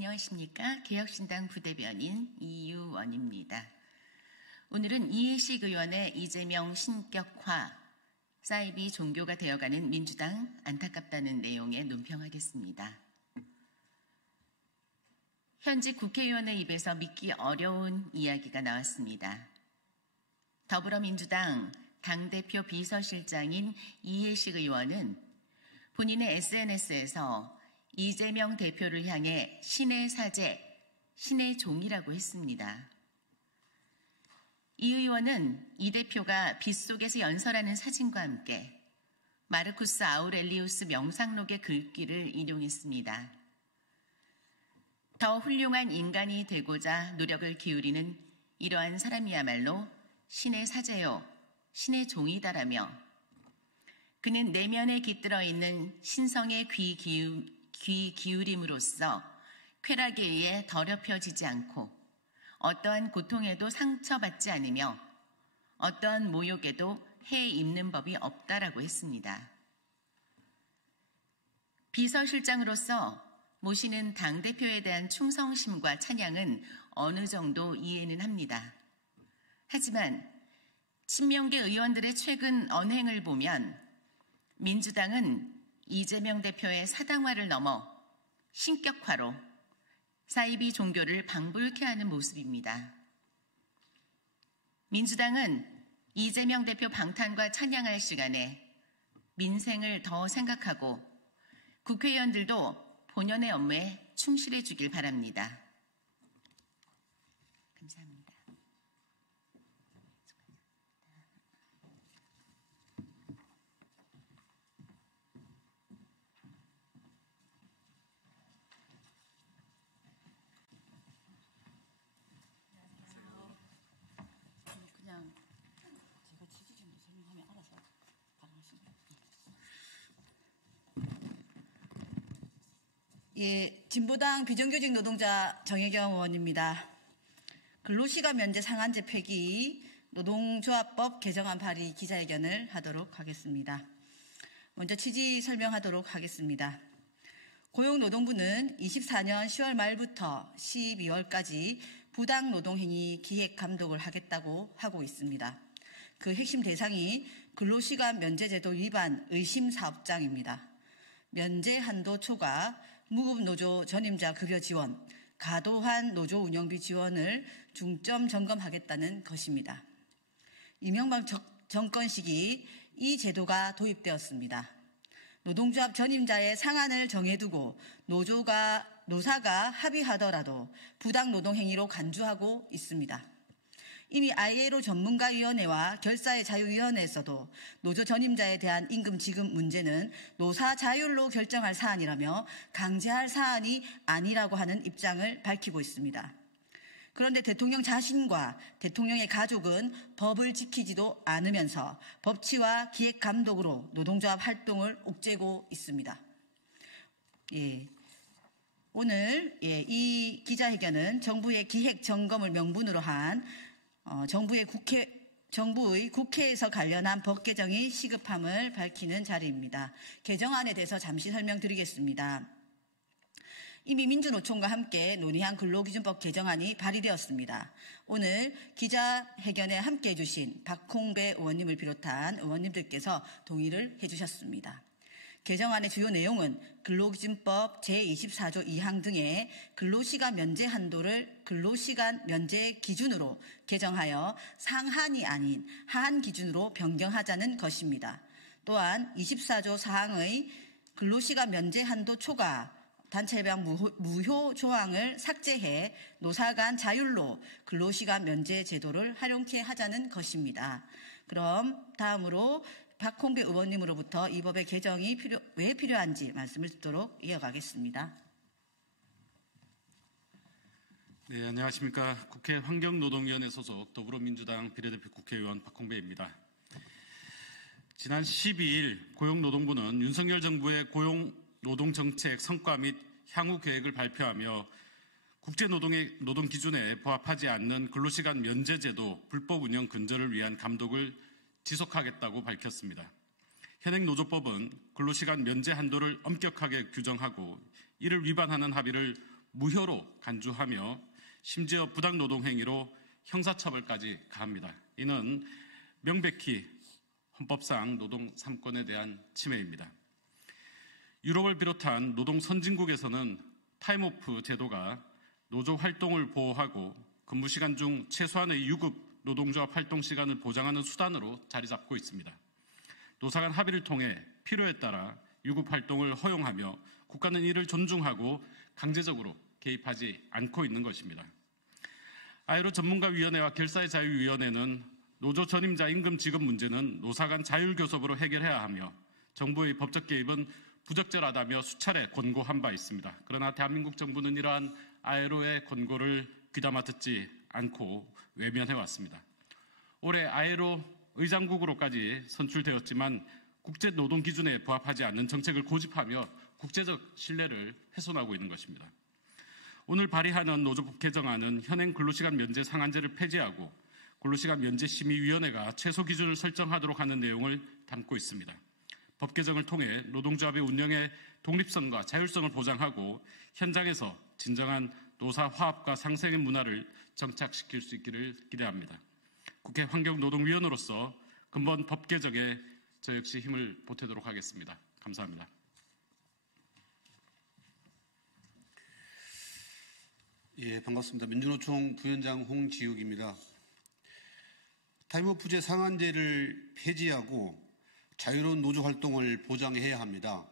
안녕하십니까. 개혁신당 부대변인 이유원입니다. 오늘은 이해식 의원의 이재명 신격화, 사이비 종교가 되어가는 민주당 안타깝다는 내용에 논평하겠습니다. 현직 국회의원의 입에서 믿기 어려운 이야기가 나왔습니다. 더불어민주당 당대표 비서실장인 이해식 의원은 본인의 SNS에서 이재명 대표를 향해 신의 사제, 신의 종이라고 했습니다. 이 의원은 이 대표가 빗속에서 연설하는 사진과 함께 마르쿠스 아우렐리우스 명상록의 글귀를 인용했습니다. 더 훌륭한 인간이 되고자 노력을 기울이는 이러한 사람이야말로 신의 사제요, 신의 종이다라며 그는 내면에 깃들어 있는 신성의 귀 기울임으로써 쾌락에 의해 더럽혀지지 않고 어떠한 고통에도 상처받지 않으며 어떠한 모욕에도 해 입는 법이 없다라고 했습니다. 비서실장으로서 모시는 당대표에 대한 충성심과 찬양은 어느 정도 이해는 합니다. 하지만 친명계 의원들의 최근 언행을 보면 민주당은 이재명 대표의 사당화를 넘어 신격화로 사이비 종교를 방불케 하는 모습입니다. 민주당은 이재명 대표 방탄과 찬양할 시간에 민생을 더 생각하고 국회의원들도 본연의 업무에 충실해 주길 바랍니다. 감사합니다. 제가 취지점도 설명하면 알아서 발언하십니다. 예, 진보당 비정규직 노동자 정혜경 의원입니다. 근로시간 면제 상한제 폐기, 노동조합법 개정안 발의 기자회견을 하도록 하겠습니다. 먼저 취지 설명하도록 하겠습니다. 고용노동부는 24년 10월 말부터 12월까지 부당 노동행위 기획 감독을 하겠다고 하고 있습니다. 그 핵심 대상이 근로시간 면제제도 위반 의심 사업장입니다. 면제 한도 초과, 무급노조 전임자 급여 지원, 과도한 노조 운영비 지원을 중점 점검하겠다는 것입니다. 이명박 정권 시기 이 제도가 도입되었습니다. 노동조합 전임자의 상한을 정해두고 노사가 합의하더라도 부당 노동행위로 간주하고 있습니다. 이미 ILO 전문가위원회와 결사의 자유위원회에서도 노조 전임자에 대한 임금 지급 문제는 노사 자율로 결정할 사안이라며 강제할 사안이 아니라고 하는 입장을 밝히고 있습니다. 그런데 대통령 자신과 대통령의 가족은 법을 지키지도 않으면서 법치와 기획 감독으로 노동조합 활동을 옥죄고 있습니다. 예. 오늘 이 기자회견은 정부의 기획 점검을 명분으로 한 정부의 국회에서 관련한 법 개정이 시급함을 밝히는 자리입니다. 개정안에 대해서 잠시 설명드리겠습니다. 이미 민주노총과 함께 논의한 근로기준법 개정안이 발의되었습니다. 오늘 기자회견에 함께해 주신 박홍배 의원님을 비롯한 의원님들께서 동의를 해주셨습니다. 개정안의 주요 내용은 근로기준법 제24조 2항 등의 근로시간 면제 한도를 근로시간 면제 기준으로 개정하여 상한이 아닌 하한 기준으로 변경하자는 것입니다. 또한 24조 4항의 근로시간 면제 한도 초과 단체별 무효 조항을 삭제해 노사 간 자율로 근로시간 면제 제도를 활용케 하자는 것입니다. 그럼 다음으로 박홍배 의원님으로부터 이 법의 개정이 왜 필요한지 말씀을 듣도록 이어가겠습니다. 네, 안녕하십니까. 국회 환경노동위원회 소속 더불어민주당 비례대표 국회의원 박홍배입니다. 지난 12일 고용노동부는 윤석열 정부의 고용노동정책 성과 및 향후 계획을 발표하며 국제노동의 노동 기준에 부합하지 않는 근로시간 면제제도 불법 운영 근절을 위한 감독을 지속하겠다고 밝혔습니다. 현행 노조법은 근로시간 면제 한도를 엄격하게 규정하고 이를 위반하는 합의를 무효로 간주하며 심지어 부당노동 행위로 형사처벌까지 가합니다. 이는 명백히 헌법상 노동 3권에 대한 침해입니다. 유럽을 비롯한 노동 선진국에서는 타임오프 제도가 노조 활동을 보호하고 근무시간 중 최소한의 유급 노동조합 활동 시간을 보장하는 수단으로 자리 잡고 있습니다. 노사 간 합의를 통해 필요에 따라 유급 활동을 허용하며 국가는 이를 존중하고 강제적으로 개입하지 않고 있는 것입니다. 아이로 전문가위원회와 결사의 자유위원회는 노조 전임자 임금 지급 문제는 노사 간 자율교섭으로 해결해야 하며 정부의 법적 개입은 부적절하다며 수차례 권고한 바 있습니다. 그러나 대한민국 정부는 이러한 ILO의 권고를 귀담아 듣지 않고 외면해왔습니다. 올해 ILO 의장국으로까지 선출되었지만 국제노동 기준에 부합하지 않는 정책을 고집하며 국제적 신뢰를 훼손하고 있는 것입니다. 오늘 발의하는 노조법 개정안은 현행 근로시간 면제 상한제를 폐지하고 근로시간 면제 심의위원회가 최소 기준을 설정하도록 하는 내용을 담고 있습니다. 법 개정을 통해 노동조합의 운영의 독립성과 자율성을 보장하고 현장에서 진정한 노사 화합과 상생의 문화를 정착시킬 수 있기를 기대합니다. 국회 환경노동위원으로서 근본 법 개정에 저 역시 힘을 보태도록 하겠습니다. 감사합니다. 예, 반갑습니다. 민주노총 부위원장 홍지욱입니다. 타임오프제 상한제를 폐지하고 자유로운 노조 활동을 보장해야 합니다.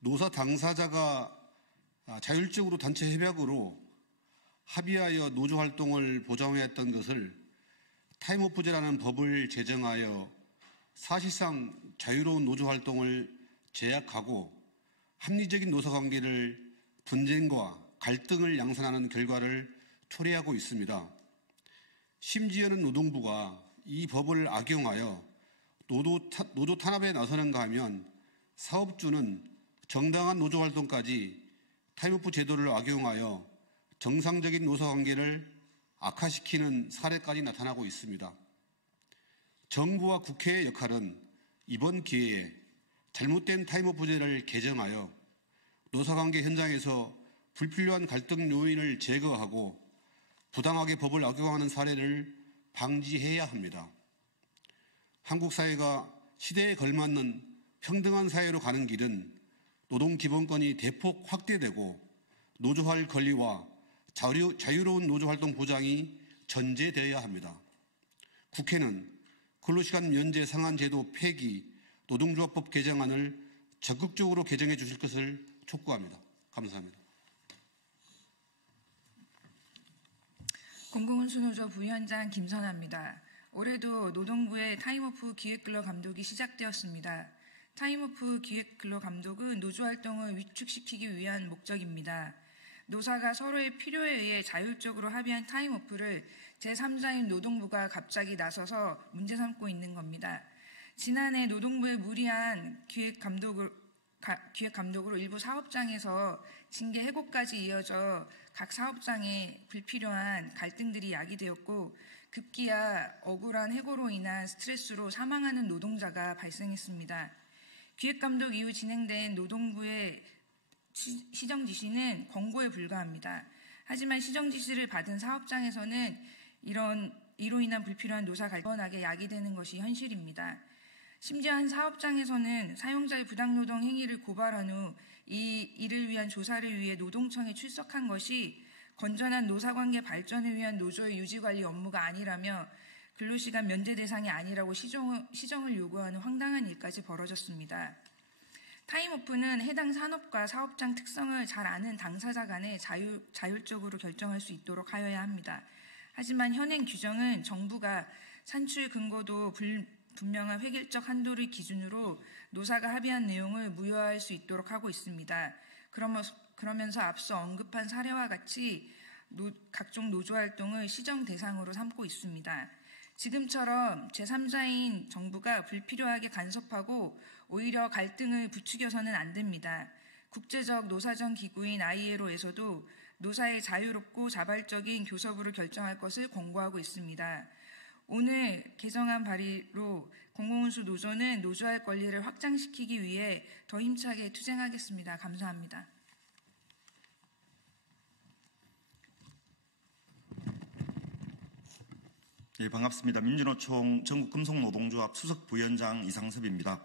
노사 당사자가 자율적으로 단체 협약으로 합의하여 노조 활동을 보장해야 했던 것을 타임오프제라는 법을 제정하여 사실상 자유로운 노조 활동을 제약하고 합리적인 노사관계를 분쟁과 갈등을 양산하는 결과를 초래하고 있습니다. 심지어는 노동부가 이 법을 악용하여 노조 탄압에 나서는가 하면 사업주는 정당한 노조 활동까지 타임오프 제도를 악용하여 정상적인 노사관계를 악화시키는 사례까지 나타나고 있습니다. 정부와 국회의 역할은 이번 기회에 잘못된 타임오프제를 개정하여 노사관계 현장에서 불필요한 갈등 요인을 제거하고 부당하게 법을 악용하는 사례를 방지해야 합니다. 한국 사회가 시대에 걸맞는 평등한 사회로 가는 길은 노동기본권이 대폭 확대되고 노조할 권리와 자유로운 노조활동 보장이 전제되어야 합니다. 국회는 근로시간 면제 상한제도 폐기, 노동조합법 개정안을 적극적으로 개정해 주실 것을 촉구합니다. 감사합니다. 공공운수노조 부위원장 김선아입니다. 올해도 노동부의 타임오프 기획근로감독이 시작되었습니다. 타임오프 기획근로감독은 노조활동을 위축시키기 위한 목적입니다. 노사가 서로의 필요에 의해 자율적으로 합의한 타임오프를 제3자인 노동부가 갑자기 나서서 문제 삼고 있는 겁니다. 지난해 노동부의 무리한 기획감독으로 일부 사업장에서 징계 해고까지 이어져 각 사업장에 불필요한 갈등들이 야기되었고 급기야 억울한 해고로 인한 스트레스로 사망하는 노동자가 발생했습니다. 기획감독 이후 진행된 노동부의 시정지시는 권고에 불과합니다. 하지만 시정지시를 받은 사업장에서는 이로 인한 불필요한 노사 갈등하게 야기되는 것이 현실입니다. 심지어 한 사업장에서는 사용자의 부당노동 행위를 고발한 후 이를 위한 조사를 위해 노동청에 출석한 것이 건전한 노사관계 발전을 위한 노조의 유지관리 업무가 아니라며 근로시간 면제 대상이 아니라고 시정을 요구하는 황당한 일까지 벌어졌습니다. 타임오프는 해당 산업과 사업장 특성을 잘 아는 당사자 간에 자율적으로 결정할 수 있도록 하여야 합니다. 하지만 현행 규정은 정부가 산출 근거도 분명한 획일적 한도를 기준으로 노사가 합의한 내용을 무효화할 수 있도록 하고 있습니다. 그러면서 앞서 언급한 사례와 같이 각종 노조활동을 시정 대상으로 삼고 있습니다. 지금처럼 제3자인 정부가 불필요하게 간섭하고 오히려 갈등을 부추겨서는 안 됩니다. 국제적 노사정 기구인 ILO에서도 노사의 자유롭고 자발적인 교섭으로 결정할 것을 권고하고 있습니다. 오늘 개정안 발의로 공공운수 노조는 노조할 권리를 확장시키기 위해 더 힘차게 투쟁하겠습니다. 감사합니다. 네, 반갑습니다. 민주노총 전국금속노동조합 수석부위원장 이상섭입니다.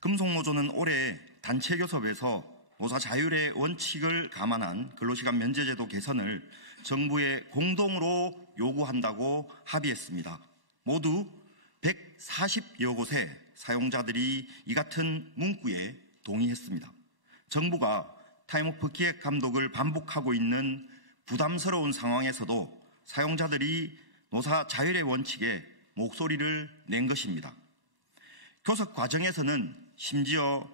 금속노조는 올해 단체교섭에서 노사 자율의 원칙을 감안한 근로시간 면제제도 개선을 정부에 공동으로 요구한다고 합의했습니다. 모두 140여 곳의 사용자들이 이 같은 문구에 동의했습니다. 정부가 타임오프 기획 감독을 반복하고 있는 부담스러운 상황에서도 사용자들이 노사 자율의 원칙에 목소리를 낸 것입니다. 교섭 과정에서는 심지어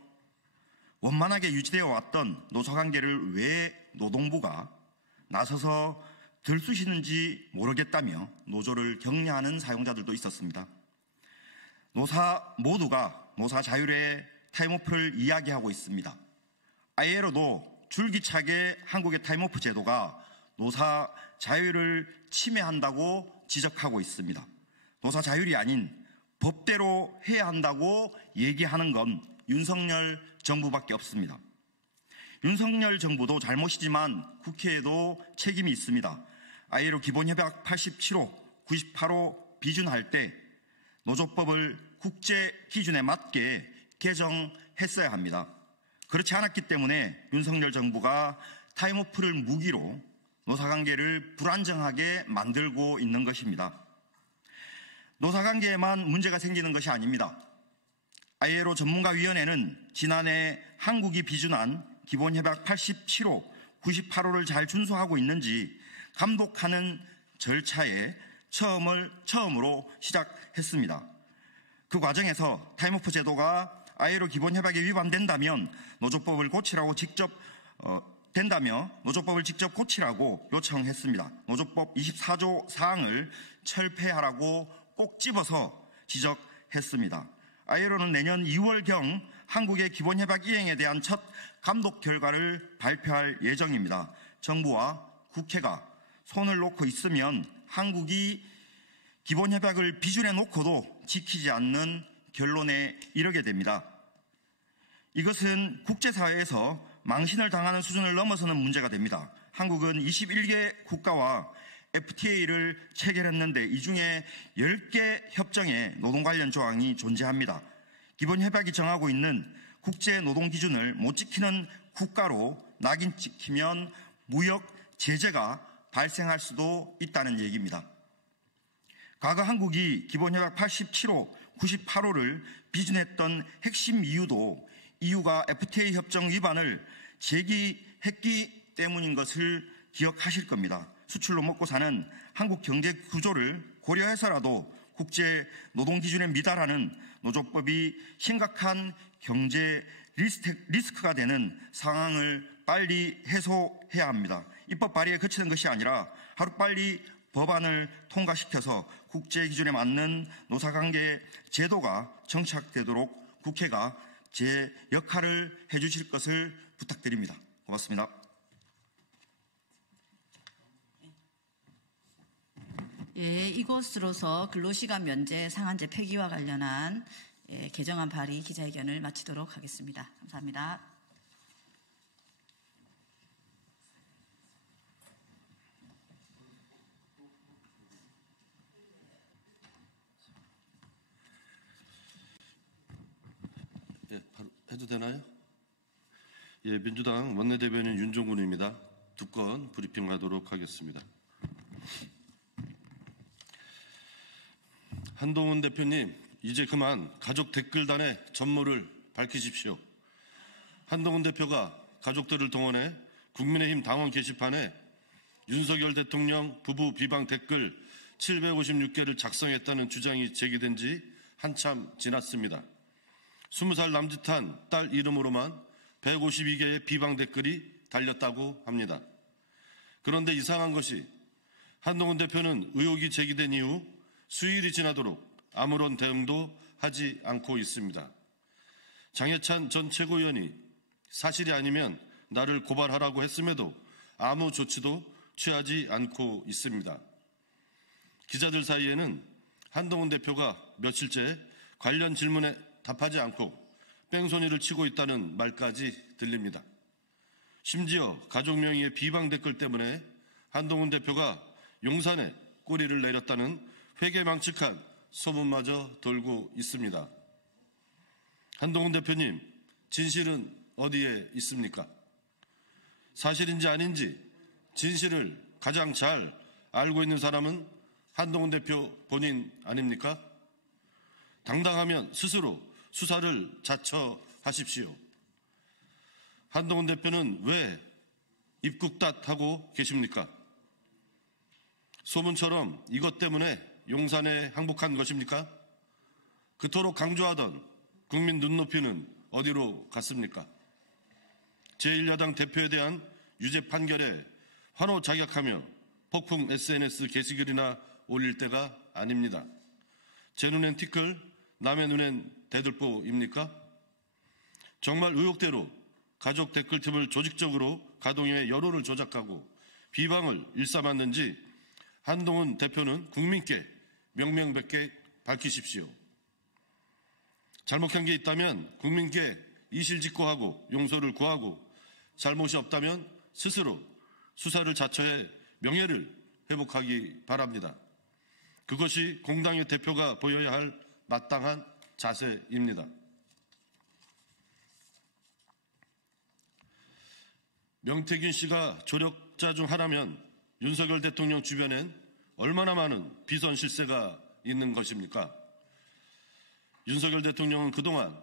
원만하게 유지되어 왔던 노사관계를 왜 노동부가 나서서 들쑤시는지 모르겠다며 노조를 격려하는 사용자들도 있었습니다. 노사 모두가 노사 자율의 타임오프를 이야기하고 있습니다. ILO도 줄기차게 한국의 타임오프 제도가 노사 자율을 침해한다고 지적하고 있습니다. 노사 자율이 아닌 법대로 해야 한다고 얘기하는 건 윤석열 정부밖에 없습니다. 윤석열 정부도 잘못이지만 국회에도 책임이 있습니다. ILO 기본협약 87호, 98호 비준할 때 노조법을 국제 기준에 맞게 개정했어야 합니다. 그렇지 않았기 때문에 윤석열 정부가 타임오프를 무기로 노사관계를 불안정하게 만들고 있는 것입니다. 노사관계에만 문제가 생기는 것이 아닙니다. ILO 전문가위원회는 지난해 한국이 비준한 기본협약 87호, 98호를 잘 준수하고 있는지 감독하는 절차에 처음으로 시작했습니다. 그 과정에서 타임오프 제도가 ILO 기본협약에 위반된다면 노조법을 직접 고치라고 요청했습니다. 노조법 24조 사항을 철폐하라고 꼭 집어서 지적했습니다. ILO는 내년 2월경 한국의 기본협약 이행에 대한 첫 감독 결과를 발표할 예정입니다. 정부와 국회가 손을 놓고 있으면 한국이 기본협약을 비준해 놓고도 지키지 않는 결론에 이르게 됩니다. 이것은 국제사회에서 망신을 당하는 수준을 넘어서는 문제가 됩니다. 한국은 21개 국가와 FTA를 체결했는데 이 중에 10개 협정에 노동 관련 조항이 존재합니다. 기본협약이 정하고 있는 국제 노동 기준을 못 지키는 국가로 낙인 찍히면 무역 제재가 발생할 수도 있다는 얘기입니다. 과거 한국이 기본협약 87호, 98호를 비준했던 핵심 이유도 EU가 FTA 협정 위반을 제기했기 때문인 것을 기억하실 겁니다. 수출로 먹고 사는 한국 경제 구조를 고려해서라도 국제 노동 기준에 미달하는 노조법이 심각한 경제 리스크가 되는 상황을 빨리 해소해야 합니다. 입법 발의에 그치는 것이 아니라 하루빨리 법안을 통과시켜서 국제 기준에 맞는 노사관계 제도가 정착되도록 국회가 제 역할을 해주실 것을 부탁드립니다. 고맙습니다. 예, 이것으로서 근로시간 면제 상한제 폐기와 관련한 개정안 발의 기자회견을 마치도록 하겠습니다. 감사합니다. 예, 바로 해도 되나요? 예, 민주당 원내대변인 윤종군입니다. 두 건 브리핑하도록 하겠습니다. 한동훈 대표님, 이제 그만 가족 댓글단의 전모를 밝히십시오. 한동훈 대표가 가족들을 동원해 국민의힘 당원 게시판에 윤석열 대통령 부부 비방 댓글 756개를 작성했다는 주장이 제기된 지 한참 지났습니다. 20살 남짓한 딸 이름으로만 152개의 비방 댓글이 달렸다고 합니다. 그런데 이상한 것이 한동훈 대표는 의혹이 제기된 이후 수일이 지나도록 아무런 대응도 하지 않고 있습니다. 장해찬 전 최고위원이 사실이 아니면 나를 고발하라고 했음에도 아무 조치도 취하지 않고 있습니다. 기자들 사이에는 한동훈 대표가 며칠째 관련 질문에 답하지 않고 뺑소니를 치고 있다는 말까지 들립니다. 심지어 가족 명의의 비방 댓글 때문에 한동훈 대표가 용산에 꼬리를 내렸다는 회개망측한 소문마저 돌고 있습니다. 한동훈 대표님, 진실은 어디에 있습니까? 사실인지 아닌지 진실을 가장 잘 알고 있는 사람은 한동훈 대표 본인 아닙니까? 당당하면 스스로 수사를 자처하십시오. 한동훈 대표는 왜 입국닷하고 계십니까? 소문처럼 이것 때문에 용산에 항복한 것입니까? 그토록 강조하던 국민 눈높이는 어디로 갔습니까? 제1야당 대표에 대한 유죄 판결에 환호작약하며 폭풍 SNS 게시글이나 올릴 때가 아닙니다. 제 눈엔 티끌, 남의 눈엔 대들보입니까? 정말 의혹대로 가족 댓글 틈을 조직적으로 가동해 여론을 조작하고 비방을 일삼았는지 한동훈 대표는 국민께 명명백백 밝히십시오. 잘못한 게 있다면 국민께 이실직고하고 용서를 구하고 잘못이 없다면 스스로 수사를 자처해 명예를 회복하기 바랍니다. 그것이 공당의 대표가 보여야 할 마땅한 자세입니다. 명태균 씨가 조력자 중 하나면 윤석열 대통령 주변엔 얼마나 많은 비선 실세가 있는 것입니까? 윤석열 대통령은 그동안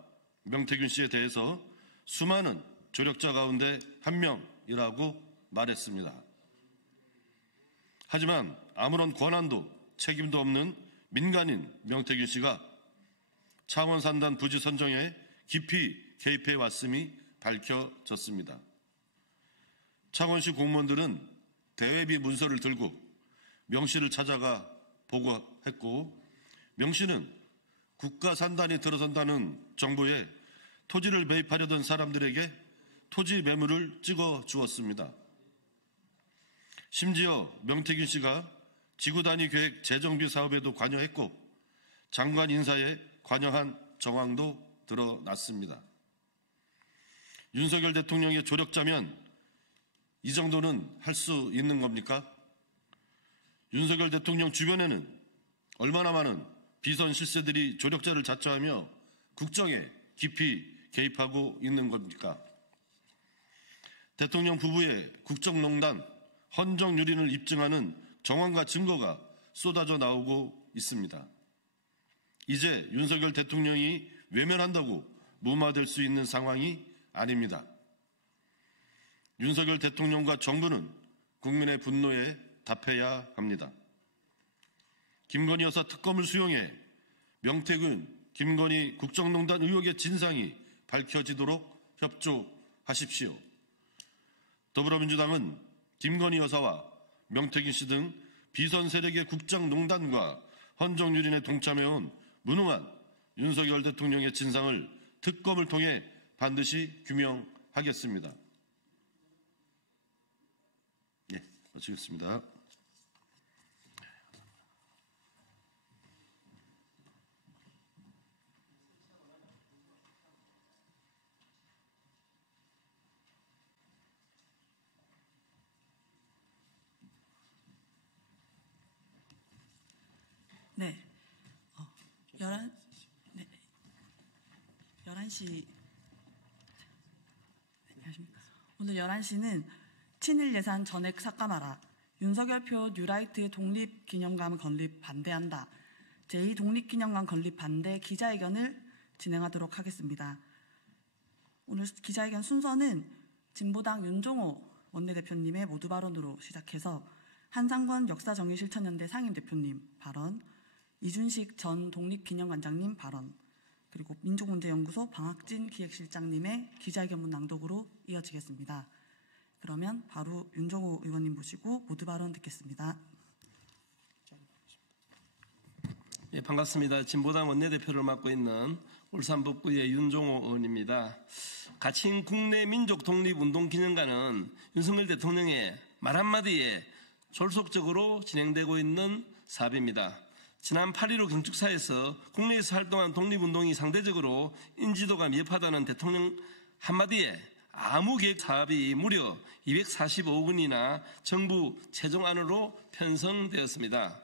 명태균 씨에 대해서 수많은 조력자 가운데 한 명이라고 말했습니다. 하지만 아무런 권한도 책임도 없는 민간인 명태균 씨가 창원 산단 부지 선정에 깊이 개입해 왔음이 밝혀졌습니다. 창원시 공무원들은 대외비 문서를 들고 명 씨를 찾아가 보고했고, 명 씨는 국가 산단이 들어선다는 정보에 토지를 매입하려던 사람들에게 토지 매물을 찍어 주었습니다. 심지어 명태균 씨가 지구단위 계획 재정비 사업에도 관여했고 장관 인사에 관여한 정황도 드러났습니다. 윤석열 대통령의 조력자면 이 정도는 할 수 있는 겁니까? 윤석열 대통령 주변에는 얼마나 많은 비선 실세들이 조력자를 자처하며 국정에 깊이 개입하고 있는 겁니까? 대통령 부부의 국정농단, 헌정유린을 입증하는 정황과 증거가 쏟아져 나오고 있습니다. 이제 윤석열 대통령이 외면한다고 무마될 수 있는 상황이 아닙니다. 윤석열 대통령과 정부는 국민의 분노에 답해야 합니다. 김건희 여사 특검을 수용해 명태균, 김건희 국정농단 의혹의 진상이 밝혀지도록 협조하십시오. 더불어민주당은 김건희 여사와 명태균 씨 등 비선 세력의 국정농단과 헌정유린에 동참해온 무능한 윤석열 대통령의 진상을 특검을 통해 반드시 규명하겠습니다. 마치겠습니다. 네. 11시. 안녕하십니까. 오늘 11시는 친일 예산 전액 삭감하라. 윤석열 표 뉴라이트 독립기념관 건립 반대한다. 제2독립기념관 건립 반대 기자회견을 진행하도록 하겠습니다. 오늘 기자회견 순서는 진보당 윤종호 원내대표님의 모두 발언으로 시작해서 한상권 역사정의실천연대 상임대표님 발언, 이준식 전 독립기념관장님 발언, 그리고 민족문제연구소 방학진 기획실장님의 기자회견문 낭독으로 이어지겠습니다. 그러면 바로 윤종호 의원님 모시고 모두 발언 듣겠습니다. 예, 반갑습니다. 진보당 원내대표를 맡고 있는 울산 북구의 윤종호 의원입니다. 가칭 국내 민족 독립운동기념관은 윤석열 대통령의 말 한마디에 졸속적으로 진행되고 있는 사업입니다. 지난 8.15 경축사에서 국내에서 활동한 독립운동이 상대적으로 인지도가 미흡하다는 대통령 한마디에 아무 계획 사업이 무려 245억 원이나 정부 최종안으로 편성되었습니다.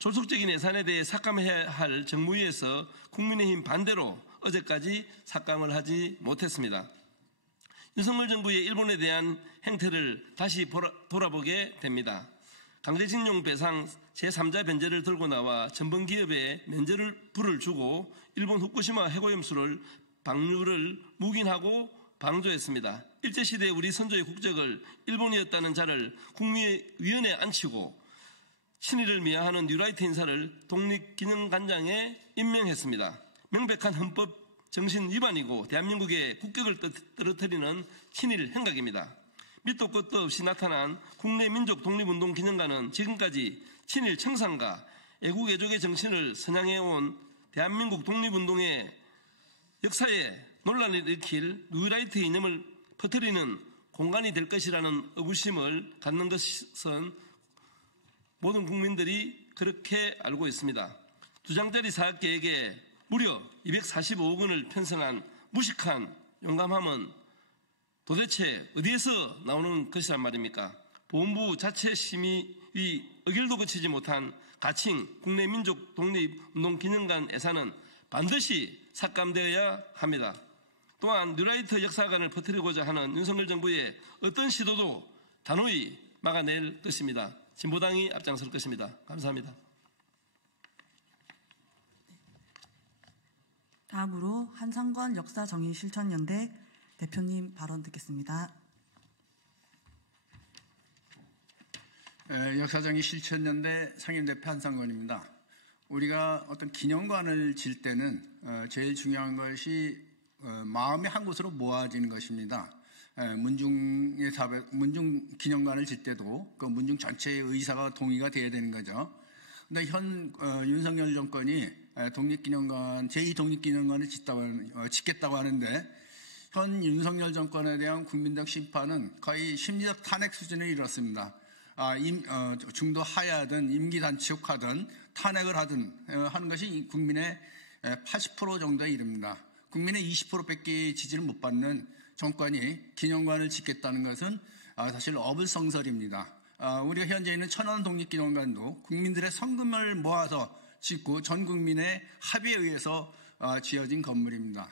졸속적인 예산에 대해 삭감해야 할 정무위에서 국민의힘 반대로 어제까지 삭감을 하지 못했습니다. 윤석열 정부의 일본에 대한 행태를 다시 돌아보게 됩니다. 강제징용 배상 제3자 변제를 들고 나와 전범기업에 면제를 불을 주고 일본 후쿠시마 해고염수를 방류를 묵인하고 방조했습니다. 일제시대 우리 선조의 국적을 일본이었다는 자를 국무위원회에 앉히고 친일을 미화하는 뉴라이트 인사를 독립기념관장에 임명했습니다. 명백한 헌법 정신 위반이고 대한민국의 국격을 떨어뜨리는 친일 행각입니다. 밑도 끝도 없이 나타난 국내 민족 독립운동 기념관은 지금까지 친일 청산과 애국 애족의 정신을 선양해온 대한민국 독립운동의 역사에 논란을 일으킬 뉴라이트 이념을 퍼뜨리는 공간이 될 것이라는 의구심을 갖는 것은 모든 국민들이 그렇게 알고 있습니다. 2장짜리 사학계에게 무려 245억 원을 편성한 무식한 용감함은 도대체 어디에서 나오는 것이란 말입니까? 보훈부 자체심의위 의결도 거치지 못한 가칭 국내 민족 독립운동 기념관 예산은 반드시 삭감되어야 합니다. 또한 뉴라이트 역사관을 퍼뜨리고자 하는 윤석열 정부의 어떤 시도도 단호히 막아낼 것입니다. 진보당이 앞장설 것입니다. 감사합니다. 다음으로 한상권 역사정의실천연대 대표님 발언 듣겠습니다. 역사정의실천연대 상임대표 한상권입니다. 우리가 어떤 기념관을 질 때는 제일 중요한 것이 마음이 한 곳으로 모아지는 것입니다. 문중 기념관을 질 때도 그 문중 전체의 의사가 동의가 돼야 되는 거죠. 근데 윤석열 정권이 독립기념관, 제2독립기념관을 짓겠다고 하는데 현 윤석열 정권에 대한 국민적 심판은 거의 심리적 탄핵 수준에 이르렀습니다. 중도 하야든 임기 단축하든 탄핵을 하든 하는 것이 국민의 80% 정도에 이릅니다. 국민의 20%밖에 지지를 못 받는 정권이 기념관을 짓겠다는 것은 사실 어불성설입니다. 우리가 현재 있는 천안 독립기념관도 국민들의 성금을 모아서 짓고 전 국민의 합의에 의해서 지어진 건물입니다.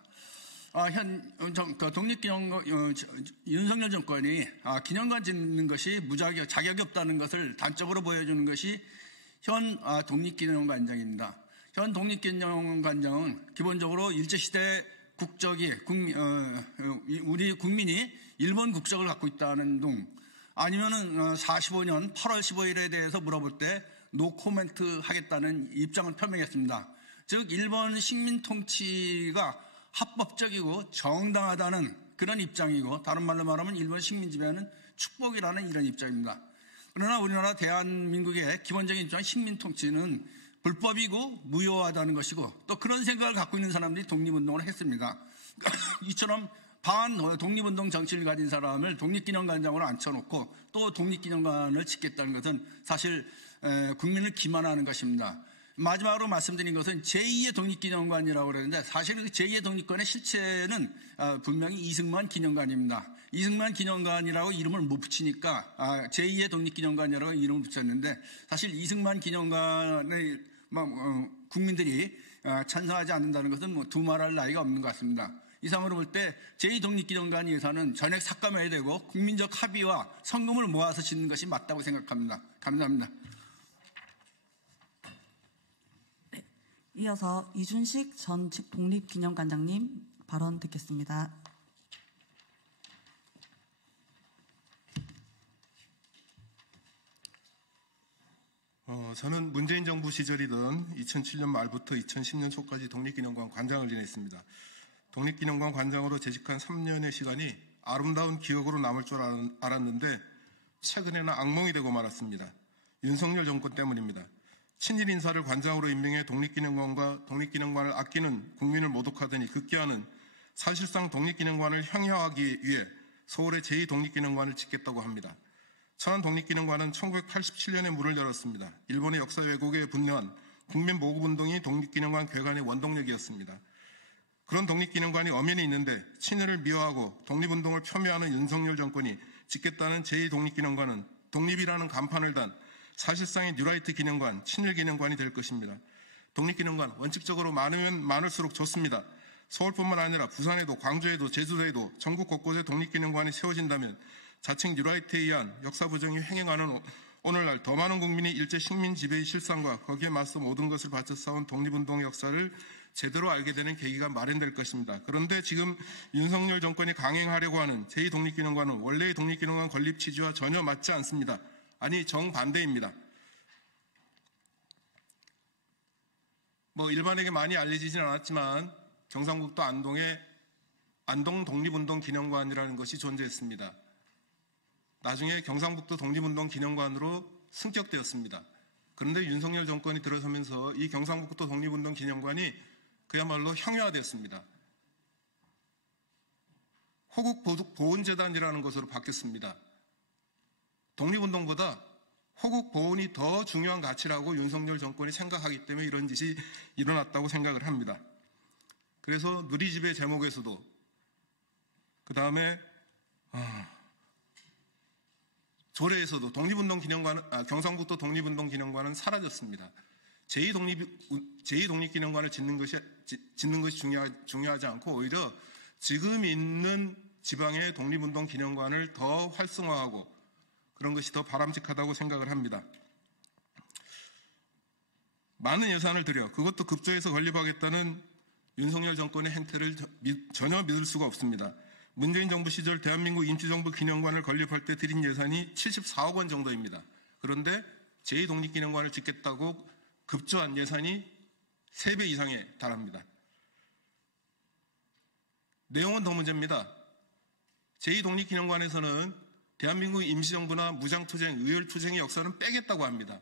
윤석열 정권이 기념관 짓는 것이 자격이 없다는 것을 단적으로 보여주는 것이 현 독립기념관장입니다. 현 독립기념관장은 기본적으로 일제시대 국적이 우리 국민이 일본 국적을 갖고 있다는 둥, 아니면은 45년 8월 15일에 대해서 물어볼 때 노코멘트 하겠다는 입장을 표명했습니다. 즉 일본 식민 통치가 합법적이고 정당하다는 그런 입장이고, 다른 말로 말하면 일본 식민 지배는 축복이라는 이런 입장입니다. 그러나 우리나라 대한민국의 기본적인 입장은 식민 통치는 불법이고 무효하다는 것이고, 또 그런 생각을 갖고 있는 사람들이 독립운동을 했습니다. 이처럼 반 독립운동 정치를 가진 사람을 독립기념관장으로 앉혀놓고 또 독립기념관을 짓겠다는 것은 사실 국민을 기만하는 것입니다. 마지막으로 말씀드린 것은 제2의 독립기념관이라고 그러는데, 사실 그 제2의 독립관의 실체는 분명히 이승만 기념관입니다. 이승만 기념관이라고 이름을 못 붙이니까 제2의 독립기념관이라고 이름을 붙였는데, 사실 이승만 기념관의 국민들이 찬성하지 않는다는 것은 두말할 나위가 없는 것 같습니다. 이상으로 볼 때 제2독립기념관 예산은 전액 삭감해야 되고 국민적 합의와 성금을 모아서 짓는 것이 맞다고 생각합니다. 감사합니다. 네, 이어서 이준식 전 독립기념관장님 발언 듣겠습니다. 저는 문재인 정부 시절이던 2007년 말부터 2010년 초까지 독립기념관 관장을 지냈습니다. 독립기념관 관장으로 재직한 3년의 시간이 아름다운 기억으로 남을 줄 알았는데 최근에는 악몽이 되고 말았습니다. 윤석열 정권 때문입니다. 친일 인사를 관장으로 임명해 독립기념관과 독립기념관을 아끼는 국민을 모독하더니 급기야는 사실상 독립기념관을 형해하기 위해 서울에 제2독립기념관을 짓겠다고 합니다. 천안 독립기념관은 1987년에 문을 열었습니다. 일본의 역사 왜곡에 분노한 국민보급운동이 독립기념관 개관의 원동력이었습니다. 그런 독립기념관이 엄연히 있는데 친일을 미화하고 독립운동을 폄훼하는 윤석열 정권이 짓겠다는 제2독립기념관은 독립이라는 간판을 단 사실상의 뉴라이트 기념관, 친일 기념관이 될 것입니다. 독립기념관 원칙적으로 많으면 많을수록 좋습니다. 서울뿐만 아니라 부산에도 광주에도 제주도에도 전국 곳곳에 독립기념관이 세워진다면 자칭 뉴라이트에 의한 역사 부정이 횡행하는 오늘날 더 많은 국민이 일제 식민 지배의 실상과 거기에 맞서 모든 것을 바쳐 싸운 독립운동의 역사를 제대로 알게 되는 계기가 마련될 것입니다. 그런데 지금 윤석열 정권이 강행하려고 하는 제2독립기념관은 원래의 독립기념관 건립 취지와 전혀 맞지 않습니다. 아니 정반대입니다. 일반에게 많이 알려지진 않았지만 경상북도 안동에 안동 독립운동 기념관이라는 것이 존재했습니다. 나중에 경상북도 독립운동 기념관으로 승격되었습니다. 그런데 윤석열 정권이 들어서면서 이 경상북도 독립운동 기념관이 그야말로 형해화되었습니다. 호국보훈재단이라는 것으로 바뀌었습니다. 독립운동보다 호국보훈이 더 중요한 가치라고 윤석열 정권이 생각하기 때문에 이런 짓이 일어났다고 생각을 합니다. 그래서 누리집의 제목에서도 그 다음에 조례에서도 경상북도 독립운동기념관은 사라졌습니다. 제2독립기념관을 짓는 것이 중요하지 않고 오히려 지금 있는 지방의 독립운동기념관을 더 활성화하고 그런 것이 더 바람직하다고 생각을 합니다. 많은 예산을 들여 그것도 급조해서 건립하겠다는 윤석열 정권의 행태를 전혀 믿을 수가 없습니다. 문재인 정부 시절 대한민국 임시정부 기념관을 건립할 때 들인 예산이 74억 원 정도입니다. 그런데 제2독립기념관을 짓겠다고 급조한 예산이 3배 이상에 달합니다. 내용은 더 문제입니다. 제2독립기념관에서는 대한민국 임시정부나 무장투쟁, 의열투쟁의 역사는 빼겠다고 합니다.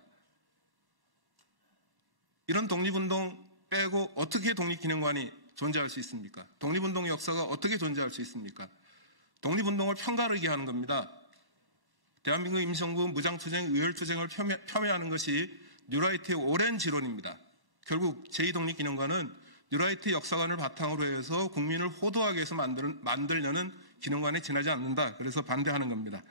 이런 독립운동 빼고 어떻게 독립기념관이 존재할 수 있습니까? 독립운동의 역사가 어떻게 존재할 수 있습니까? 독립운동을 편가르게 하는 겁니다. 대한민국 임시정부 무장투쟁, 의열투쟁을 폄훼하는 것이 뉴라이트의 오랜 지론입니다. 결국 제2독립기념관은 뉴라이트 역사관을 바탕으로 해서 국민을 호도하게 해서 만들려는 기념관에 지나지 않는다. 그래서 반대하는 겁니다.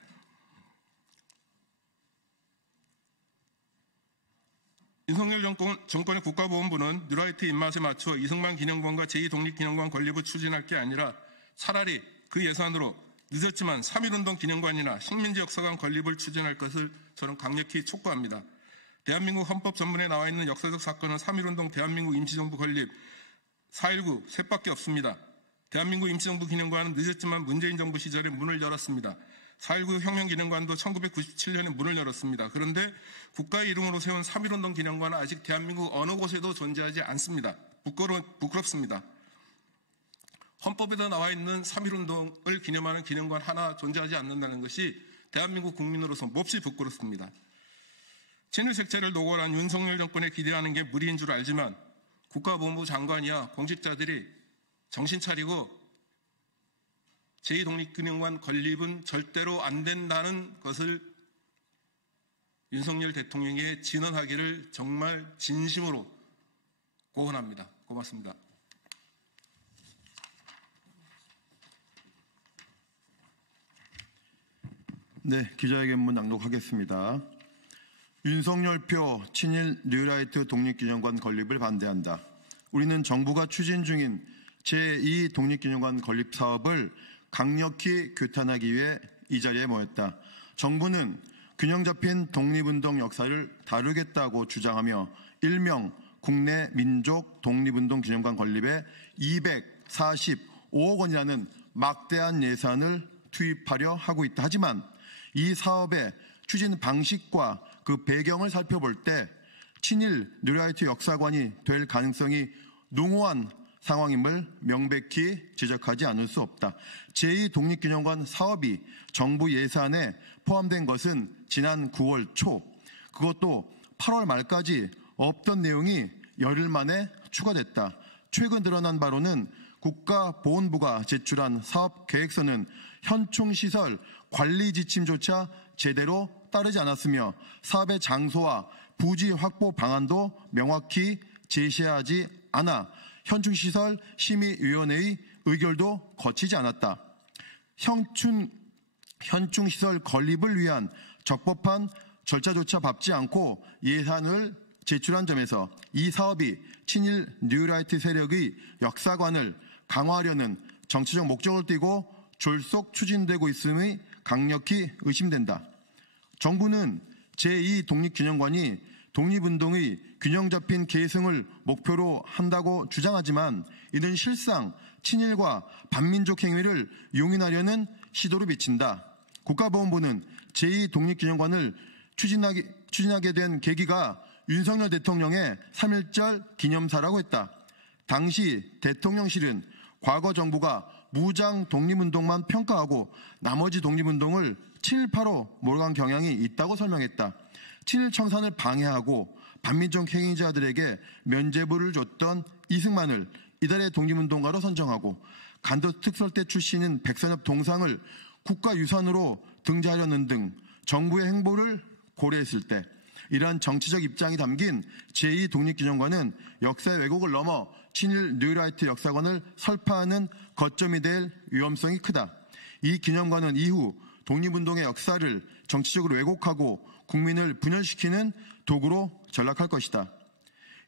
윤석열 정권의 국가보훈부는 뉴라이트 입맛에 맞춰 이승만 기념관과 제2독립기념관 건립을 추진할 게 아니라 차라리 그 예산으로 늦었지만 3.1운동 기념관이나 식민지 역사관 건립을 추진할 것을 저는 강력히 촉구합니다. 대한민국 헌법 전문에 나와 있는 역사적 사건은 3.1운동 대한민국 임시정부 건립, 4.19 셋밖에 없습니다. 대한민국 임시정부 기념관은 늦었지만 문재인 정부 시절에 문을 열었습니다. 4.19 혁명기념관도 1997년에 문을 열었습니다. 그런데 국가의 이름으로 세운 3.1운동 기념관은 아직 대한민국 어느 곳에도 존재하지 않습니다. 부끄럽습니다. 헌법에도 나와 있는 3.1운동을 기념하는 기념관 하나 존재하지 않는다는 것이 대한민국 국민으로서 몹시 부끄럽습니다. 친일 색채를 노골한 윤석열 정권에 기대하는 게 무리인 줄 알지만 국가보훈부 장관이야 공직자들이 정신 차리고 제2독립기념관 건립은 절대로 안 된다는 것을 윤석열 대통령에 진언하기를 정말 진심으로 고언합니다. 고맙습니다. 네, 기자회견문 낭독하겠습니다. 윤석열표 친일 뉴라이트 독립기념관 건립을 반대한다. 우리는 정부가 추진 중인 제2독립기념관 건립 사업을 강력히 규탄하기 위해 이 자리에 모였다. 정부는 균형 잡힌 독립운동 역사를 다루겠다고 주장하며 일명 국내 민족 독립운동 기념관 건립에 245억 원이라는 막대한 예산을 투입하려 하고 있다. 하지만 이 사업의 추진 방식과 그 배경을 살펴볼 때 친일 뉴라이트 역사관이 될 가능성이 농후한 상황임을 명백히 지적하지 않을 수 없다. 제2독립기념관 사업이 정부 예산에 포함된 것은 지난 9월 초, 그것도 8월 말까지 없던 내용이 열흘 만에 추가됐다. 최근 드러난 바로는 국가보훈부가 제출한 사업계획서는 현충시설 관리 지침조차 제대로 따르지 않았으며 사업의 장소와 부지 확보 방안도 명확히 제시하지 않아 현충시설 심의위원회의 의결도 거치지 않았다. 현충시설 건립을 위한 적법한 절차조차 밟지 않고 예산을 제출한 점에서 이 사업이 친일 뉴라이트 세력의 역사관을 강화하려는 정치적 목적을 띠고 졸속 추진되고 있음이 강력히 의심된다. 정부는 제2독립기념관이 독립운동의 균형 잡힌 계승을 목표로 한다고 주장하지만 이는 실상 친일과 반민족 행위를 용인하려는 시도로 비친다. 국가보훈부는 제2독립기념관을 추진하게 된 계기가 윤석열 대통령의 3.1절 기념사라고 했다. 당시 대통령실은 과거 정부가 무장 독립운동만 평가하고 나머지 독립운동을 친일 파로 몰아간 경향이 있다고 설명했다. 친일 청산을 방해하고 반민족 행위자들에게 면죄부를 줬던 이승만을 이달의 독립운동가로 선정하고 간도특설대 출신인 백선엽 동상을 국가유산으로 등재하려는 등 정부의 행보를 고려했을 때 이러한 정치적 입장이 담긴 제2독립기념관은 역사의 왜곡을 넘어 친일 뉴라이트 역사관을 설파하는 거점이 될 위험성이 크다. 이 기념관은 이후 독립운동의 역사를 정치적으로 왜곡하고 국민을 분열시키는 도구로 전락할 것이다.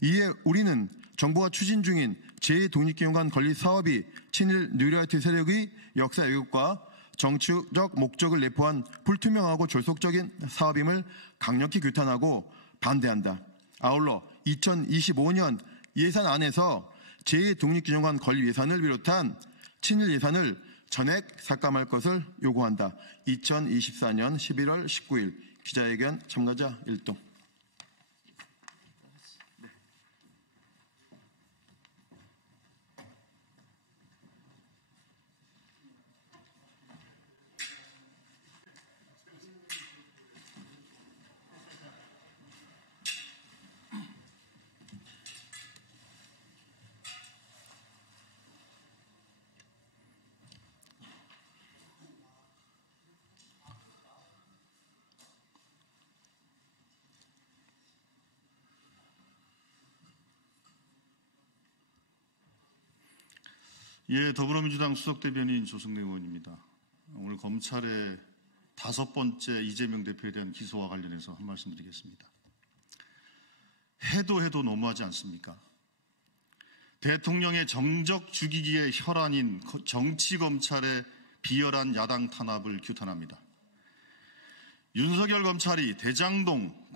이에 우리는 정부가 추진 중인 제2독립기념관 건립 사업이 친일 뉴라이트 세력의 역사 왜곡과 정치적 목적을 내포한 불투명하고 졸속적인 사업임을 강력히 규탄하고 반대한다. 아울러 2025년 예산안에서 제2독립기념관 건립 예산을 비롯한 친일 예산을 전액 삭감할 것을 요구한다. 2024년 11월 19일 기자회견 참가자 1동. 예, 더불어민주당 수석대변인 조승래 의원입니다. 오늘 검찰의 5번째 이재명 대표에 대한 기소와 관련해서 한 말씀 드리겠습니다. 해도 너무하지 않습니까? 대통령의 정적 죽이기의 혈안인 정치검찰의 비열한 야당 탄압을 규탄합니다. 윤석열 검찰이 대장동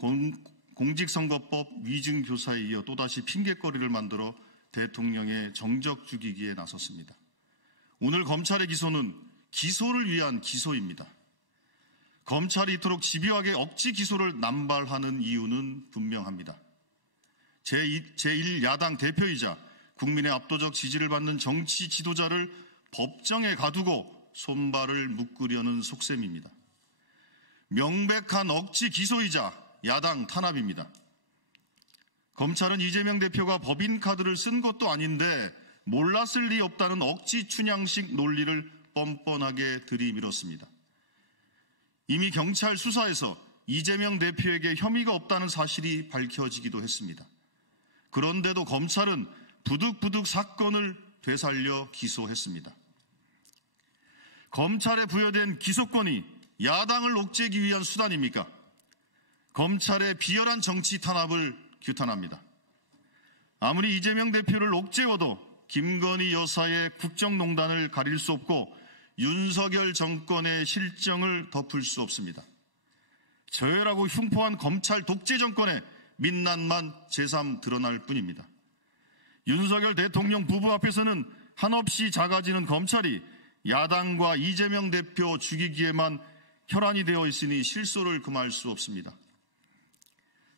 공직선거법 위증교사에 이어 또다시 핑계거리를 만들어 대통령의 정적 죽이기에 나섰습니다. 오늘 검찰의 기소는 기소를 위한 기소입니다. 검찰이 이토록 집요하게 억지 기소를 남발하는 이유는 분명합니다. 제1야당 대표이자 국민의 압도적 지지를 받는 정치 지도자를 법정에 가두고 손발을 묶으려는 속셈입니다. 명백한 억지 기소이자 야당 탄압입니다. 검찰은 이재명 대표가 법인카드를 쓴 것도 아닌데 몰랐을 리 없다는 억지 춘향식 논리를 뻔뻔하게 들이밀었습니다. 이미 경찰 수사에서 이재명 대표에게 혐의가 없다는 사실이 밝혀지기도 했습니다. 그런데도 검찰은 부득부득 사건을 되살려 기소했습니다. 검찰에 부여된 기소권이 야당을 옥죄기 위한 수단입니까? 검찰의 비열한 정치 탄압을 규탄합니다. 아무리 이재명 대표를 옥죄어도 김건희 여사의 국정농단을 가릴 수 없고 윤석열 정권의 실정을 덮을 수 없습니다. 저열하고 흉포한 검찰 독재 정권의 민낯만 새삼 드러날 뿐입니다. 윤석열 대통령 부부 앞에서는 한없이 작아지는 검찰이 야당과 이재명 대표 죽이기에만 혈안이 되어 있으니 실소를 금할 수 없습니다.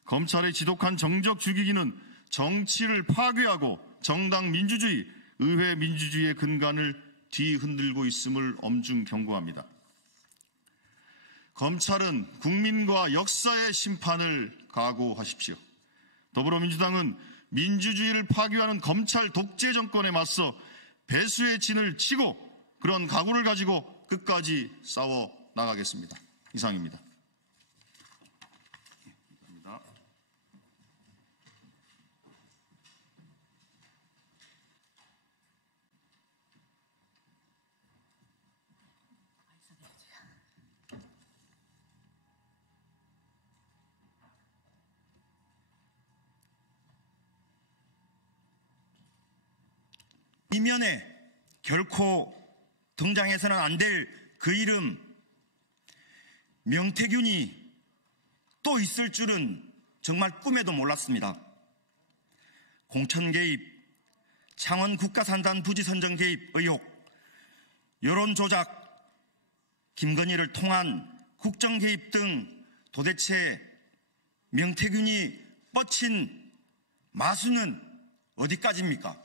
검찰의 지독한 정적 죽이기는 정치를 파괴하고 정당 민주주의, 의회 민주주의의 근간을 뒤흔들고 있음을 엄중 경고합니다. 검찰은 국민과 역사의 심판을 각오하십시오. 더불어민주당은 민주주의를 파괴하는 검찰 독재 정권에 맞서 배수의 진을 치고 그런 각오를 가지고 끝까지 싸워 나가겠습니다. 이상입니다. 이면에 결코 등장해서는 안 될 그 이름 명태균이 또 있을 줄은 정말 꿈에도 몰랐습니다. 공천 개입, 창원 국가산단 부지 선정 개입 의혹, 여론 조작, 김건희를 통한 국정 개입 등 도대체 명태균이 뻗친 마수는 어디까지입니까?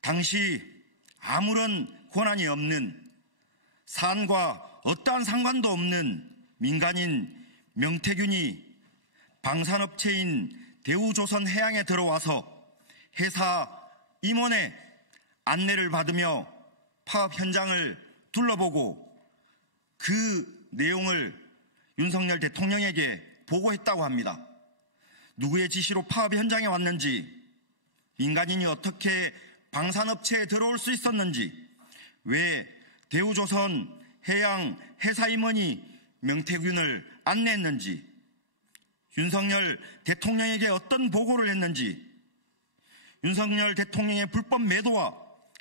당시 아무런 권한이 없는 사안과 어떠한 상관도 없는 민간인 명태균이 방산업체인 대우조선해양에 들어와서 회사 임원의 안내를 받으며 파업 현장을 둘러보고 그 내용을 윤석열 대통령에게 보고했다고 합니다. 누구의 지시로 파업 현장에 왔는지, 민간인이 어떻게 방산업체에 들어올 수 있었는지, 왜 대우조선 해양 회사 임원이 명태균을 안내했는지, 윤석열 대통령에게 어떤 보고를 했는지, 윤석열 대통령의 불법 매도와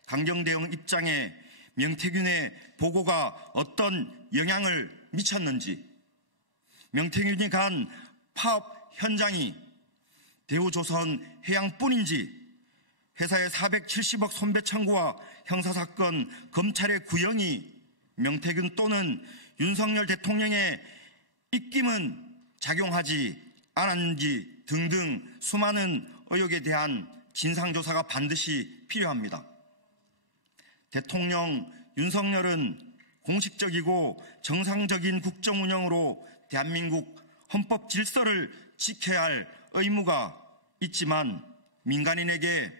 강경 대응 입장에 명태균의 보고가 어떤 영향을 미쳤는지, 명태균이 간 파업 현장이 대우조선 해양뿐인지, 회사의 470억 손배 청구와 형사사건 검찰의 구형이 명태균 또는 윤석열 대통령의 입김은 작용하지 않았는지 등등 수많은 의혹에 대한 진상조사가 반드시 필요합니다. 대통령 윤석열은 공식적이고 정상적인 국정 운영으로 대한민국 헌법 질서를 지켜야 할 의무가 있지만 민간인에게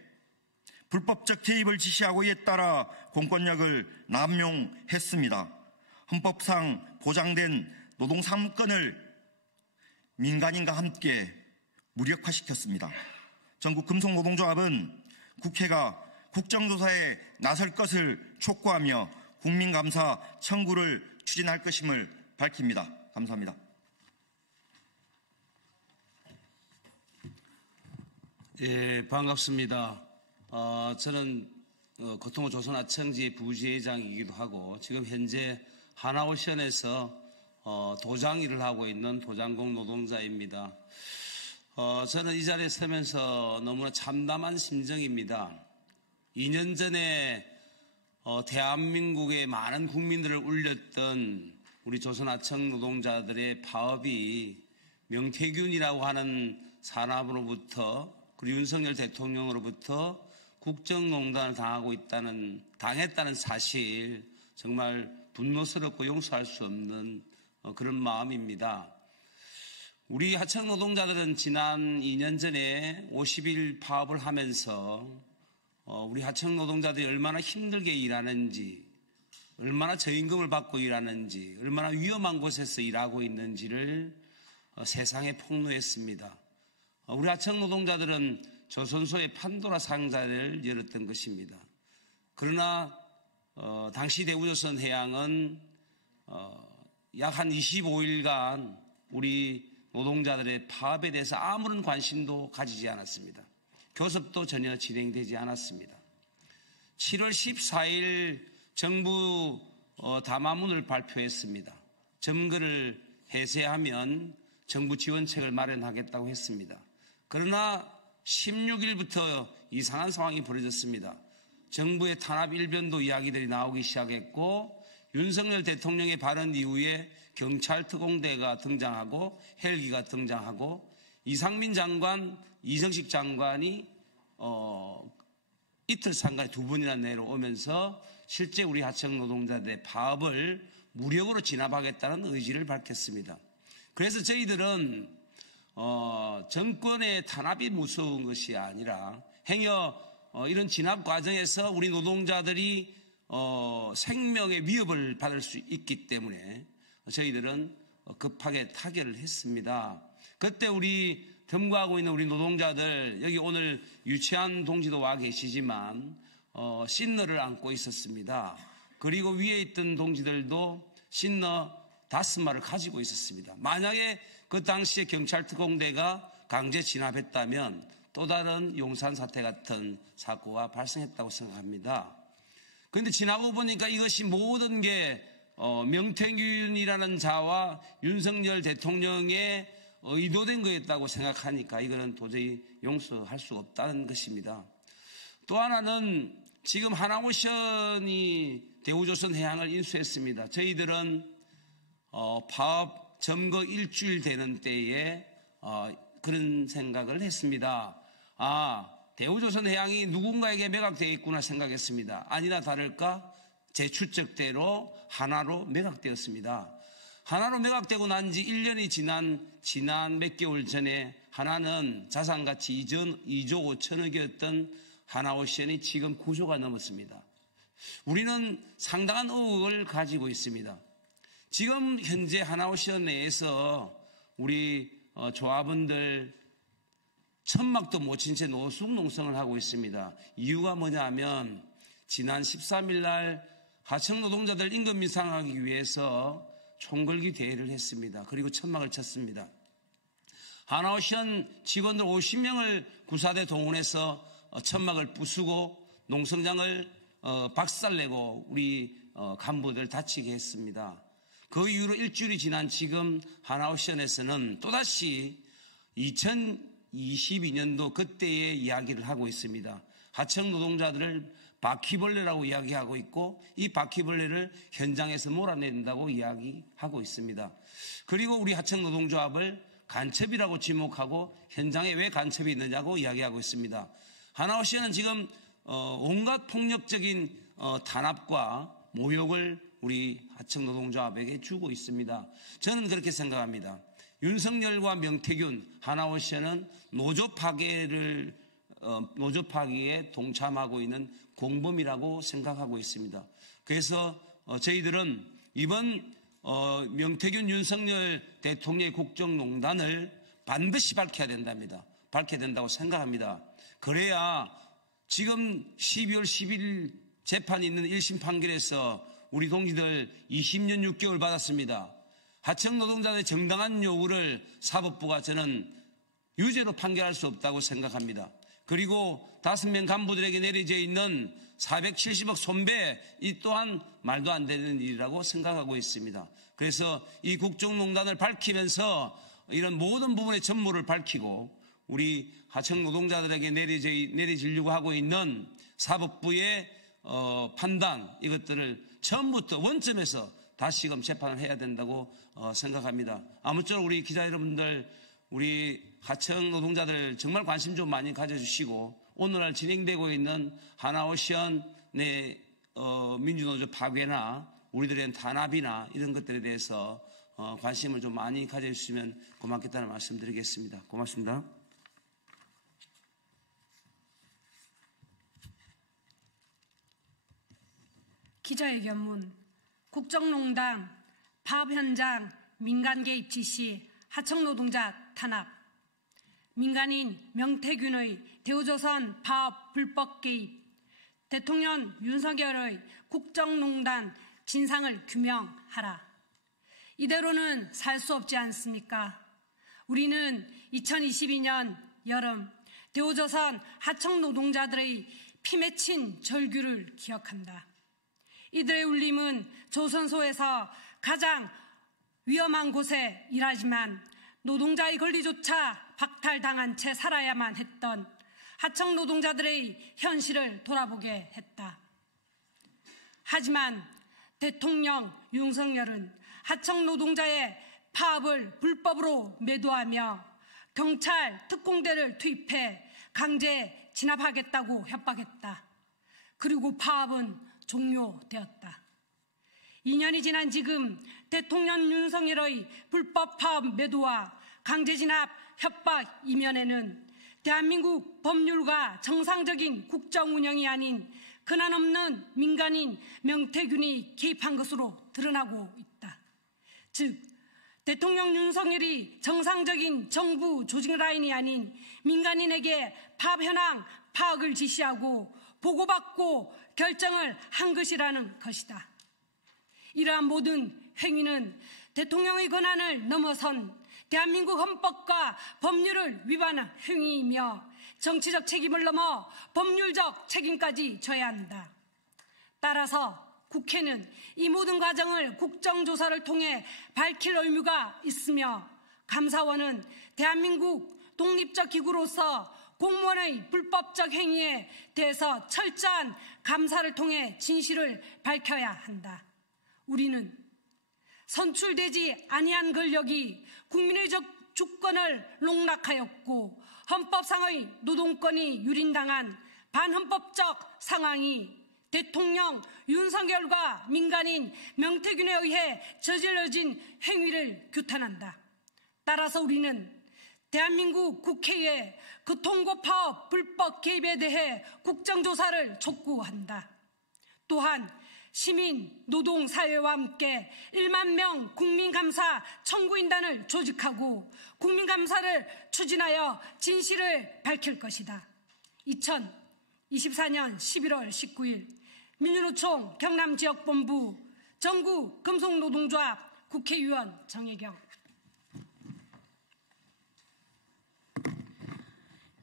불법적 개입을 지시하고 이에 따라 공권력을 남용했습니다. 헌법상 보장된 노동 3권을 민간인과 함께 무력화시켰습니다. 전국 금속노동조합은 국회가 국정조사에 나설 것을 촉구하며 국민감사 청구를 추진할 것임을 밝힙니다. 감사합니다. 예, 반갑습니다. 저는 고통호 조선하청지의 부지회장이기도 하고 지금 현재 하나오션에서 도장 일을 하고 있는 도장공 노동자입니다. 저는 이 자리에 서면서 너무나 참담한 심정입니다. 2년 전에 대한민국의 많은 국민들을 울렸던 우리 조선하청 노동자들의 파업이 명태균이라고 하는 사람으로부터 그리고 윤석열 대통령으로부터 국정농단을 당했다는 사실, 정말 분노스럽고 용서할 수 없는 그런 마음입니다. 우리 하청 노동자들은 지난 2년 전에 50일 파업을 하면서 우리 하청 노동자들이 얼마나 힘들게 일하는지, 얼마나 저임금을 받고 일하는지, 얼마나 위험한 곳에서 일하고 있는지를 세상에 폭로했습니다. 우리 하청 노동자들은 조선소의 판도라 상자를 열었던 것입니다. 그러나 당시 대우조선 해양은 약 한 25일간 우리 노동자들의 파업에 대해서 아무런 관심도 가지지 않았습니다. 교섭도 전혀 진행되지 않았습니다. 7월 14일 정부 담화문을 발표했습니다. 점거를 해제하면 정부 지원책을 마련하겠다고 했습니다. 그러나 16일부터 이상한 상황이 벌어졌습니다. 정부의 탄압 일변도 이야기들이 나오기 시작했고 윤석열 대통령의 발언 이후에 경찰 특공대가 등장하고 헬기가 등장하고 이상민 장관, 이정식 장관이 이틀 상간에 2번이나 내려오면서 실제 우리 하청 노동자들의 파업을 무력으로 진압하겠다는 의지를 밝혔습니다. 그래서 저희들은 정권의 탄압이 무서운 것이 아니라 행여 이런 진압 과정에서 우리 노동자들이 생명의 위협을 받을 수 있기 때문에 저희들은 급하게 타결을 했습니다. 그때 우리 점거하고 있는 우리 노동자들, 여기 오늘 유치한 동지도 와 계시지만 신너를 안고 있었습니다. 그리고 위에 있던 동지들도 신너 5마를 가지고 있었습니다. 만약에 그 당시에 경찰 특공대가 강제 진압했다면 또 다른 용산 사태 같은 사고가 발생했다고 생각합니다. 그런데 지나고 보니까 이것이 모든 게 명태균이라는 자와 윤석열 대통령의 의도된 거였다고 생각하니까 이거는 도저히 용서할 수가 없다는 것입니다. 또 하나는 지금 하나오션이 대우조선해양을 인수했습니다. 저희들은 파업 점거 일주일 되는 때에 그런 생각을 했습니다. 대우조선해양이 누군가에게 매각되어 있구나 생각했습니다. 아니나 다를까 제 추측대로 하나로 매각되었습니다. 하나로 매각되고 난 지 1년이 지난 몇 개월 전에 하나는 자산가치 2조 5천억이었던 하나오션이 지금 9조가 넘었습니다. 우리는 상당한 의혹을 가지고 있습니다. 지금 현재 하나오션 내에서 우리 조합원들 천막도 못 친 채 노숙 농성을 하고 있습니다. 이유가 뭐냐면 지난 13일 날 하청 노동자들 임금 인상하기 위해서 총궐기 대회를 했습니다. 그리고 천막을 쳤습니다. 하나오션 직원들 50명을 구사대 동원해서 천막을 부수고 농성장을 박살내고 우리 간부들 다치게 했습니다. 그 이후로 일주일이 지난 지금 하나오션에서는 또다시 2022년도 그때의 이야기를 하고 있습니다. 하청 노동자들을 바퀴벌레라고 이야기하고 있고 이 바퀴벌레를 현장에서 몰아낸다고 이야기하고 있습니다. 그리고 우리 하청 노동조합을 간첩이라고 지목하고 현장에 왜 간첩이 있느냐고 이야기하고 있습니다. 하나오션은 지금 온갖 폭력적인 탄압과 모욕을 우리 하청 노동조합에게 주고 있습니다. 저는 그렇게 생각합니다. 윤석열과 명태균, 하나오션은 노조 파기에 동참하고 있는 공범이라고 생각하고 있습니다. 그래서 저희들은 이번 명태균 윤석열 대통령의 국정농단을 반드시 밝혀야 된답니다. 밝혀야 된다고 생각합니다. 그래야 지금 12월 10일 재판이 있는 1심 판결에서 우리 동지들 20년 6개월 받았습니다. 하청 노동자들의 정당한 요구를 사법부가 저는 유죄로 판결할 수 없다고 생각합니다. 그리고 5명 간부들에게 내려져 있는 470억 손배, 이 또한 말도 안 되는 일이라고 생각하고 있습니다. 그래서 이 국정농단을 밝히면서 이런 모든 부분의 전모를 밝히고 우리 하청 노동자들에게 내려지려고 하고 있는 사법부의 판단, 이것들을 처음부터 원점에서 다시금 재판을 해야 된다고 생각합니다. 아무쪼록 우리 기자 여러분들, 우리 하청 노동자들 정말 관심 좀 많이 가져주시고 오늘날 진행되고 있는 하나오션 내 민주노조 파괴나 우리들의 탄압이나 이런 것들에 대해서 관심을 좀 많이 가져주시면 고맙겠다는 말씀드리겠습니다. 고맙습니다. 기자회견문. 국정농단, 파업 현장, 민간 개입 지시, 하청 노동자 탄압. 민간인 명태균의 대우조선 파업 불법 개입. 대통령 윤석열의 국정농단 진상을 규명하라. 이대로는 살 수 없지 않습니까? 우리는 2022년 여름 대우조선 하청 노동자들의 피 맺힌 절규를 기억한다. 이들의 울림은 조선소에서 가장 위험한 곳에 일하지만 노동자의 권리조차 박탈당한 채 살아야만 했던 하청 노동자들의 현실을 돌아보게 했다. 하지만 대통령 윤석열은 하청 노동자의 파업을 불법으로 매도하며 경찰 특공대를 투입해 강제 진압하겠다고 협박했다. 그리고 파업은 종료되었다. 2년이 지난 지금 대통령 윤석열의 불법 파업 매도와 강제 진압 협박 이면에는 대한민국 법률과 정상적인 국정 운영이 아닌 근한없는 민간인 명태균이 개입한 것으로 드러나고 있다. 즉 대통령 윤석열이 정상적인 정부 조직 라인이 아닌 민간인에게 파업 현황 파악을 지시하고 보고받고 결정을 한 것이라는 것이다. 이러한 모든 행위는 대통령의 권한을 넘어선 대한민국 헌법과 법률을 위반한 행위이며 정치적 책임을 넘어 법률적 책임까지 져야 한다. 따라서 국회는 이 모든 과정을 국정조사를 통해 밝힐 의무가 있으며 감사원은 대한민국 독립적 기구로서 공무원의 불법적 행위에 대해서 철저한 감사를 통해 진실을 밝혀야 한다. 우리는 선출되지 아니한 권력이 국민의 주권을 농락하였고 헌법상의 노동권이 유린당한 반헌법적 상황이 대통령 윤석열과 민간인 명태균에 의해 저질러진 행위를 규탄한다. 따라서 우리는 대한민국 국회에 그 통고 파업 불법 개입에 대해 국정조사를 촉구한다. 또한 시민, 노동, 사회와 함께 1만 명 국민감사 청구인단을 조직하고 국민감사를 추진하여 진실을 밝힐 것이다. 2024년 11월 19일 민주노총 경남지역본부 전국 금속노동조합 국회의원 정혜경.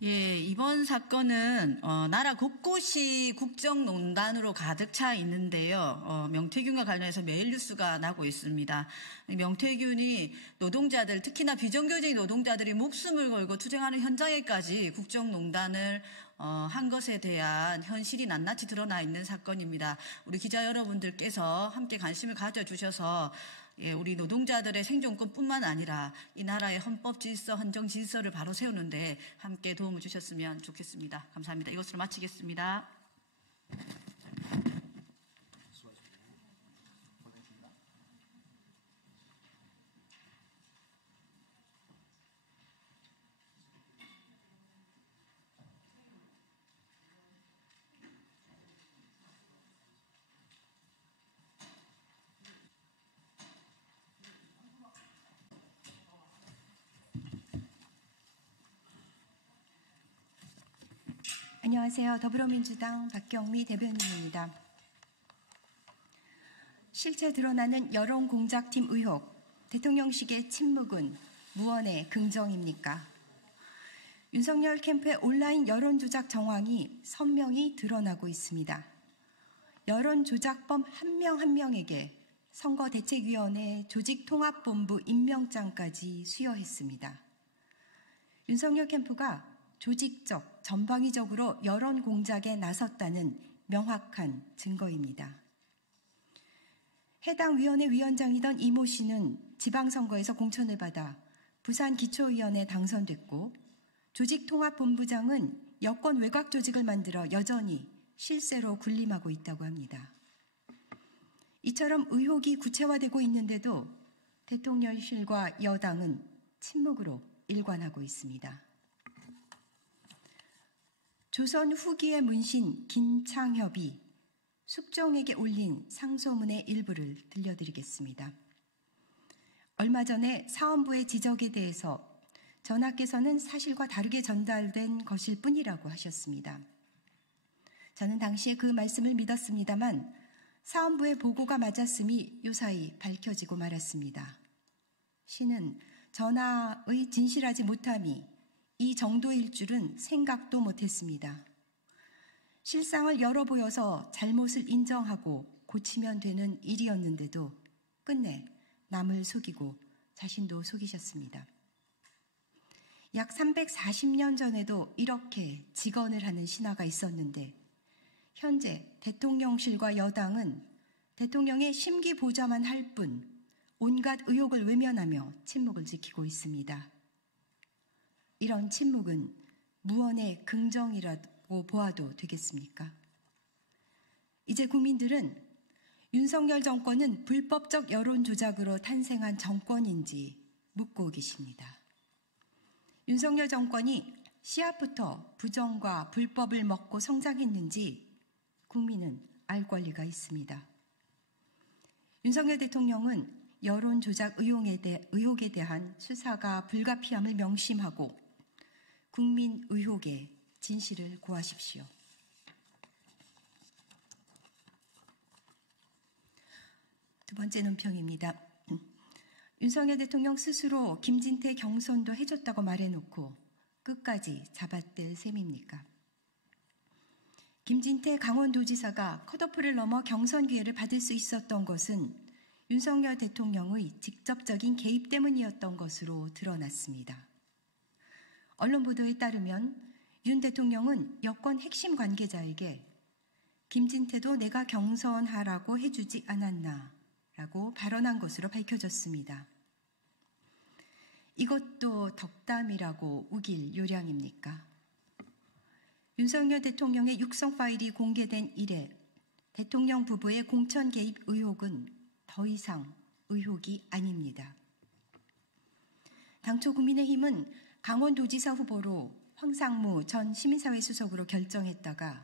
예, 이번 사건은 나라 곳곳이 국정농단으로 가득 차 있는데요. 명태균과 관련해서 매일 뉴스가 나고 있습니다. 명태균이 노동자들, 특히나 비정규직 노동자들이 목숨을 걸고 투쟁하는 현장에까지 국정농단을 한 것에 대한 현실이 낱낱이 드러나 있는 사건입니다. 우리 기자 여러분들께서 함께 관심을 가져주셔서 우리 노동자들의 생존권뿐만 아니라 이 나라의 헌법 질서, 헌정 질서를 바로 세우는데 함께 도움을 주셨으면 좋겠습니다. 감사합니다. 이것으로 마치겠습니다. 안녕하세요. 더불어민주당 박경미 대변인입니다. 실제 드러나는 여론공작팀 의혹, 대통령실의 침묵은 무언의 긍정입니까? 윤석열 캠프의 온라인 여론조작 정황이 선명히 드러나고 있습니다. 여론조작범 한 명 한 명에게 선거대책위원회 조직통합본부 임명장까지 수여했습니다. 윤석열 캠프가 조직적, 전방위적으로 여론 공작에 나섰다는 명확한 증거입니다. 해당 위원회 위원장이던 이모 씨는 지방선거에서 공천을 받아 부산기초의원에 당선됐고 조직통합본부장은 여권 외곽 조직을 만들어 여전히 실세로 군림하고 있다고 합니다. 이처럼 의혹이 구체화되고 있는데도 대통령실과 여당은 침묵으로 일관하고 있습니다. 조선 후기의 문신 김창협이 숙종에게 올린 상소문의 일부를 들려드리겠습니다. 얼마 전에 사원부의 지적에 대해서 전하께서는 사실과 다르게 전달된 것일 뿐이라고 하셨습니다. 저는 당시에 그 말씀을 믿었습니다만 사원부의 보고가 맞았음이 요사이 밝혀지고 말았습니다. 신은 전하의 진실하지 못함이 이 정도일 줄은 생각도 못했습니다. 실상을 열어보여서 잘못을 인정하고 고치면 되는 일이었는데도 끝내 남을 속이고 자신도 속이셨습니다. 약 340년 전에도 이렇게 직언을 하는 신하가 있었는데 현재 대통령실과 여당은 대통령의 심기 보좌만 할 뿐 온갖 의혹을 외면하며 침묵을 지키고 있습니다. 이런 침묵은 무언의 긍정이라고 보아도 되겠습니까? 이제 국민들은 윤석열 정권은 불법적 여론 조작으로 탄생한 정권인지 묻고 계십니다. 윤석열 정권이 씨앗부터 부정과 불법을 먹고 성장했는지 국민은 알 권리가 있습니다. 윤석열 대통령은 여론 조작 의혹에 대한 수사가 불가피함을 명심하고 국민 의혹의 진실을 고하십시오. 두 번째 논평입니다. 윤석열 대통령 스스로 김진태 경선도 해줬다고 말해놓고 끝까지 끝까지 잡아뗄 셈입니까? 김진태 강원도지사가 컷오프를 넘어 경선 기회를 받을 수 있었던 것은 윤석열 대통령의 직접적인 개입 때문이었던 것으로 드러났습니다. 언론 보도에 따르면 윤 대통령은 여권 핵심 관계자에게 김진태도 내가 경선하라고 해주지 않았나 라고 발언한 것으로 밝혀졌습니다. 이것도 덕담이라고 우길 요량입니까? 윤석열 대통령의 육성 파일이 공개된 이래 대통령 부부의 공천 개입 의혹은 더 이상 의혹이 아닙니다. 당초 국민의힘은 강원도지사 후보로 황상무 전 시민사회 수석으로 결정했다가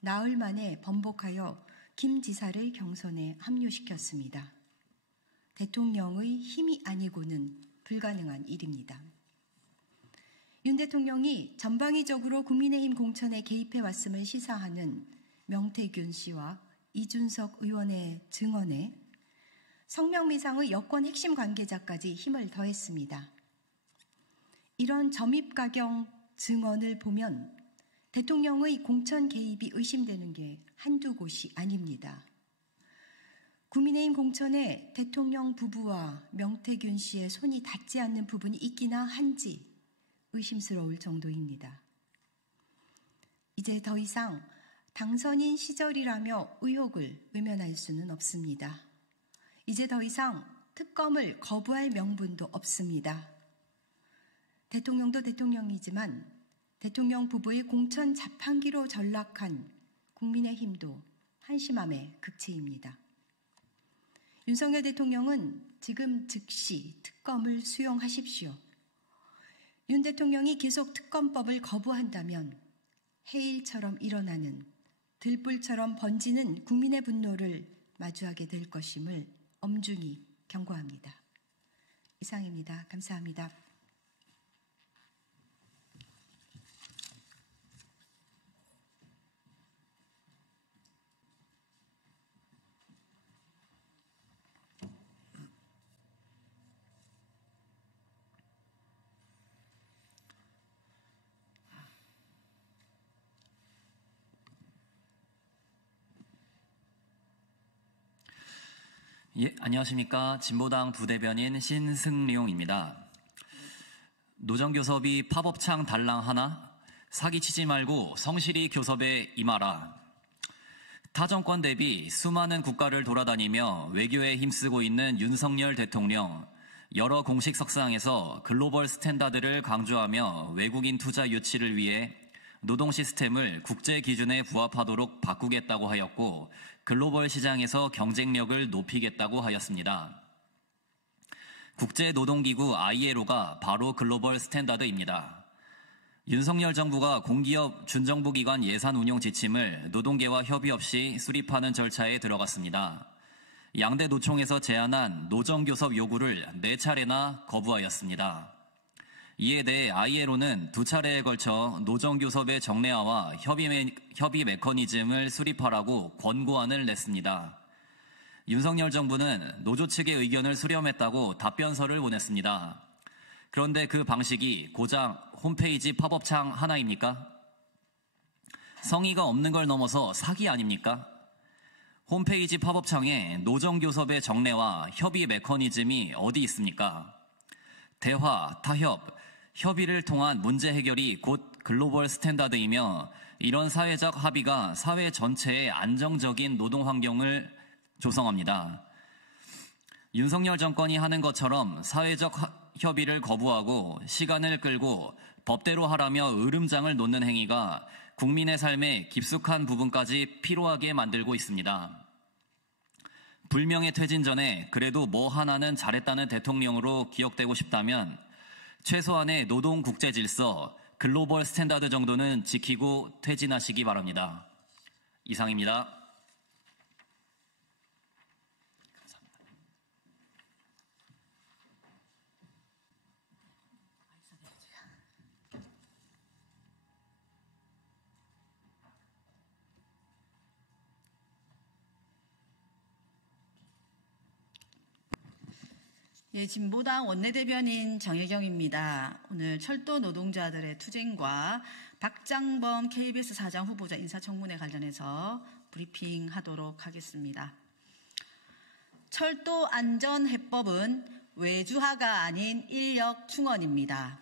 나흘 만에 번복하여 김 지사를 경선에 합류시켰습니다. 대통령의 힘이 아니고는 불가능한 일입니다. 윤 대통령이 전방위적으로 국민의힘 공천에 개입해왔음을 시사하는 명태균 씨와 이준석 의원의 증언에 성명미상의 여권 핵심 관계자까지 힘을 더했습니다. 이런 점입가경 증언을 보면 대통령의 공천 개입이 의심되는 게 한두 곳이 아닙니다. 국민의힘 공천에 대통령 부부와 명태균 씨의 손이 닿지 않는 부분이 있기나 한지 의심스러울 정도입니다. 이제 더 이상 당선인 시절이라며 의혹을 외면할 수는 없습니다. 이제 더 이상 특검을 거부할 명분도 없습니다. 대통령도 대통령이지만 대통령 부부의 공천 자판기로 전락한 국민의힘도 한심함의 극치입니다. 윤석열 대통령은 지금 즉시 특검을 수용하십시오. 윤 대통령이 계속 특검법을 거부한다면 해일처럼 일어나는 들불처럼 번지는 국민의 분노를 마주하게 될 것임을 엄중히 경고합니다. 이상입니다. 감사합니다. 예, 안녕하십니까. 진보당 부대변인 신승룡입니다. 노정교섭이 팝업창 달랑 하나? 사기치지 말고 성실히 교섭에 임하라. 타 정권 대비 수많은 국가를 돌아다니며 외교에 힘쓰고 있는 윤석열 대통령. 여러 공식 석상에서 글로벌 스탠다드를 강조하며 외국인 투자 유치를 위해 노동 시스템을 국제 기준에 부합하도록 바꾸겠다고 하였고 글로벌 시장에서 경쟁력을 높이겠다고 하였습니다. 국제노동기구 ILO가 바로 글로벌 스탠다드입니다. 윤석열 정부가 공기업 준정부기관 예산 운용 지침을 노동계와 협의 없이 수립하는 절차에 들어갔습니다. 양대 노총에서 제안한 노정교섭 요구를 4차례나 거부하였습니다. 이에 대해 ILO는 2차례에 걸쳐 노정교섭의 정례화와 협의 메커니즘을 수립하라고 권고안을 냈습니다. 윤석열 정부는 노조 측의 의견을 수렴했다고 답변서를 보냈습니다. 그런데 그 방식이 고작 홈페이지 팝업창 하나입니까? 성의가 없는 걸 넘어서 사기 아닙니까? 홈페이지 팝업창에 노정교섭의 정례와 협의 메커니즘이 어디 있습니까? 대화, 타협, 협의를 통한 문제 해결이 곧 글로벌 스탠다드이며 이런 사회적 합의가 사회 전체의 안정적인 노동 환경을 조성합니다. 윤석열 정권이 하는 것처럼 사회적 협의를 거부하고 시간을 끌고 법대로 하라며 으름장을 놓는 행위가 국민의 삶에 깊숙한 부분까지 피로하게 만들고 있습니다. 불명예 퇴진 전에 그래도 뭐 하나는 잘했다는 대통령으로 기억되고 싶다면 최소한의 노동 국제 질서, 글로벌 스탠다드 정도는 지키고 퇴진하시기 바랍니다. 이상입니다. 예, 진보당 원내대변인 정혜경입니다. 오늘 철도 노동자들의 투쟁과 박장범 KBS 사장 후보자 인사청문회 관련해서 브리핑하도록 하겠습니다. 철도 안전해법은 외주화가 아닌 인력 충원입니다.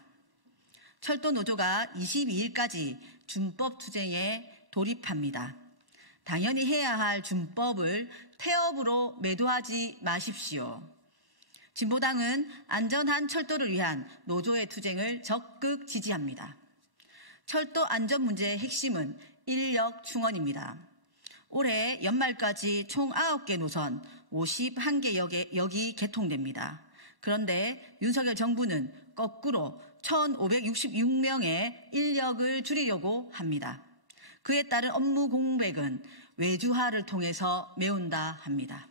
철도 노조가 22일까지 준법 투쟁에 돌입합니다. 당연히 해야 할 준법을 태업으로 매도하지 마십시오. 진보당은 안전한 철도를 위한 노조의 투쟁을 적극 지지합니다. 철도 안전 문제의 핵심은 인력 충원입니다. 올해 연말까지 총 9개 노선 51개 역이 개통됩니다. 그런데 윤석열 정부는 거꾸로 1,566명의 인력을 줄이려고 합니다. 그에 따른 업무 공백은 외주화를 통해서 메운다 합니다.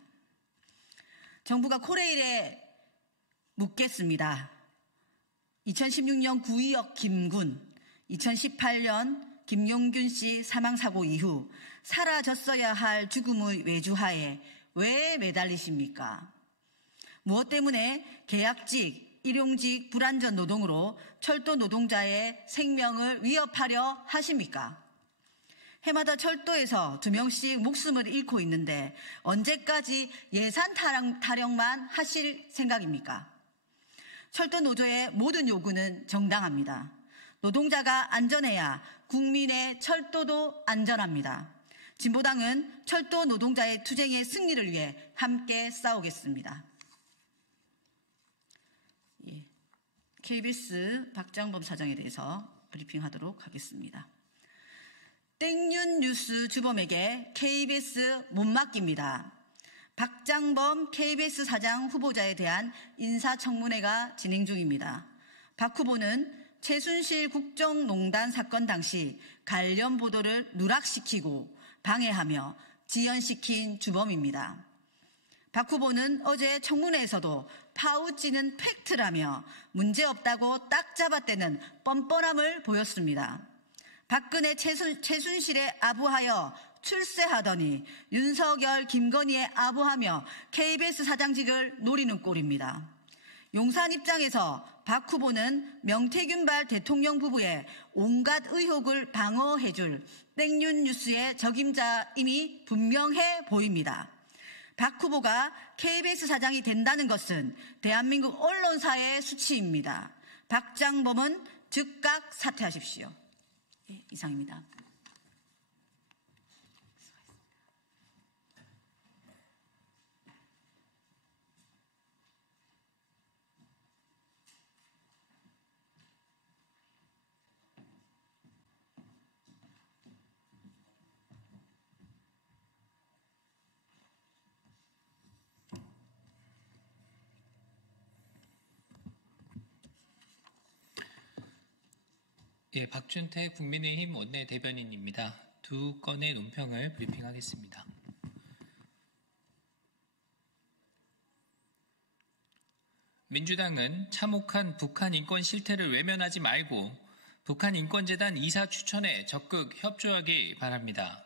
정부가 코레일에 묻겠습니다. 2016년 구의역 김군, 2018년 김용균 씨 사망사고 이후 사라졌어야 할 죽음의 외주화에 왜 매달리십니까? 무엇 때문에 계약직, 일용직 불안전 노동으로 철도 노동자의 생명을 위협하려 하십니까? 해마다 철도에서 2명씩 목숨을 잃고 있는데 언제까지 예산 타령만 하실 생각입니까? 철도 노조의 모든 요구는 정당합니다. 노동자가 안전해야 국민의 철도도 안전합니다. 진보당은 철도 노동자의 투쟁의 승리를 위해 함께 싸우겠습니다. KBS 박장범 사장에 대해서 브리핑하도록 하겠습니다. 땡윤 뉴스 주범에게 KBS 못 맡깁니다. 박장범 KBS 사장 후보자에 대한 인사청문회가 진행 중입니다. 박 후보는 최순실 국정농단 사건 당시 관련 보도를 누락시키고 방해하며 지연시킨 주범입니다. 박 후보는 어제 청문회에서도 파우치는 팩트라며 문제없다고 딱 잡아떼는 뻔뻔함을 보였습니다. 박근혜 최순실에 아부하여 출세하더니 윤석열 김건희에 아부하며 KBS 사장직을 노리는 꼴입니다. 용산 입장에서 박 후보는 명태균발 대통령 부부의 온갖 의혹을 방어해줄 땡윤 뉴스의 적임자임이 분명해 보입니다. 박 후보가 KBS 사장이 된다는 것은 대한민국 언론사의 수치입니다. 박장범은 즉각 사퇴하십시오. 네, 이상입니다. 예, 박준태 국민의힘 원내대변인입니다. 두 건의 논평을 브리핑하겠습니다. 민주당은 참혹한 북한 인권 실태를 외면하지 말고 북한 인권재단 이사 추천에 적극 협조하기 바랍니다.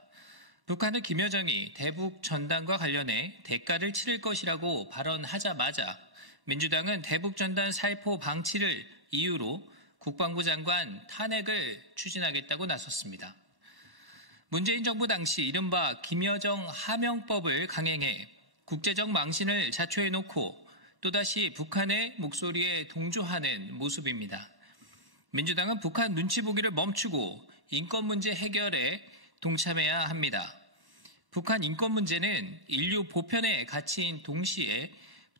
북한은 김여정이 대북 전단과 관련해 대가를 치를 것이라고 발언하자마자 민주당은 대북 전단 살포 방치를 이유로 국방부 장관 탄핵을 추진하겠다고 나섰습니다. 문재인 정부 당시 이른바 김여정 하명법을 강행해 국제적 망신을 자초해놓고 또다시 북한의 목소리에 동조하는 모습입니다. 민주당은 북한 눈치 보기를 멈추고 인권 문제 해결에 동참해야 합니다. 북한 인권 문제는 인류 보편의 가치인 동시에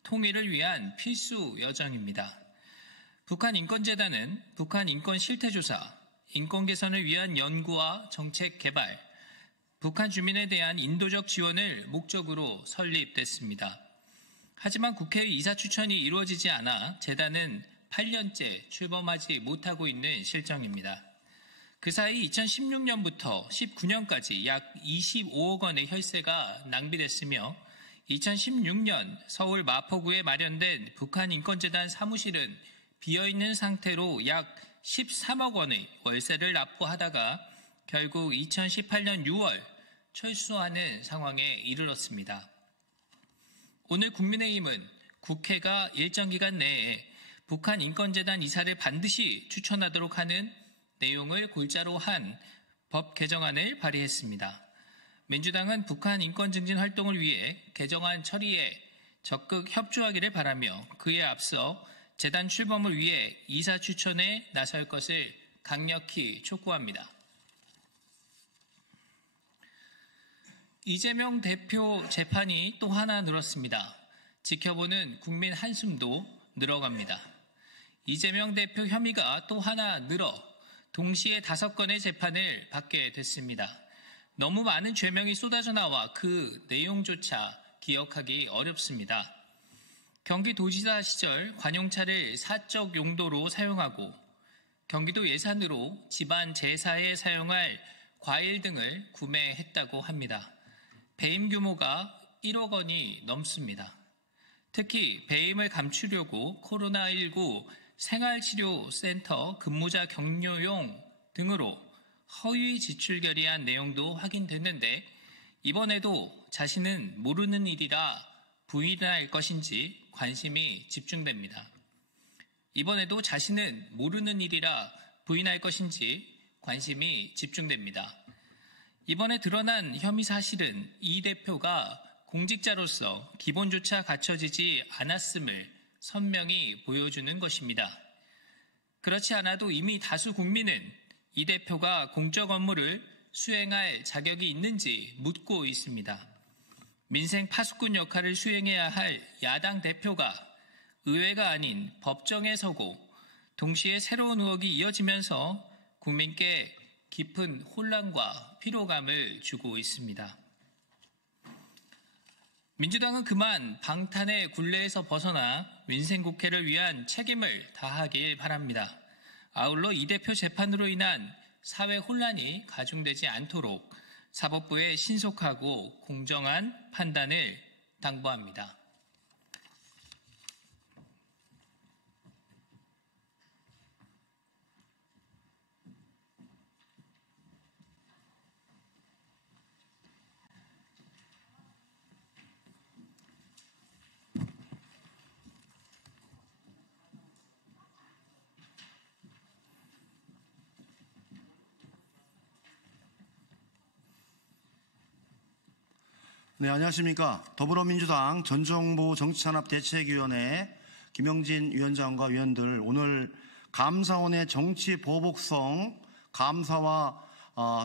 통일을 위한 필수 여정입니다. 북한 인권재단은 북한 인권 실태조사, 인권 개선을 위한 연구와 정책 개발, 북한 주민에 대한 인도적 지원을 목적으로 설립됐습니다. 하지만 국회의 이사 추천이 이루어지지 않아 재단은 8년째 출범하지 못하고 있는 실정입니다. 그 사이 2016년부터 19년까지 약 25억 원의 혈세가 낭비됐으며 2016년 서울 마포구에 마련된 북한 인권재단 사무실은 비어있는 상태로 약 13억 원의 월세를 납부하다가 결국 2018년 6월 철수하는 상황에 이르렀습니다. 오늘 국민의힘은 국회가 일정 기간 내에 북한 인권재단 이사를 반드시 추천하도록 하는 내용을 골자로 한 법 개정안을 발의했습니다. 민주당은 북한 인권 증진 활동을 위해 개정안 처리에 적극 협조하기를 바라며 그에 앞서 재단 출범을 위해 이사 추천에 나설 것을 강력히 촉구합니다. 이재명 대표 재판이 또 하나 늘었습니다. 지켜보는 국민 한숨도 늘어갑니다. 이재명 대표 혐의가 또 하나 늘어 동시에 5건의 재판을 받게 됐습니다. 너무 많은 죄명이 쏟아져 나와 그 내용조차 기억하기 어렵습니다. 경기도지사 시절 관용차를 사적 용도로 사용하고 경기도 예산으로 집안 제사에 사용할 과일 등을 구매했다고 합니다. 배임 규모가 1억 원이 넘습니다. 특히 배임을 감추려고 코로나19 생활치료센터 근무자 격려용 등으로 허위 지출 결의한 내용도 확인됐는데 이번에도 자신은 모르는 일이라 부인할 것인지 관심이 집중됩니다. 이번에도 자신은 모르는 일이라 부인할 것인지 관심이 집중됩니다. 이번에 드러난 혐의 사실은 이 대표가 공직자로서 기본조차 갖춰지지 않았음을 선명히 보여주는 것입니다. 그렇지 않아도 이미 다수 국민은 이 대표가 공적 업무를 수행할 자격이 있는지 묻고 있습니다. 민생 파수꾼 역할을 수행해야 할 야당 대표가 의회가 아닌 법정에 서고 동시에 새로운 의혹이 이어지면서 국민께 깊은 혼란과 피로감을 주고 있습니다. 민주당은 그만 방탄의 굴레에서 벗어나 민생국회를 위한 책임을 다하길 바랍니다. 아울러 이 대표 재판으로 인한 사회 혼란이 가중되지 않도록 사법부의 신속하고 공정한 판단을 당부합니다. 네, 안녕하십니까. 더불어민주당 전정부 정치산업대책위원회 김영진 위원장과 위원들, 오늘 감사원의 정치 보복성 감사와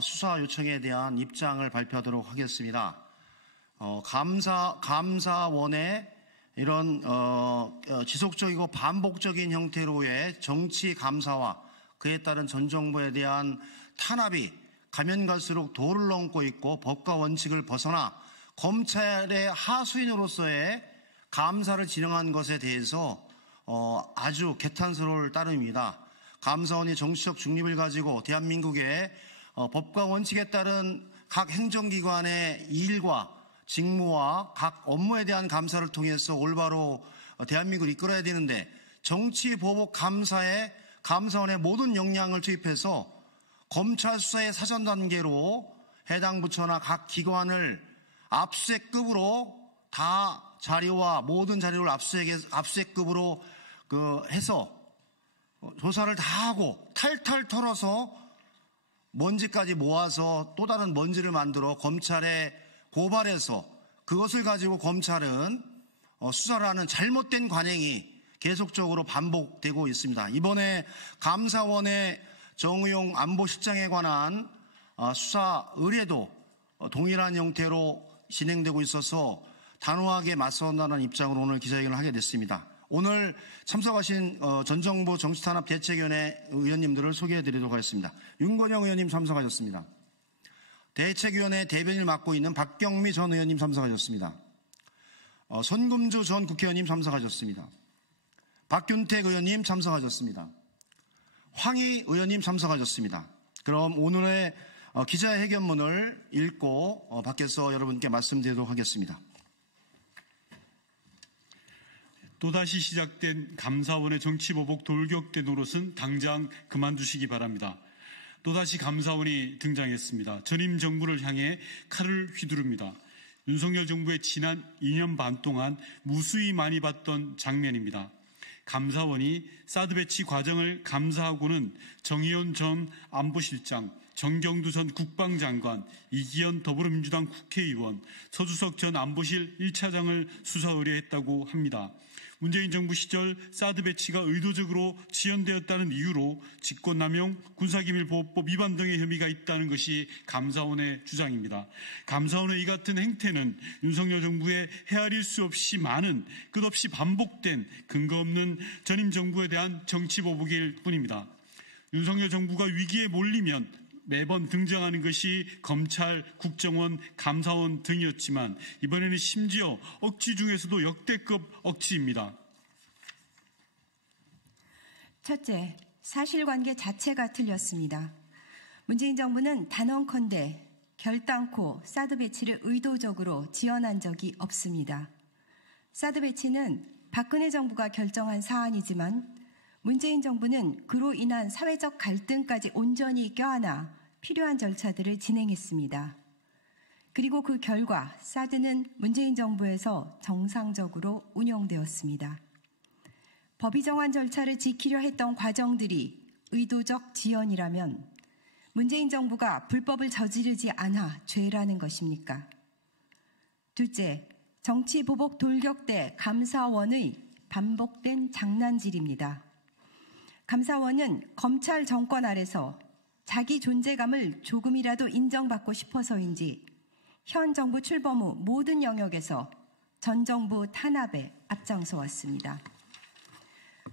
수사 요청에 대한 입장을 발표하도록 하겠습니다. 감사원의 이런 지속적이고 반복적인 형태로의 정치 감사와 그에 따른 전 정부에 대한 탄압이 가면 갈수록 도를 넘고 있고 법과 원칙을 벗어나 검찰의 하수인으로서의 감사를 진행한 것에 대해서 아주 개탄스러울 따름입니다. 감사원이 정치적 중립을 가지고 대한민국의 법과 원칙에 따른 각 행정기관의 일과 직무와 각 업무에 대한 감사를 통해서 올바로 대한민국을 이끌어야 되는데, 정치 보복 감사에 감사원의 모든 역량을 투입해서 검찰 수사의 사전 단계로 해당 부처나 각 기관을 압수수색급으로 다 자료와 모든 자료를 압수수색급으로 해서 조사를 다 하고 탈탈 털어서 먼지까지 모아서 또 다른 먼지를 만들어 검찰에 고발해서 그것을 가지고 검찰은 수사를 하는 잘못된 관행이 계속적으로 반복되고 있습니다. 이번에 감사원의 정의용 안보실장에 관한 수사 의뢰도 동일한 형태로 진행되고 있어서 단호하게 맞서온다는 입장으로 오늘 기자회견을 하게 됐습니다. 오늘 참석하신 전정부 정치탄압대책위원회 의원님들을 소개해드리도록 하겠습니다. 윤건영 의원님 참석하셨습니다. 대책위원회 대변인을 맡고 있는 박경미 전 의원님 참석하셨습니다. 손금주 전 국회의원님 참석하셨습니다. 박균택 의원님 참석하셨습니다. 황희 의원님 참석하셨습니다. 그럼 오늘의 기자회견문을 읽고 밖에서 여러분께 말씀드리도록 하겠습니다. 또다시 시작된 감사원의 정치보복 돌격대 노릇은 당장 그만두시기 바랍니다. 또다시 감사원이 등장했습니다. 전임 정부를 향해 칼을 휘두릅니다. 윤석열 정부의 지난 2년 반 동안 무수히 많이 봤던 장면입니다. 감사원이 사드 배치 과정을 감사하고는 정의연 전 안보실장, 정경두 전 국방장관, 이기현 더불어민주당 국회의원, 서주석 전 안보실 1차장을 수사 의뢰했다고 합니다. 문재인 정부 시절 사드 배치가 의도적으로 지연되었다는 이유로 직권남용, 군사기밀보호법 위반 등의 혐의가 있다는 것이 감사원의 주장입니다. 감사원의 이 같은 행태는 윤석열 정부의 헤아릴 수 없이 많은, 끝없이 반복된 근거 없는 전임 정부에 대한 정치보복일 뿐입니다. 윤석열 정부가 위기에 몰리면 매번 등장하는 것이 검찰, 국정원, 감사원 등이었지만 이번에는 심지어 억지 중에서도 역대급 억지입니다. 첫째, 사실관계 자체가 틀렸습니다. 문재인 정부는 단언컨대 결단코 사드 배치를 의도적으로 지연한 적이 없습니다. 사드 배치는 박근혜 정부가 결정한 사안이지만 문재인 정부는 그로 인한 사회적 갈등까지 온전히 껴안아 필요한 절차들을 진행했습니다. 그리고 그 결과 사드는 문재인 정부에서 정상적으로 운영되었습니다. 법이 정한 절차를 지키려 했던 과정들이 의도적 지연이라면 문재인 정부가 불법을 저지르지 않아 죄라는 것입니까? 둘째, 정치보복 돌격대 감사원의 반복된 장난질입니다. 감사원은 검찰 정권 아래서 자기 존재감을 조금이라도 인정받고 싶어서인지 현 정부 출범 후 모든 영역에서 전 정부 탄압에 앞장서 왔습니다.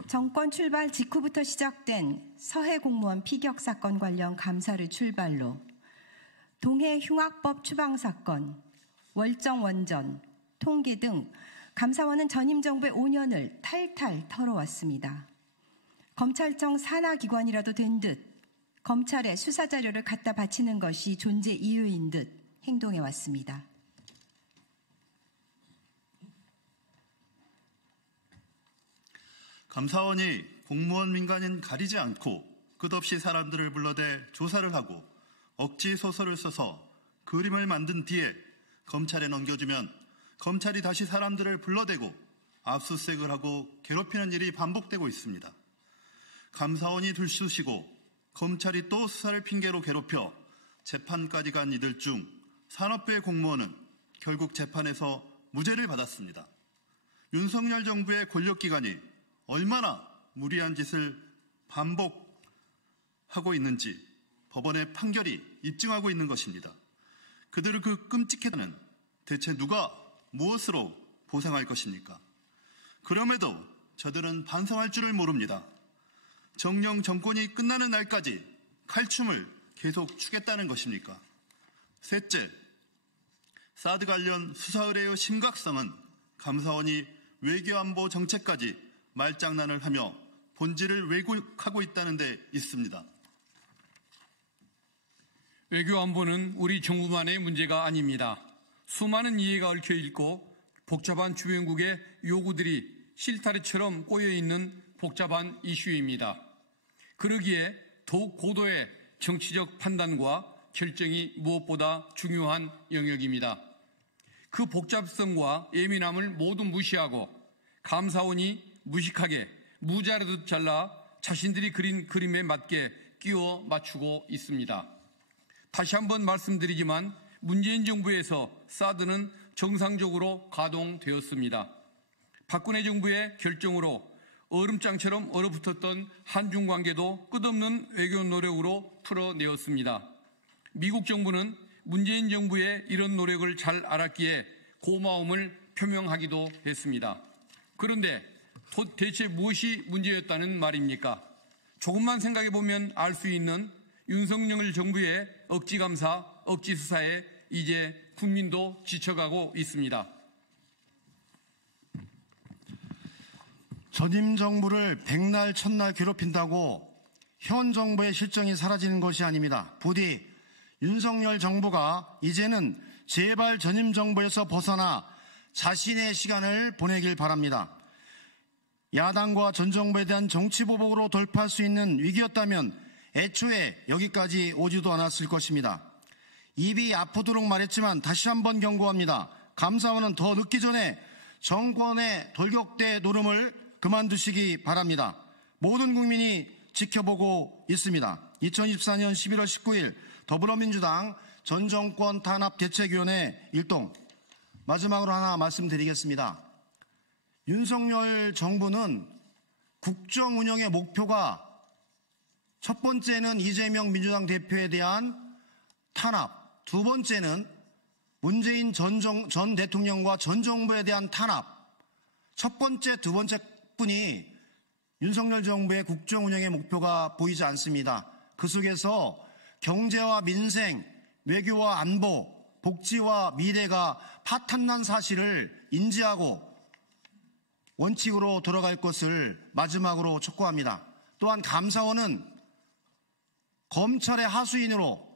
정권 출발 직후부터 시작된 서해 공무원 피격 사건 관련 감사를 출발로 동해 흉악법 추방 사건, 월정 원전, 통계 등 감사원은 전임 정부의 5년을 탈탈 털어왔습니다. 검찰청 산하기관이라도 된 듯 검찰에 수사자료를 갖다 바치는 것이 존재 이유인 듯 행동해왔습니다. 감사원이 공무원 민간인 가리지 않고 끝없이 사람들을 불러대 조사를 하고 억지 소설을 써서 그림을 만든 뒤에 검찰에 넘겨주면 검찰이 다시 사람들을 불러대고 압수수색을 하고 괴롭히는 일이 반복되고 있습니다. 감사원이 들쑤시고 검찰이 또 수사를 핑계로 괴롭혀 재판까지 간 이들 중 산업부의 공무원은 결국 재판에서 무죄를 받았습니다. 윤석열 정부의 권력기관이 얼마나 무리한 짓을 반복하고 있는지 법원의 판결이 입증하고 있는 것입니다. 그들을 그 끔찍했다는 대체 누가 무엇으로 보상할 것입니까? 그럼에도 저들은 반성할 줄을 모릅니다. 정령 정권이 끝나는 날까지 칼춤을 계속 추겠다는 것입니까? 셋째, 사드 관련 수사 의뢰의 심각성은 감사원이 외교안보 정책까지 말장난을 하며 본질을 왜곡하고 있다는 데 있습니다. 외교안보는 우리 정부만의 문제가 아닙니다. 수많은 이해가 얽혀있고 복잡한 주변국의 요구들이 실타래처럼 꼬여있는 복잡한 이슈입니다. 그러기에 더욱 고도의 정치적 판단과 결정이 무엇보다 중요한 영역입니다. 그 복잡성과 예민함을 모두 무시하고 감사원이 무식하게 무자르듯 잘라 자신들이 그린 그림에 맞게 끼워 맞추고 있습니다. 다시 한번 말씀드리지만 문재인 정부에서 사드는 정상적으로 가동되었습니다. 박근혜 정부의 결정으로 얼음장처럼 얼어붙었던 한중 관계도 끝없는 외교 노력으로 풀어내었습니다. 미국 정부는 문재인 정부의 이런 노력을 잘 알았기에 고마움을 표명하기도 했습니다. 그런데 대체 무엇이 문제였다는 말입니까? 조금만 생각해보면 알 수 있는 윤석열 정부의 억지 감사, 억지 수사에 이제 국민도 지쳐가고 있습니다. 전임 정부를 백날 첫날 괴롭힌다고 현 정부의 실정이 사라지는 것이 아닙니다. 부디 윤석열 정부가 이제는 제발 전임 정부에서 벗어나 자신의 시간을 보내길 바랍니다. 야당과 전 정부에 대한 정치보복으로 돌파할 수 있는 위기였다면 애초에 여기까지 오지도 않았을 것입니다. 입이 아프도록 말했지만 다시 한번 경고합니다. 감사원은 더 늦기 전에 정권의 돌격대 노름을 그만두시기 바랍니다. 모든 국민이 지켜보고 있습니다. 2024년 11월 19일 더불어민주당 전 정권 탄압 대책위원회 일동, 마지막으로 하나 말씀드리겠습니다. 윤석열 정부는 국정 운영의 목표가 첫 번째는 이재명 민주당 대표에 대한 탄압, 두 번째는 문재인 전 대통령과 전 정부에 대한 탄압, 첫 번째, 두 번째 뿐이 윤석열 정부의 국정 운영의 목표가 보이지 않습니다. 그 속에서 경제와 민생, 외교와 안보, 복지와 미래가 파탄난 사실을 인지하고 원칙으로 돌아갈 것을 마지막으로 촉구합니다. 또한 감사원은 검찰의 하수인으로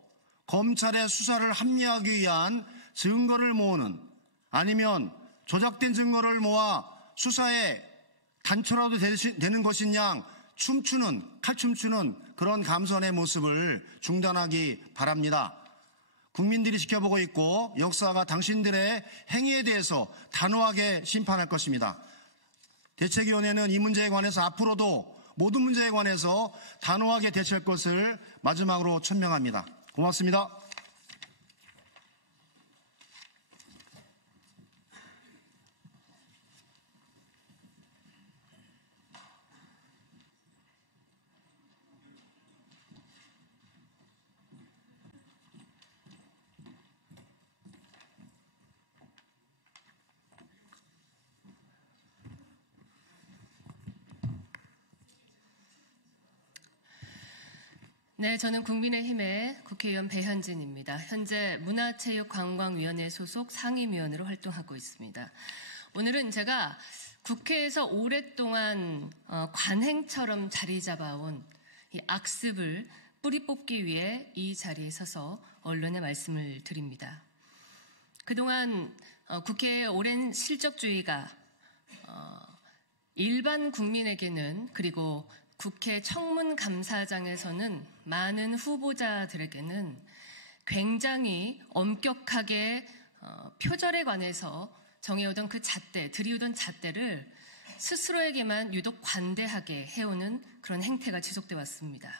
검찰의 수사를 합리화하기 위한 증거를 모으는, 아니면 조작된 증거를 모아 수사에 단초라도 되는 것인 양 칼춤추는 그런 감사원의 모습을 중단하기 바랍니다. 국민들이 지켜보고 있고 역사가 당신들의 행위에 대해서 단호하게 심판할 것입니다. 대책위원회는 이 문제에 관해서 앞으로도 모든 문제에 관해서 단호하게 대처할 것을 마지막으로 천명합니다. 고맙습니다. 네, 저는 국민의힘의 국회의원 배현진입니다. 현재 문화체육관광위원회 소속 상임위원으로 활동하고 있습니다. 오늘은 제가 국회에서 오랫동안 관행처럼 자리 잡아온 이 악습을 뿌리 뽑기 위해 이 자리에 서서 언론에 말씀을 드립니다. 그동안 국회의 오랜 실적주의가 일반 국민에게는, 그리고 국회 청문감사장에서는 많은 후보자들에게는 굉장히 엄격하게 표절에 관해서 정해오던 그 잣대, 들이우던 잣대를 스스로에게만 유독 관대하게 해오는 그런 행태가 지속돼 왔습니다.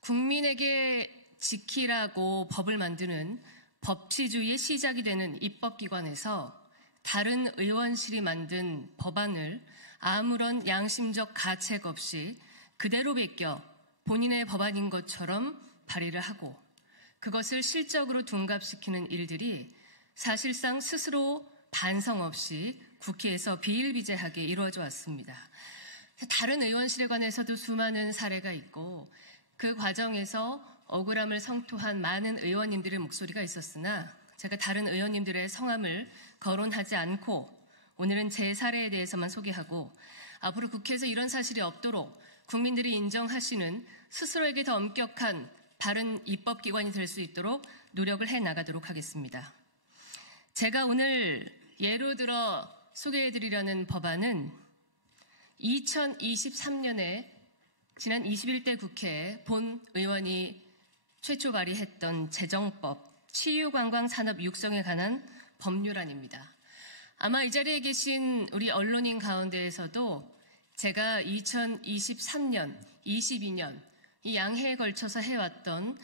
국민에게 지키라고 법을 만드는 법치주의의 시작이 되는 입법기관에서 다른 의원실이 만든 법안을 아무런 양심적 가책 없이 그대로 베껴 본인의 법안인 것처럼 발의를 하고 그것을 실적으로 둔갑시키는 일들이 사실상 스스로 반성 없이 국회에서 비일비재하게 이루어져 왔습니다. 다른 의원실에 관해서도 수많은 사례가 있고 그 과정에서 억울함을 성토한 많은 의원님들의 목소리가 있었으나 제가 다른 의원님들의 성함을 거론하지 않고 오늘은 제 사례에 대해서만 소개하고 앞으로 국회에서 이런 사실이 없도록 국민들이 인정하시는 스스로에게 더 엄격한 바른 입법기관이 될 수 있도록 노력을 해나가도록 하겠습니다. 제가 오늘 예로 들어 소개해드리려는 법안은 2023년에 지난 21대 국회에 본 의원이 최초 발의했던 재정법, 치유관광산업 육성에 관한 법률안입니다. 아마 이 자리에 계신 우리 언론인 가운데에서도 제가 2023년, 22년 이 양해에 걸쳐서 해왔던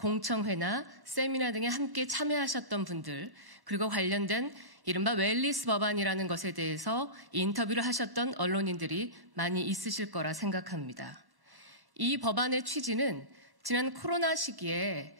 공청회나 세미나 등에 함께 참여하셨던 분들, 그리고 관련된 이른바 웰리스 법안이라는 것에 대해서 인터뷰를 하셨던 언론인들이 많이 있으실 거라 생각합니다. 이 법안의 취지는 지난 코로나 시기에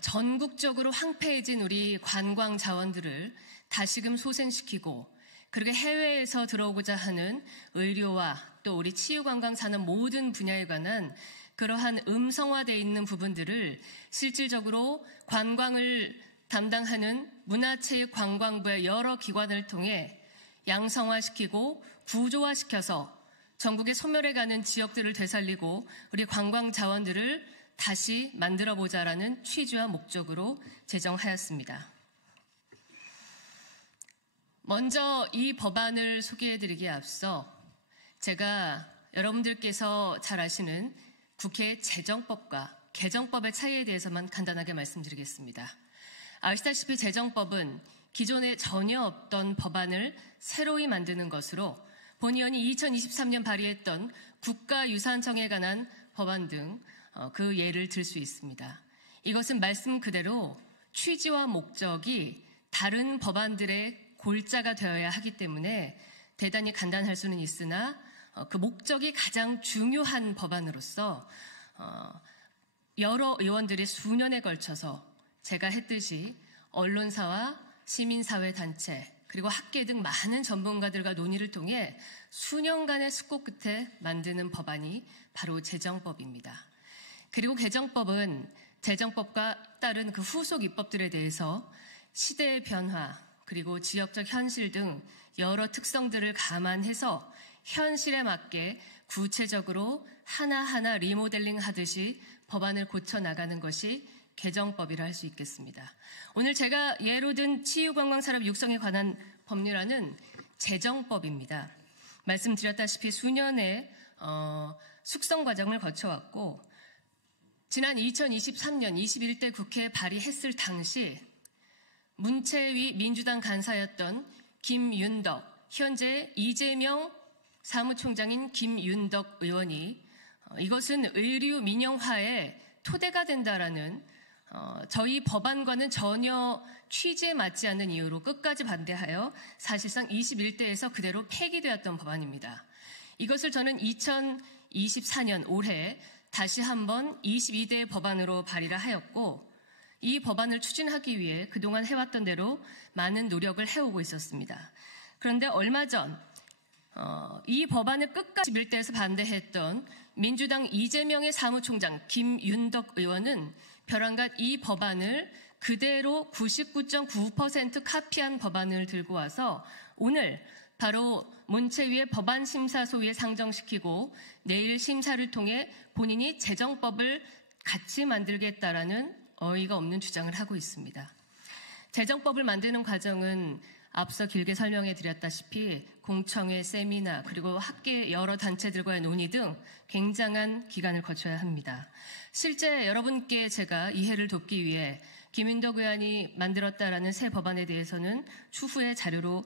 전국적으로 황폐해진 우리 관광 자원들을 다시금 소생시키고, 그리고 해외에서 들어오고자 하는 의료와 또 우리 치유관광 산업 모든 분야에 관한 그러한 음성화되어 있는 부분들을 실질적으로 관광을 담당하는 문화체육관광부의 여러 기관을 통해 양성화시키고 구조화시켜서 전국에 소멸해가는 지역들을 되살리고 우리 관광 자원들을 다시 만들어보자라는 취지와 목적으로 제정하였습니다. 먼저 이 법안을 소개해드리기에 앞서 제가 여러분들께서 잘 아시는 국회 재정법과 개정법의 차이에 대해서만 간단하게 말씀드리겠습니다. 아시다시피 재정법은 기존에 전혀 없던 법안을 새로이 만드는 것으로 본 의원이 2023년 발의했던 국가유산청에 관한 법안 등 그 예를 들 수 있습니다. 이것은 말씀 그대로 취지와 목적이 다른 법안들의 골자가 되어야 하기 때문에 대단히 간단할 수는 있으나 그 목적이 가장 중요한 법안으로서 여러 의원들이 수년에 걸쳐서 제가 했듯이 언론사와 시민사회 단체 그리고 학계 등 많은 전문가들과 논의를 통해 수년간의 숙고 끝에 만드는 법안이 바로 재정법입니다. 그리고 개정법은 재정법과 따른 그 후속 입법들에 대해서 시대의 변화 그리고 지역적 현실 등 여러 특성들을 감안해서 현실에 맞게 구체적으로 하나하나 리모델링 하듯이 법안을 고쳐나가는 것이 개정법이라 할 수 있겠습니다. 오늘 제가 예로 든 치유관광산업 육성에 관한 법률안은 재정법입니다. 말씀드렸다시피 수년의 숙성 과정을 거쳐왔고 지난 2023년 21대 국회에 발의했을 당시 문체위 민주당 간사였던 김윤덕, 현재 이재명 사무총장인 김윤덕 의원이 이것은 의류 민영화의 토대가 된다라는 저희 법안과는 전혀 취지에 맞지 않는 이유로 끝까지 반대하여 사실상 21대에서 그대로 폐기되었던 법안입니다. 이것을 저는 2024년 올해 다시 한번 22대 법안으로 발의를 하였고 이 법안을 추진하기 위해 그동안 해왔던 대로 많은 노력을 해오고 있었습니다. 그런데 얼마 전 이 법안을 끝까지 21대에서 반대했던 민주당 이재명의 사무총장 김윤덕 의원은 벼랑간 이 법안을 그대로 99.9% 카피한 법안을 들고 와서 오늘 바로 문체위의 법안심사소위에 상정시키고 내일 심사를 통해 본인이 재정법을 같이 만들겠다라는 어이가 없는 주장을 하고 있습니다. 재정법을 만드는 과정은 앞서 길게 설명해 드렸다시피 공청회, 세미나, 그리고 학계 여러 단체들과의 논의 등 굉장한 기간을 거쳐야 합니다. 실제 여러분께 제가 이해를 돕기 위해 김윤덕 의원이 만들었다라는 새 법안에 대해서는 추후에 자료로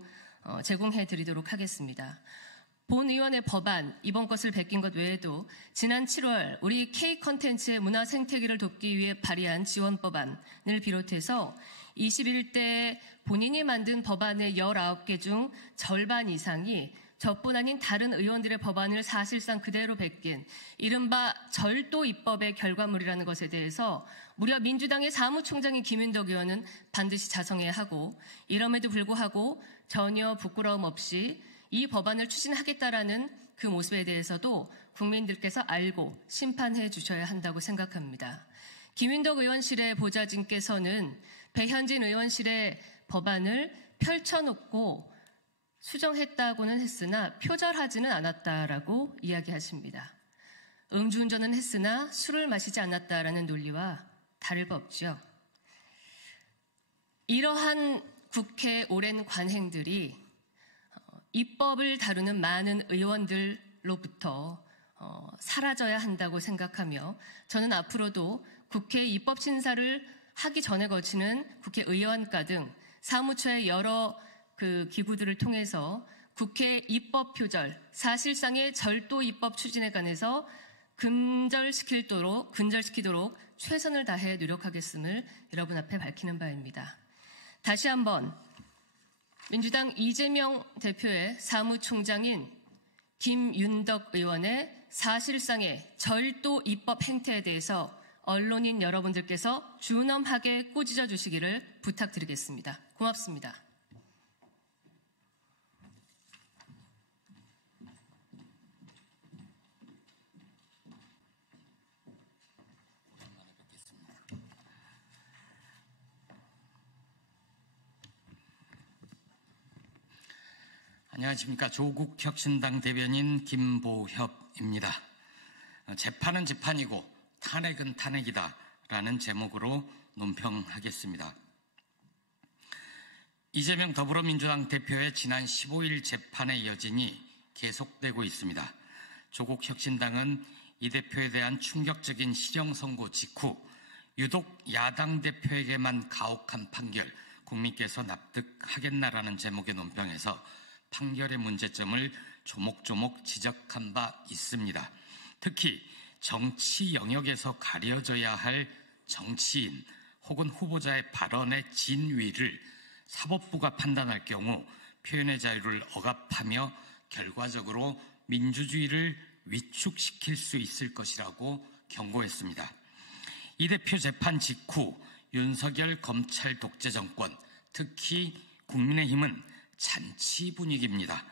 제공해 드리도록 하겠습니다. 본 의원의 법안, 이번 것을 베낀 것 외에도 지난 7월 우리 K콘텐츠의 문화 생태계를 돕기 위해 발의한 지원법안을 비롯해서 21대 본인이 만든 법안의 19개 중 절반 이상이 저뿐 아닌 다른 의원들의 법안을 사실상 그대로 베낀 이른바 절도 입법의 결과물이라는 것에 대해서 무려 민주당의 사무총장인 김윤덕 의원은 반드시 자성해야 하고 이럼에도 불구하고 전혀 부끄러움 없이 이 법안을 추진하겠다라는 그 모습에 대해서도 국민들께서 알고 심판해 주셔야 한다고 생각합니다. 김윤덕 의원실의 보좌진께서는 배현진 의원실의 법안을 펼쳐놓고 수정했다고는 했으나 표절하지는 않았다라고 이야기하십니다. 음주운전은 했으나 술을 마시지 않았다라는 논리와 다를 바 없죠. 이러한 국회 오랜 관행들이 입법을 다루는 많은 의원들로부터 사라져야 한다고 생각하며 저는 앞으로도 국회 입법 심사를 하기 전에 거치는 국회의원과 등 사무처의 여러 그 기구들을 통해서 국회 입법 표절, 사실상의 절도 입법 추진에 관해서 근절시키도록 최선을 다해 노력하겠음을 여러분 앞에 밝히는 바입니다. 다시 한번 민주당 이재명 대표의 사무총장인 김윤덕 의원의 사실상의 절도 입법 행태에 대해서 언론인 여러분들께서 준엄하게 꾸짖어 주시기를 부탁드리겠습니다. 고맙습니다. 안녕하십니까. 조국혁신당 대변인 김보협입니다. 재판은 재판이고 탄핵은 탄핵이다라는 제목으로 논평하겠습니다. 이재명 더불어민주당 대표의 지난 15일 재판의 여진이 계속되고 있습니다. 조국혁신당은 이 대표에 대한 충격적인 실형 선고 직후 유독 야당 대표에게만 가혹한 판결, 국민께서 납득하겠나라는 제목의 논평에서 판결의 문제점을 조목조목 지적한 바 있습니다. 특히 정치 영역에서 가려져야 할 정치인 혹은 후보자의 발언의 진위를 사법부가 판단할 경우 표현의 자유를 억압하며 결과적으로 민주주의를 위축시킬 수 있을 것이라고 경고했습니다. 이 대표 재판 직후 윤석열 검찰 독재 정권, 특히 국민의힘은 잔치 분위기입니다.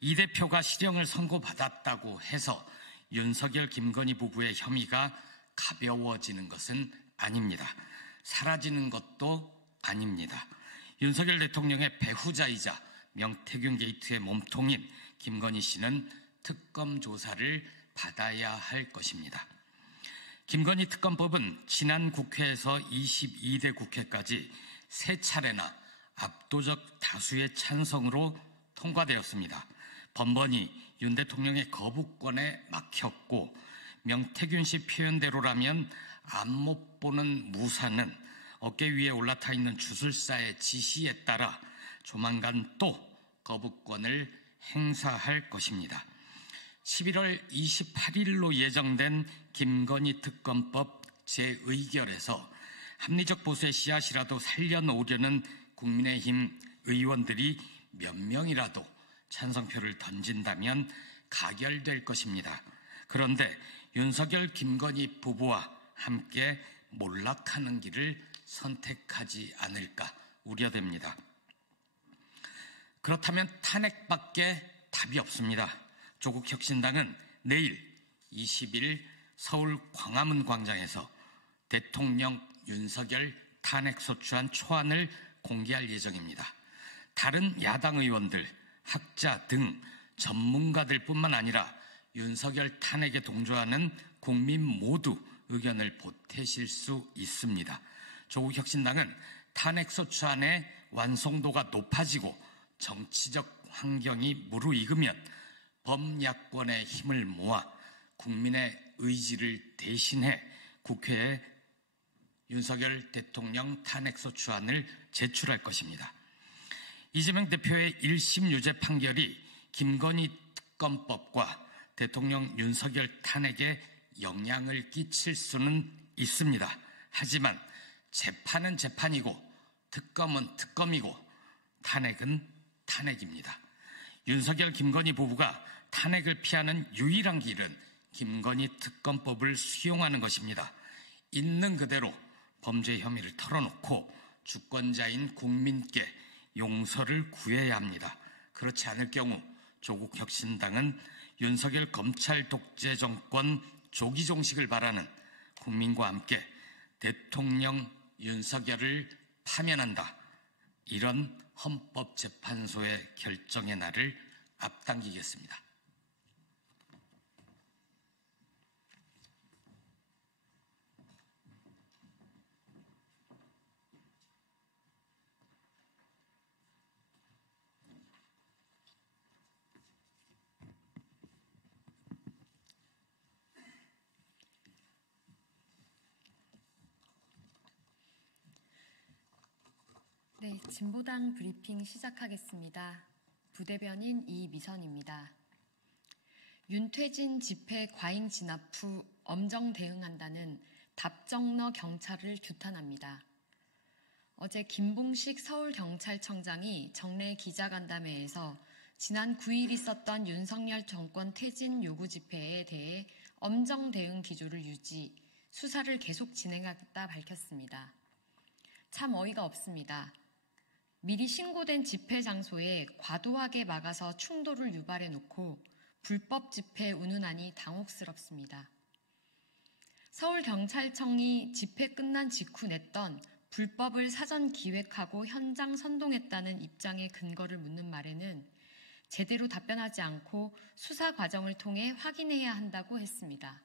이 대표가 실형을 선고받았다고 해서 윤석열, 김건희 부부의 혐의가 가벼워지는 것은 아닙니다. 사라지는 것도 아닙니다. 윤석열 대통령의 배후자이자 명태균 게이트의 몸통인 김건희 씨는 특검 조사를 받아야 할 것입니다. 김건희 특검법은 지난 국회에서 22대 국회까지 3차례나 압도적 다수의 찬성으로 통과되었습니다. 번번이 윤 대통령의 거부권에 막혔고 명태균 씨 표현대로라면 앞 못 보는 무사는 어깨 위에 올라타 있는 주술사의 지시에 따라 조만간 또 거부권을 행사할 것입니다. 11월 28일로 예정된 김건희 특검법 재의결에서 합리적 보수의 씨앗이라도 살려놓으려는 국민의힘 의원들이 몇 명이라도 찬성표를 던진다면 가결될 것입니다. 그런데 윤석열, 김건희 부부와 함께 몰락하는 길을 선택하지 않을까 우려됩니다. 그렇다면 탄핵밖에 답이 없습니다. 조국혁신당은 내일 20일 서울 광화문 광장에서 대통령 윤석열 탄핵소추안 초안을 공개할 예정입니다. 다른 야당 의원들, 학자 등 전문가들뿐만 아니라 윤석열 탄핵에 동조하는 국민 모두 의견을 보태실 수 있습니다. 조국혁신당은 탄핵소추안의 완성도가 높아지고 정치적 환경이 무르익으면 범야권의 힘을 모아 국민의 의지를 대신해 국회에 윤석열 대통령 탄핵소추안을 제출할 것입니다. 이재명 대표의 1심 유죄 판결이 김건희 특검법과 대통령 윤석열 탄핵에 영향을 끼칠 수는 있습니다. 하지만 재판은 재판이고 특검은 특검이고 탄핵은 탄핵입니다. 윤석열, 김건희 부부가 탄핵을 피하는 유일한 길은 김건희 특검법을 수용하는 것입니다. 있는 그대로 범죄 혐의를 털어놓고 주권자인 국민께 용서를 구해야 합니다. 그렇지 않을 경우 조국혁신당은 윤석열 검찰 독재 정권 조기 종식을 바라는 국민과 함께 대통령 윤석열을 파면한다. 이런 헌법재판소의 결정의 날을 앞당기겠습니다. 네, 진보당 브리핑 시작하겠습니다. 부대변인 이미선입니다. 윤퇴진 집회 과잉 진압 후 엄정 대응한다는 답정너 경찰을 규탄합니다. 어제 김봉식 서울경찰청장이 정례 기자간담회에서 지난 9일 있었던 윤석열 정권 퇴진 요구 집회에 대해 엄정 대응 기조를 유지, 수사를 계속 진행하겠다 밝혔습니다. 참 어이가 없습니다. 미리 신고된 집회 장소에 과도하게 막아서 충돌을 유발해 놓고 불법 집회 운운하니 당혹스럽습니다. 서울경찰청이 집회 끝난 직후 냈던 불법을 사전 기획하고 현장 선동했다는 입장의 근거를 묻는 말에는 제대로 답변하지 않고 수사 과정을 통해 확인해야 한다고 했습니다.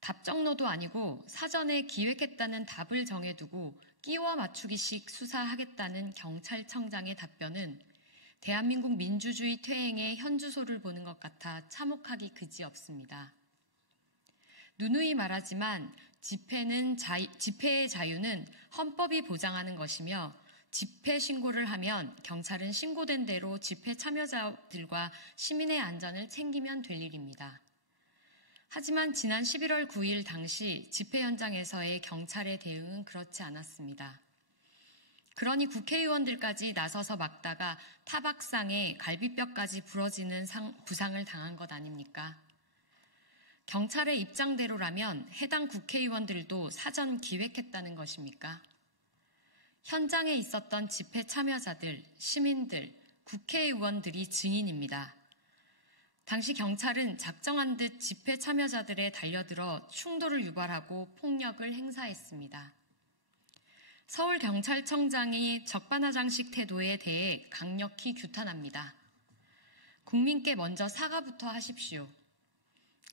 답정너도 아니고 사전에 기획했다는 답을 정해두고 끼워 맞추기식 수사하겠다는 경찰청장의 답변은 대한민국 민주주의 퇴행의 현주소를 보는 것 같아 참혹하기 그지없습니다. 누누이 말하지만 집회의 자유는 헌법이 보장하는 것이며 집회 신고를 하면 경찰은 신고된 대로 집회 참여자들과 시민의 안전을 챙기면 될 일입니다. 하지만 지난 11월 9일 당시 집회 현장에서의 경찰의 대응은 그렇지 않았습니다. 그러니 국회의원들까지 나서서 막다가 타박상에 갈비뼈까지 부러지는 부상을 당한 것 아닙니까? 경찰의 입장대로라면 해당 국회의원들도 사전 기획했다는 것입니까? 현장에 있었던 집회 참여자들, 시민들, 국회의원들이 증인입니다. 당시 경찰은 작정한 듯 집회 참여자들에 달려들어 충돌을 유발하고 폭력을 행사했습니다. 서울경찰청장이 적반하장식 태도에 대해 강력히 규탄합니다. 국민께 먼저 사과부터 하십시오.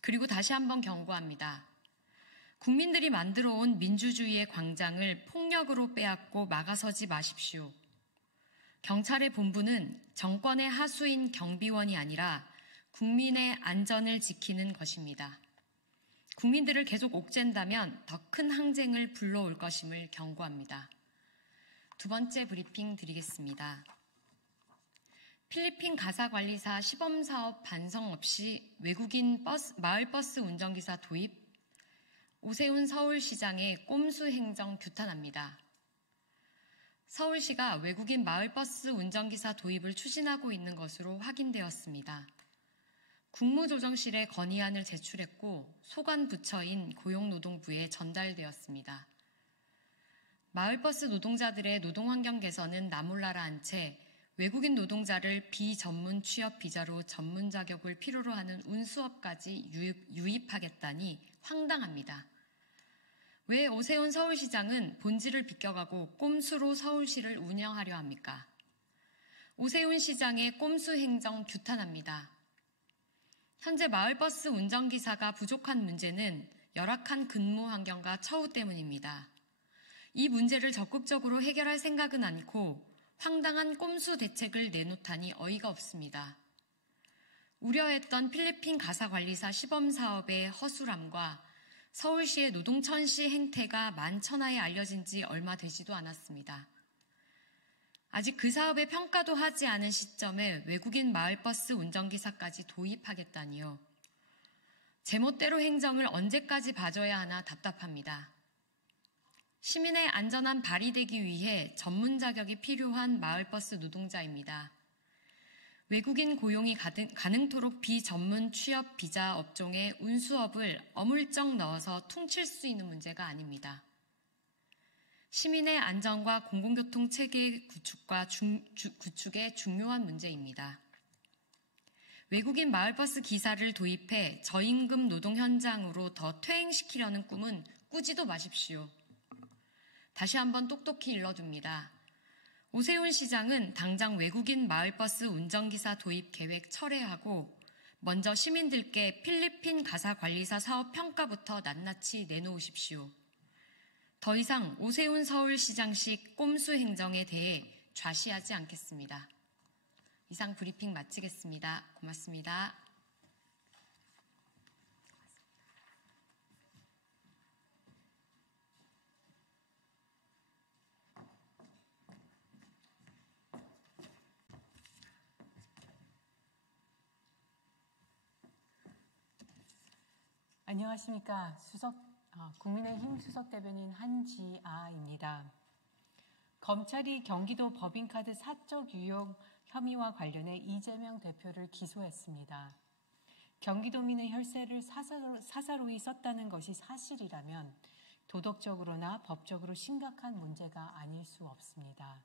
그리고 다시 한번 경고합니다. 국민들이 만들어 온 민주주의의 광장을 폭력으로 빼앗고 막아서지 마십시오. 경찰의 본분은 정권의 하수인 경비원이 아니라 국민의 안전을 지키는 것입니다. 국민들을 계속 옥죄한다면 더 큰 항쟁을 불러올 것임을 경고합니다. 두 번째 브리핑 드리겠습니다. 필리핀 가사관리사 시범사업 반성 없이 외국인 마을버스 운전기사 도입, 오세훈 서울시장의 꼼수 행정 규탄합니다. 서울시가 외국인 마을버스 운전기사 도입을 추진하고 있는 것으로 확인되었습니다. 국무조정실에 건의안을 제출했고 소관부처인 고용노동부에 전달되었습니다. 마을버스 노동자들의 노동환경 개선은 나몰라라 한 채 외국인 노동자를 비전문 취업 비자로 전문 자격을 필요로 하는 운수업까지 유입하겠다니 황당합니다. 왜 오세훈 서울시장은 본질을 비껴가고 꼼수로 서울시를 운영하려 합니까? 오세훈 시장의 꼼수 행정 규탄합니다. 현재 마을버스 운전기사가 부족한 문제는 열악한 근무 환경과 처우 때문입니다. 이 문제를 적극적으로 해결할 생각은 않고 황당한 꼼수 대책을 내놓다니 어이가 없습니다. 우려했던 필리핀 가사관리사 시범사업의 허술함과 서울시의 노동천시 행태가 만천하에 알려진 지 얼마 되지도 않았습니다. 아직 그 사업의 평가도 하지 않은 시점에 외국인 마을버스 운전기사까지 도입하겠다니요. 제멋대로 행정을 언제까지 봐줘야 하나 답답합니다. 시민의 안전한 발휘되기 위해 전문 자격이 필요한 마을버스 노동자입니다. 외국인 고용이 가능토록 비전문 취업 비자 업종에 운수업을 어물쩍 넣어서 퉁칠 수 있는 문제가 아닙니다. 시민의 안전과 공공교통 체계 구축의 중요한 문제입니다. 외국인 마을버스 기사를 도입해 저임금 노동 현장으로 더 퇴행시키려는 꿈은 꾸지도 마십시오. 다시 한번 똑똑히 일러줍니다. 오세훈 시장은 당장 외국인 마을버스 운전기사 도입 계획 철회하고 먼저 시민들께 필리핀 가사관리사 사업 평가부터 낱낱이 내놓으십시오. 더 이상 오세훈 서울시장식 꼼수 행정에 대해 좌시하지 않겠습니다. 이상 브리핑 마치겠습니다. 고맙습니다. 안녕하십니까. 국민의힘 수석대변인 한지아입니다. 검찰이 경기도 법인카드 사적 유용 혐의와 관련해 이재명 대표를 기소했습니다. 경기도민의 혈세를 사사로이 썼다는 것이 사실이라면 도덕적으로나 법적으로 심각한 문제가 아닐 수 없습니다.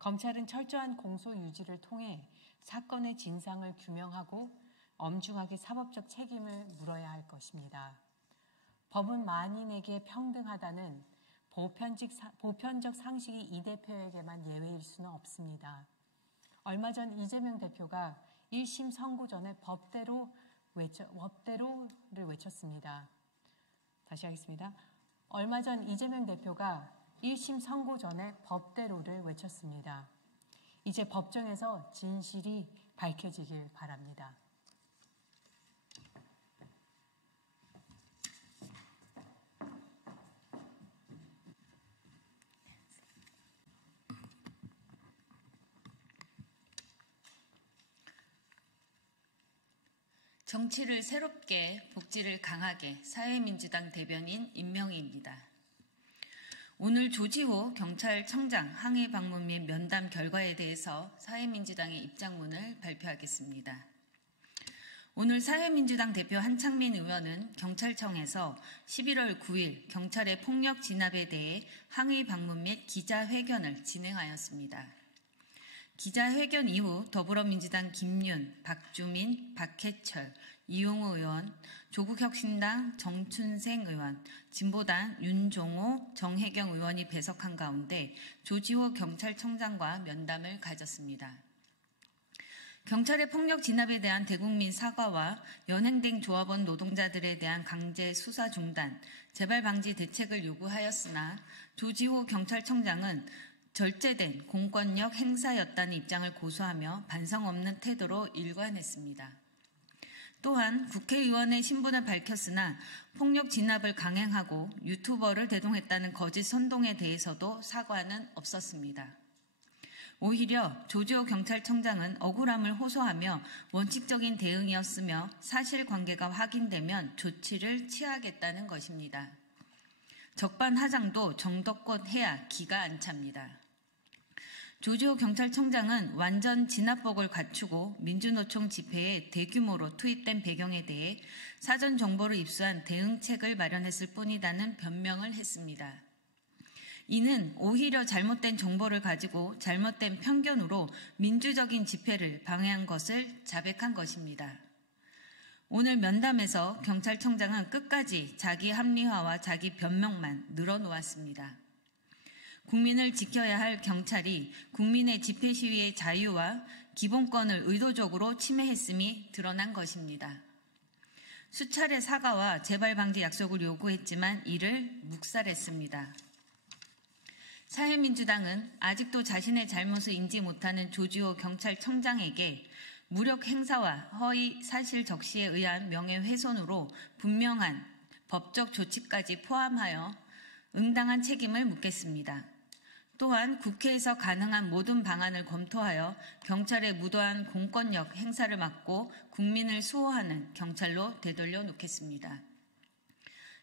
검찰은 철저한 공소 유지를 통해 사건의 진상을 규명하고 엄중하게 사법적 책임을 물어야 할 것입니다. 법은 만인에게 평등하다는 보편적 상식이 이 대표에게만 예외일 수는 없습니다. 얼마 전 이재명 대표가 1심 선고 전에 법대로를 외쳤습니다. 다시 하겠습니다. 얼마 전 이재명 대표가 1심 선고 전에 법대로를 외쳤습니다. 이제 법정에서 진실이 밝혀지길 바랍니다. 정치를 새롭게, 복지를 강하게 사회민주당 대변인 임명희입니다. 오늘 조지호 경찰청장 항의 방문 및 면담 결과에 대해서 사회민주당의 입장문을 발표하겠습니다. 오늘 사회민주당 대표 한창민 의원은 경찰청에서 11월 9일 경찰의 폭력 진압에 대해 항의 방문 및 기자회견을 진행하였습니다. 기자회견 이후 더불어민주당 김윤, 박주민, 박해철, 이용우 의원, 조국혁신당 정춘생 의원, 진보당 윤종호, 정혜경 의원이 배석한 가운데 조지호 경찰청장과 면담을 가졌습니다. 경찰의 폭력 진압에 대한 대국민 사과와 연행된 조합원 노동자들에 대한 강제 수사 중단, 재발 방지 대책을 요구하였으나 조지호 경찰청장은 절제된 공권력 행사였다는 입장을 고수하며 반성 없는 태도로 일관했습니다. 또한 국회의원의 신분을 밝혔으나 폭력 진압을 강행하고 유튜버를 대동했다는 거짓 선동에 대해서도 사과는 없었습니다. 오히려 조지호 경찰청장은 억울함을 호소하며 원칙적인 대응이었으며 사실관계가 확인되면 조치를 취하겠다는 것입니다. 적반하장도 정도껏 해야 기가 안 찹니다. 조지호 경찰청장은 완전 진압복을 갖추고 민주노총 집회에 대규모로 투입된 배경에 대해 사전 정보를 입수한 대응책을 마련했을 뿐이라는 변명을 했습니다. 이는 오히려 잘못된 정보를 가지고 잘못된 편견으로 민주적인 집회를 방해한 것을 자백한 것입니다. 오늘 면담에서 경찰청장은 끝까지 자기 합리화와 자기 변명만 늘어놓았습니다. 국민을 지켜야 할 경찰이 국민의 집회 시위의 자유와 기본권을 의도적으로 침해했음이 드러난 것입니다. 수차례 사과와 재발 방지 약속을 요구했지만 이를 묵살했습니다. 사회민주당은 아직도 자신의 잘못을 인지 못하는 조지호 경찰청장에게 무력 행사와 허위 사실 적시에 의한 명예훼손으로 분명한 법적 조치까지 포함하여 응당한 책임을 묻겠습니다. 또한 국회에서 가능한 모든 방안을 검토하여 경찰의 무도한 공권력 행사를 막고 국민을 수호하는 경찰로 되돌려 놓겠습니다.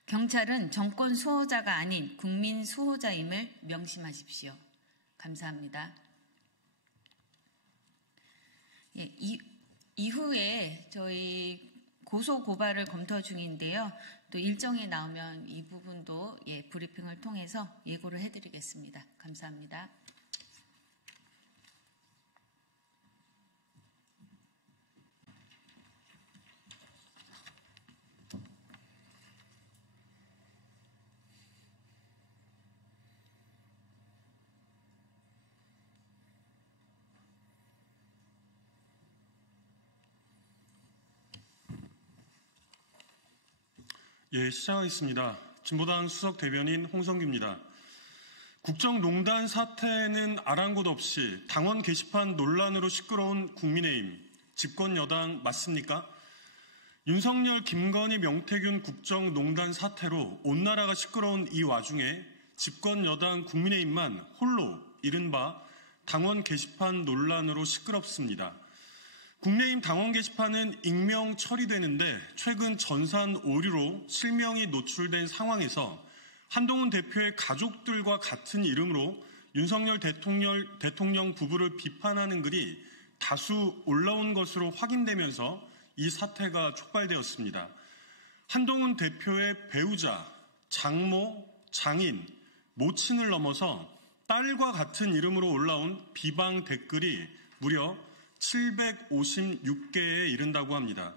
경찰은 정권 수호자가 아닌 국민 수호자임을 명심하십시오. 감사합니다. 예, 이후에 저희 고소 고발을 검토 중인데요. 또 일정이 나오면 이 부분도 브리핑을 통해서 예고를 해드리겠습니다. 감사합니다. 예, 시작하겠습니다. 진보당 수석 대변인 홍성규입니다. 국정농단 사태는 아랑곳 없이 당원 게시판 논란으로 시끄러운 국민의힘, 집권 여당 맞습니까? 윤석열, 김건희, 명태균 국정농단 사태로 온 나라가 시끄러운 이 와중에 집권 여당 국민의힘만 홀로 이른바 당원 게시판 논란으로 시끄럽습니다. 국민의힘 당원 게시판은 익명 처리되는데 최근 전산 오류로 실명이 노출된 상황에서 한동훈 대표의 가족들과 같은 이름으로 윤석열 대통령 부부를 비판하는 글이 다수 올라온 것으로 확인되면서 이 사태가 촉발되었습니다. 한동훈 대표의 배우자, 장모, 장인, 모친을 넘어서 딸과 같은 이름으로 올라온 비방 댓글이 무려 756개에 이른다고 합니다.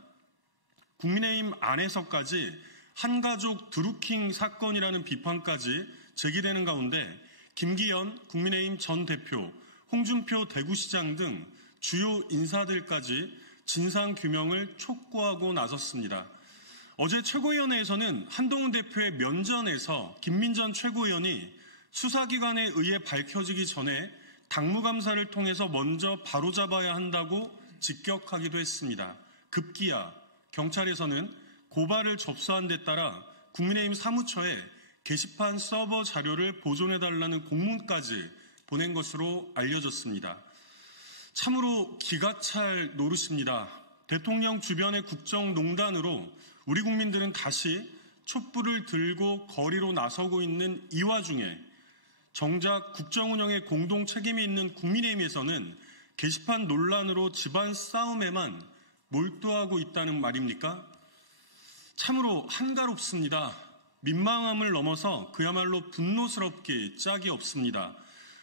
국민의힘 안에서까지 한가족 드루킹 사건이라는 비판까지 제기되는 가운데 김기현 국민의힘 전 대표, 홍준표 대구시장 등 주요 인사들까지 진상규명을 촉구하고 나섰습니다. 어제 최고위원회에서는 한동훈 대표의 면전에서 김민전 최고위원이 수사기관에 의해 밝혀지기 전에 당무감사를 통해서 먼저 바로잡아야 한다고 직격하기도 했습니다. 급기야 경찰에서는 고발을 접수한 데 따라 국민의힘 사무처에 게시판 서버 자료를 보존해달라는 공문까지 보낸 것으로 알려졌습니다. 참으로 기가 찰 노릇입니다. 대통령 주변의 국정농단으로 우리 국민들은 다시 촛불을 들고 거리로 나서고 있는 이 와중에 정작 국정운영에 공동 책임이 있는 국민의힘에서는 게시판 논란으로 집안 싸움에만 몰두하고 있다는 말입니까? 참으로 한가롭습니다. 민망함을 넘어서 그야말로 분노스럽게 짝이 없습니다.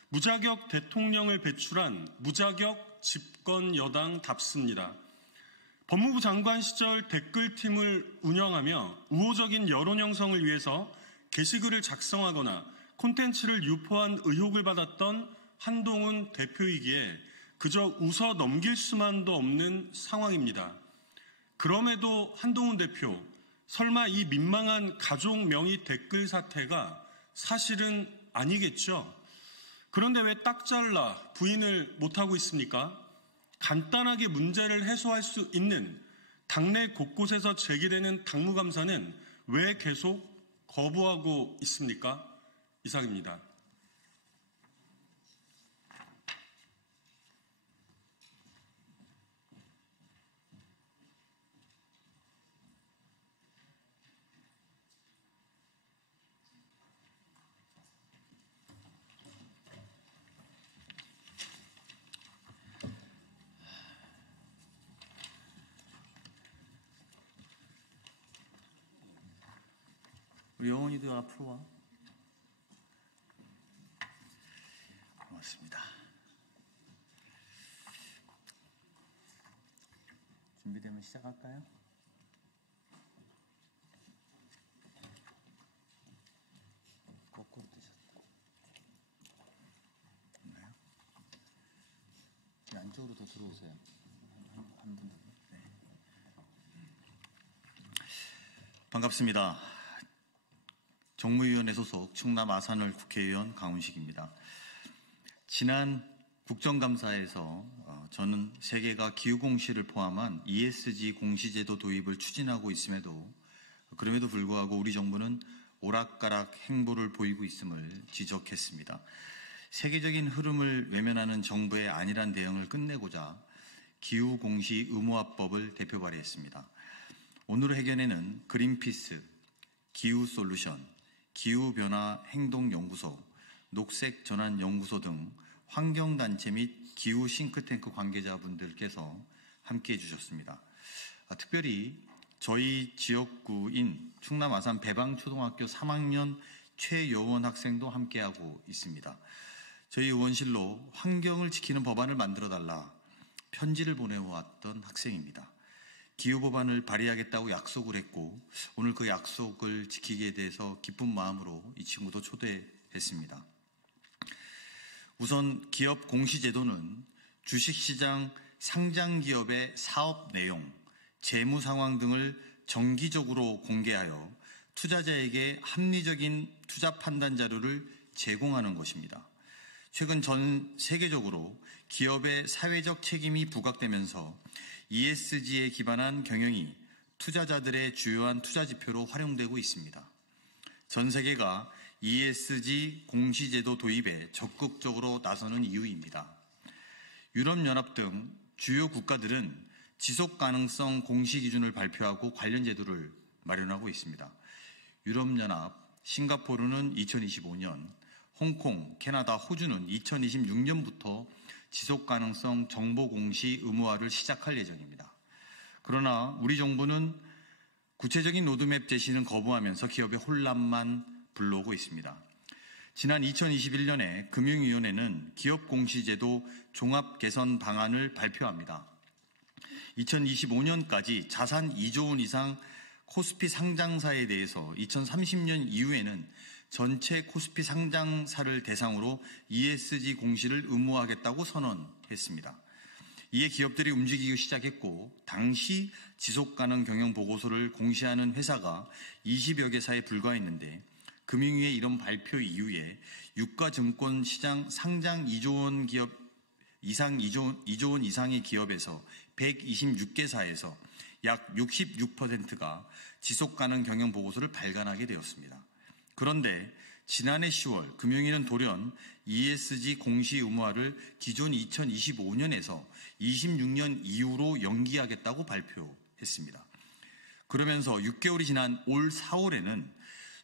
무자격 대통령을 배출한 무자격 집권 여당답습니다. 법무부 장관 시절 댓글팀을 운영하며 우호적인 여론 형성을 위해서 게시글을 작성하거나 콘텐츠를 유포한 의혹을 받았던 한동훈 대표이기에 그저 웃어 넘길 수만도 없는 상황입니다. 그럼에도 한동훈 대표, 설마 이 민망한 가족 명의 댓글 사태가 사실은 아니겠죠? 그런데 왜 딱 잘라 부인을 못하고 있습니까? 간단하게 문제를 해소할 수 있는 당내 곳곳에서 제기되는 당무감사는 왜 계속 거부하고 있습니까? 이상입니다. 우리 영원이들 앞으로 와. 고맙습니다. 준비되면 시작할까요? 거꾸로 드셨고. 있나요? 안쪽으로 더 들어오세요. 한 분. 네. 반갑습니다. 정무위원회 소속 충남 아산을 국회의원 강훈식입니다. 지난 국정감사에서 저는 세계가 기후공시를 포함한 ESG 공시제도 도입을 추진하고 있음에도 그럼에도 불구하고 우리 정부는 오락가락 행보를 보이고 있음을 지적했습니다. 세계적인 흐름을 외면하는 정부의 안일한 대응을 끝내고자 기후공시 의무화법을 대표 발의했습니다. 오늘 회견에는 그린피스, 기후솔루션, 기후변화행동연구소, 녹색전환연구소 등 환경단체 및 기후 싱크탱크 관계자분들께서 함께해 주셨습니다. 특별히 저희 지역구인 충남 아산 배방초등학교 3학년 최여원 학생도 함께하고 있습니다. 저희 의원실로 환경을 지키는 법안을 만들어달라 편지를 보내왔던 학생입니다. 기후법안을 발의하겠다고 약속을 했고 오늘 그 약속을 지키게 돼서 기쁜 마음으로 이 친구도 초대했습니다. 우선 기업 공시제도는 주식시장 상장기업의 사업 내용, 재무 상황 등을 정기적으로 공개하여 투자자에게 합리적인 투자 판단 자료를 제공하는 것입니다. 최근 전 세계적으로 기업의 사회적 책임이 부각되면서 ESG에 기반한 경영이 투자자들의 주요한 투자 지표로 활용되고 있습니다. 전 세계가 ESG 공시제도 도입에 적극적으로 나서는 이유입니다. 유럽연합 등 주요 국가들은 지속가능성 공시기준을 발표하고 관련 제도를 마련하고 있습니다. 유럽연합, 싱가포르는 2025년, 홍콩, 캐나다, 호주는 2026년부터 지속가능성 정보공시 의무화를 시작할 예정입니다. 그러나 우리 정부는 구체적인 로드맵 제시는 거부하면서 기업의 혼란만 불러오고 있습니다. 지난 2021년에 금융위원회는 기업공시제도 종합개선 방안을 발표합니다. 2025년까지 자산 2조 원 이상 코스피 상장사에 대해서 2030년 이후에는 전체 코스피 상장사를 대상으로 ESG 공시를 의무화하겠다고 선언했습니다. 이에 기업들이 움직이기 시작했고 당시 지속가능 경영 보고서를 공시하는 회사가 20여 개사에 불과했는데 금융위의 이런 발표 이후에 유가증권 시장 상장 2조 원 기업 이상 2조 원 이상의 기업에서 126개사에서 약 66%가 지속가능 경영 보고서를 발간하게 되었습니다. 그런데 지난해 10월 금융위는 돌연 ESG 공시 의무화를 기존 2025년에서 26년 이후로 연기하겠다고 발표했습니다. 그러면서 6개월이 지난 올 4월에는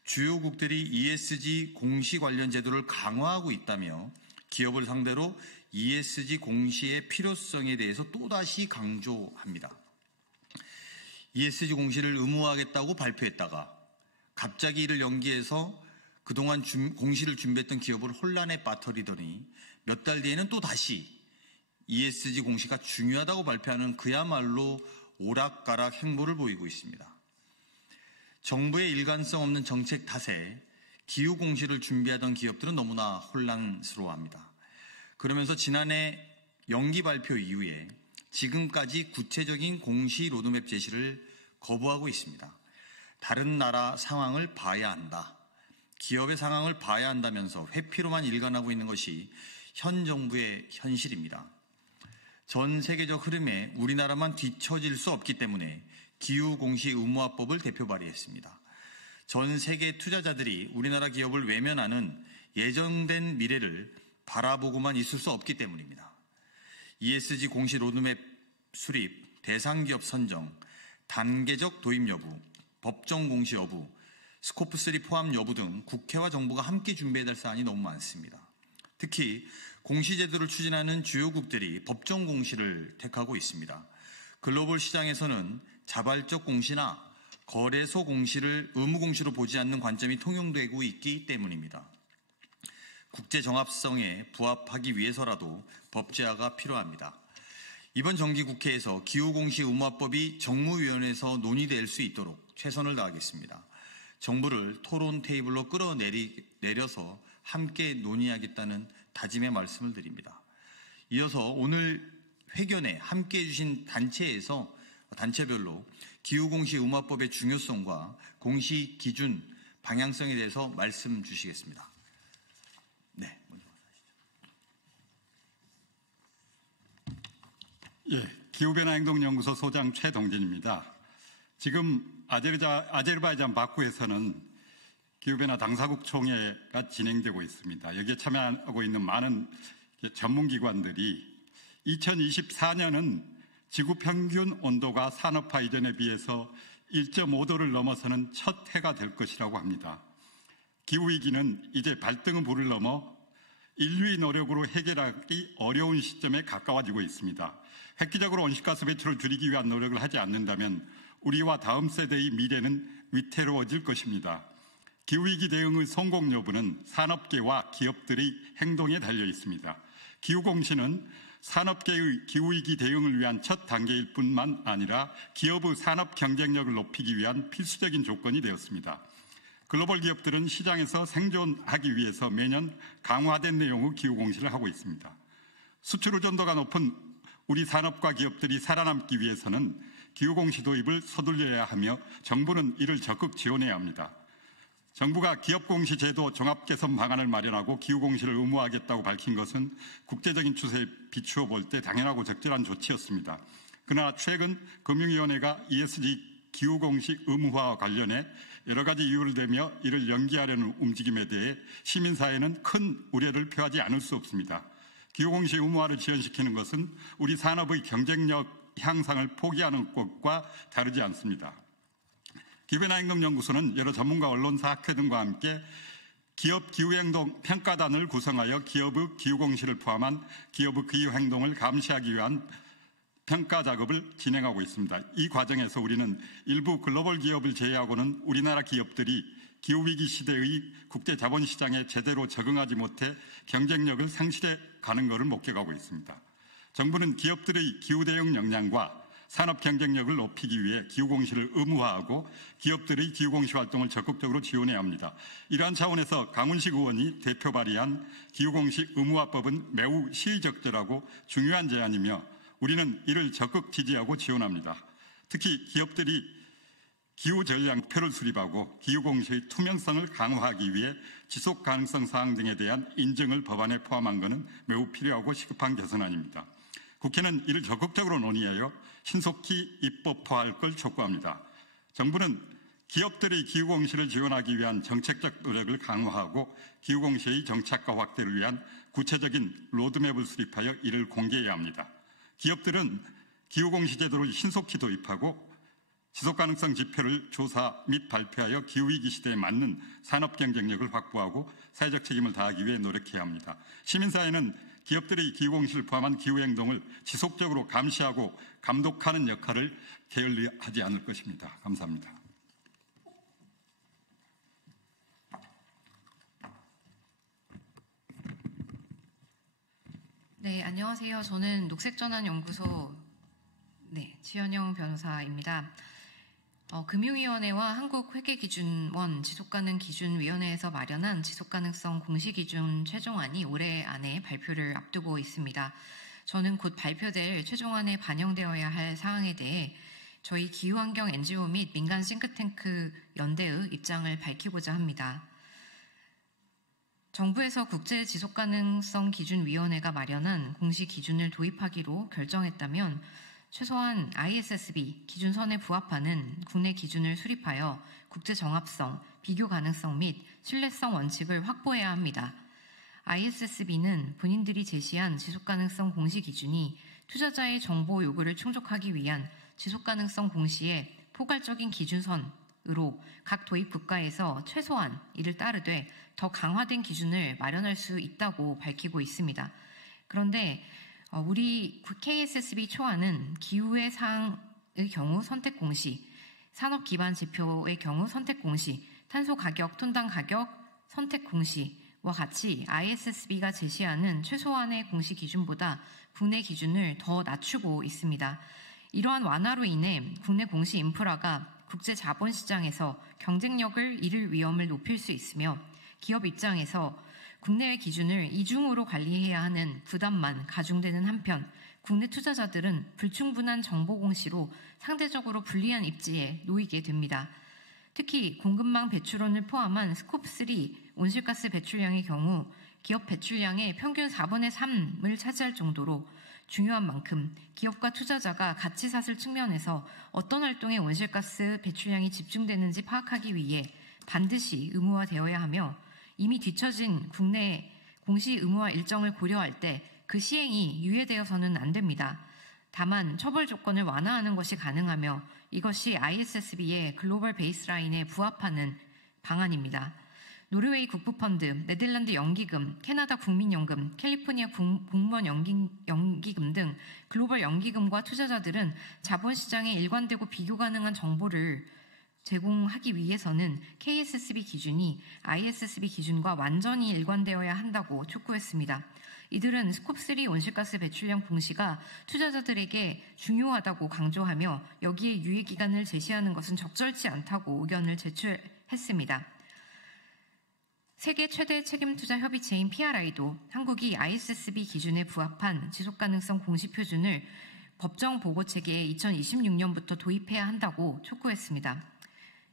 주요국들이 ESG 공시 관련 제도를 강화하고 있다며 기업을 상대로 ESG 공시의 필요성에 대해서 또다시 강조합니다. ESG 공시를 의무화하겠다고 발표했다가 갑자기 이를 연기해서 그동안 공시를 준비했던 기업을 혼란에 빠뜨리더니 몇 달 뒤에는 또 다시 ESG 공시가 중요하다고 발표하는 그야말로 오락가락 행보를 보이고 있습니다. 정부의 일관성 없는 정책 탓에 기후 공시를 준비하던 기업들은 너무나 혼란스러워합니다. 그러면서 지난해 연기 발표 이후에 지금까지 구체적인 공시 로드맵 제시를 거부하고 있습니다. 다른 나라 상황을 봐야 한다. 기업의 상황을 봐야 한다면서 회피로만 일관하고 있는 것이 현 정부의 현실입니다. 전 세계적 흐름에 우리나라만 뒤처질 수 없기 때문에 기후공시 의무화법을 대표 발의했습니다. 전 세계 투자자들이 우리나라 기업을 외면하는 예정된 미래를 바라보고만 있을 수 없기 때문입니다. ESG 공시 로드맵 수립, 대상 기업 선정, 단계적 도입 여부, 법정 공시 여부, 스코프3 포함 여부 등 국회와 정부가 함께 준비해야 될 사안이 너무 많습니다. 특히 공시제도를 추진하는 주요국들이 법정 공시를 택하고 있습니다. 글로벌 시장에서는 자발적 공시나 거래소 공시를 의무 공시로 보지 않는 관점이 통용되고 있기 때문입니다. 국제 정합성에 부합하기 위해서라도 법제화가 필요합니다. 이번 정기국회에서 기후공시 의무화법이 정무위원회에서 논의될 수 있도록 최선을 다하겠습니다. 정부를 토론 테이블로 끌어내려서 함께 논의하겠다는 다짐의 말씀을 드립니다. 이어서 오늘 회견에 함께해 주신 단체별로 기후공시 의무화법의 중요성과 공시 기준 방향성에 대해서 말씀 주시겠습니다. 네, 먼저 기후변화행동연구소 소장 최동진입니다. 지금 아제르바이잔 바쿠에서는 기후변화 당사국 총회가 진행되고 있습니다. 여기에 참여하고 있는 많은 전문기관들이 2024년은 지구 평균 온도가 산업화 이전에 비해서 1.5도를 넘어서는 첫 해가 될 것이라고 합니다. 기후위기는 이제 발등의 불을 넘어 인류의 노력으로 해결하기 어려운 시점에 가까워지고 있습니다. 획기적으로 온실가스 배출을 줄이기 위한 노력을 하지 않는다면 우리와 다음 세대의 미래는 위태로워질 것입니다. 기후위기 대응의 성공 여부는 산업계와 기업들의 행동에 달려 있습니다. 기후공시는 산업계의 기후위기 대응을 위한 첫 단계일 뿐만 아니라 기업의 산업 경쟁력을 높이기 위한 필수적인 조건이 되었습니다. 글로벌 기업들은 시장에서 생존하기 위해서 매년 강화된 내용의 기후공시를 하고 있습니다. 수출 의존도가 높은 우리 산업과 기업들이 살아남기 위해서는 기후공시 도입을 서둘러야 하며 정부는 이를 적극 지원해야 합니다. 정부가 기업공시 제도 종합 개선 방안을 마련하고 기후공시를 의무화하겠다고 밝힌 것은 국제적인 추세에 비추어 볼 때 당연하고 적절한 조치였습니다. 그러나 최근 금융위원회가 ESG 기후공시 의무화와 관련해 여러 가지 이유를 대며 이를 연기하려는 움직임에 대해 시민사회는 큰 우려를 표하지 않을 수 없습니다. 기후공시 의무화를 지연시키는 것은 우리 산업의 경쟁력 향상을 포기하는 것과 다르지 않습니다. 기후변화행동연구소는 여러 전문가, 언론사, 학회 등과 함께 기업 기후행동 평가단을 구성하여 기업의 기후공시를 포함한 기업의 기후행동을 감시하기 위한 평가 작업을 진행하고 있습니다. 이 과정에서 우리는 일부 글로벌 기업을 제외하고는 우리나라 기업들이 기후위기 시대의 국제 자본시장에 제대로 적응하지 못해 경쟁력을 상실해 가는 것을 목격하고 있습니다. 정부는 기업들의 기후대응 역량과 산업 경쟁력을 높이기 위해 기후공시를 의무화하고 기업들의 기후공시 활동을 적극적으로 지원해야 합니다. 이러한 차원에서 강훈식 의원이 대표 발의한 기후공시 의무화법은 매우 시의적절하고 중요한 제안이며 우리는 이를 적극 지지하고 지원합니다. 특히 기업들이 기후전략표를 수립하고 기후공시의 투명성을 강화하기 위해 지속가능성 사항 등에 대한 인증을 법안에 포함한 것은 매우 필요하고 시급한 개선안입니다. 국회는 이를 적극적으로 논의하여 신속히 입법화할 걸 촉구합니다. 정부는 기업들의 기후공시를 지원하기 위한 정책적 노력을 강화하고 기후공시의 정착과 확대를 위한 구체적인 로드맵을 수립하여 이를 공개해야 합니다. 기업들은 기후공시 제도를 신속히 도입하고 지속가능성 지표를 조사 및 발표하여 기후위기 시대에 맞는 산업 경쟁력을 확보하고 사회적 책임을 다하기 위해 노력해야 합니다. 시민사회는 기업들의 기후공시를 포함한 기후행동을 지속적으로 감시하고 감독하는 역할을 게을리하지 않을 것입니다. 감사합니다. 네, 안녕하세요. 저는 녹색전환연구소 지현영 변호사입니다. 금융위원회와 한국회계기준원 지속가능기준위원회에서 마련한 지속가능성 공시기준 최종안이 올해 안에 발표를 앞두고 있습니다. 저는 곧 발표될 최종안에 반영되어야 할 사항에 대해 저희 기후환경 NGO 및 민간 싱크탱크 연대의 입장을 밝히고자 합니다. 정부에서 국제지속가능성기준위원회가 마련한 공시기준을 도입하기로 결정했다면 최소한 ISSB 기준선에 부합하는 국내 기준을 수립하여 국제정합성, 비교 가능성 및 신뢰성 원칙을 확보해야 합니다. ISSB는 본인들이 제시한 지속가능성 공시 기준이 투자자의 정보 요구를 충족하기 위한 지속가능성 공시의 포괄적인 기준선으로 각 도입 국가에서 최소한 이를 따르되 더 강화된 기준을 마련할 수 있다고 밝히고 있습니다. 그런데 우리 KSSB 초안은 기후의 사항의 경우 선택 공시, 산업 기반 지표의 경우 선택 공시, 탄소 가격, 톤당 가격 선택 공시와 같이 ISSB가 제시하는 최소한의 공시 기준보다 국내 기준을 더 낮추고 있습니다. 이러한 완화로 인해 국내 공시 인프라가 국제 자본시장에서 경쟁력을 잃을 위험을 높일 수 있으며 기업 입장에서 국내의 기준을 이중으로 관리해야 하는 부담만 가중되는 한편 국내 투자자들은 불충분한 정보 공시로 상대적으로 불리한 입지에 놓이게 됩니다. 특히 공급망 배출원을 포함한 스콥3 온실가스 배출량의 경우 기업 배출량의 평균 4분의 3을 차지할 정도로 중요한 만큼 기업과 투자자가 같이 샀을 측면에서 어떤 활동에 온실가스 배출량이 집중되는지 파악하기 위해 반드시 의무화되어야 하며 이미 뒤처진 국내 공시 의무화 일정을 고려할 때 그 시행이 유예되어서는 안 됩니다. 다만 처벌 조건을 완화하는 것이 가능하며 이것이 ISSB의 글로벌 베이스라인에 부합하는 방안입니다. 노르웨이 국부펀드, 네덜란드 연기금, 캐나다 국민연금, 캘리포니아 공무원 연기금 등 글로벌 연기금과 투자자들은 자본시장에 일관되고 비교 가능한 정보를 제공하기 위해서는 KSSB 기준이 ISSB 기준과 완전히 일관되어야 한다고 촉구했습니다. 이들은 스콥3 온실가스 배출량 공시가 투자자들에게 중요하다고 강조하며 여기에 유예기간을 제시하는 것은 적절치 않다고 의견을 제출했습니다. 세계 최대 책임투자 협의체인 PRI도 한국이 ISSB 기준에 부합한 지속가능성 공시 표준을 법정 보고체계에 2026년부터 도입해야 한다고 촉구했습니다.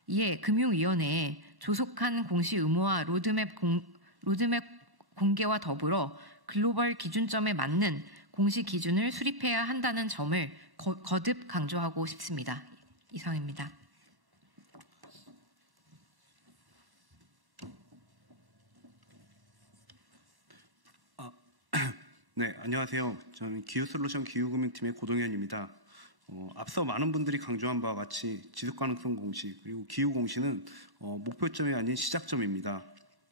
이에 금융위원회에 조속한 공시 의무화 로드맵 공개와 더불어 글로벌 기준점에 맞는 공시 기준을 수립해야 한다는 점을 거듭 강조하고 싶습니다. 이상입니다. 네, 안녕하세요. 저는 기후솔루션 기후금융팀의 고동현입니다. 앞서 많은 분들이 강조한 바와 같이 지속가능성 공시 그리고 기후공시는 목표점이 아닌 시작점입니다.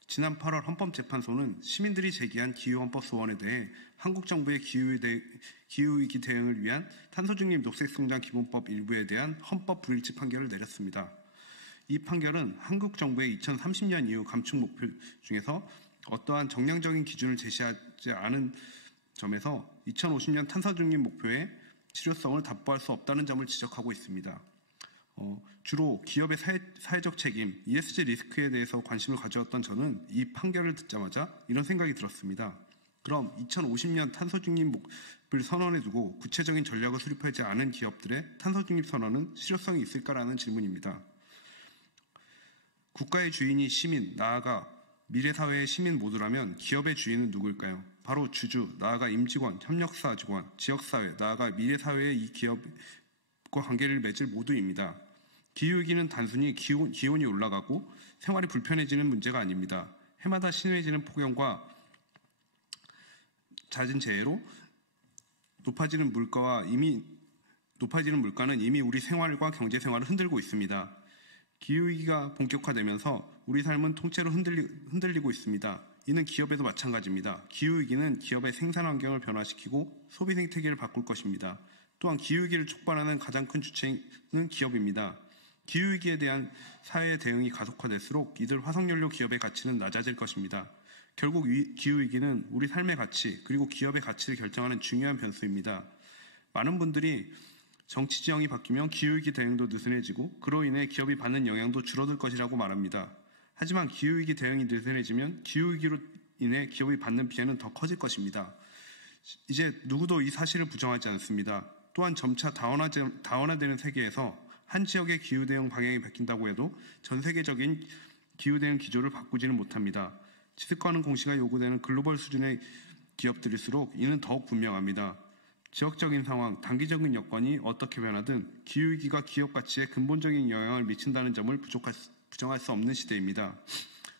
지난 8월 헌법재판소는 시민들이 제기한 기후헌법소원에 대해 한국 정부의 기후위기 대응을 위한 탄소중립 녹색성장 기본법 일부에 대한 헌법 불일치 판결을 내렸습니다. 이 판결은 한국 정부의 2030년 이후 감축 목표 중에서 어떠한 정량적인 기준을 제시하지 않은 점에서 2050년 탄소중립 목표의 실효성을 답보할 수 없다는 점을 지적하고 있습니다. 주로 기업의 사회적 책임, ESG 리스크에 대해서 관심을 가져왔던 저는 이 판결을 듣자마자 이런 생각이 들었습니다. 그럼 2050년 탄소중립 목표를 선언해 두고 구체적인 전략을 수립하지 않은 기업들의 탄소중립 선언은 실효성이 있을까라는 질문입니다. 국가의 주인이 시민, 나아가 미래사회의 시민 모두라면 기업의 주인은 누구일까요? 바로 주주, 나아가 임직원, 협력사 직원, 지역사회, 나아가 미래사회의 이 기업과 관계를 맺을 모두입니다. 기후위기는 단순히 기온이 올라가고 생활이 불편해지는 문제가 아닙니다. 해마다 심해지는 폭염과 잦은 재해로 높아지는 물가는 이미 우리 생활과 경제 생활을 흔들고 있습니다. 기후위기가 본격화되면서 우리 삶은 통째로 흔들리고 있습니다. 이는 기업에도 마찬가지입니다. 기후위기는 기업의 생산 환경을 변화시키고 소비 생태계를 바꿀 것입니다. 또한 기후위기를 촉발하는 가장 큰 주체는 기업입니다. 기후위기에 대한 사회의 대응이 가속화될수록 이들 화석연료 기업의 가치는 낮아질 것입니다. 결국 기후위기는 우리 삶의 가치 그리고 기업의 가치를 결정하는 중요한 변수입니다. 많은 분들이 정치 지형이 바뀌면 기후위기 대응도 느슨해지고 그로 인해 기업이 받는 영향도 줄어들 것이라고 말합니다. 하지만 기후위기 대응이 느슨해지면 기후위기로 인해 기업이 받는 피해는 더 커질 것입니다. 이제 누구도 이 사실을 부정하지 않습니다. 또한 점차 다원화되는 세계에서 한 지역의 기후대응 방향이 바뀐다고 해도 전 세계적인 기후대응 기조를 바꾸지는 못합니다. 지속가능 공시가 요구되는 글로벌 수준의 기업들일수록 이는 더욱 분명합니다. 지역적인 상황, 단기적인 여건이 어떻게 변하든 기후위기가 기업 가치에 근본적인 영향을 미친다는 점을 부정할 수 없는 시대입니다.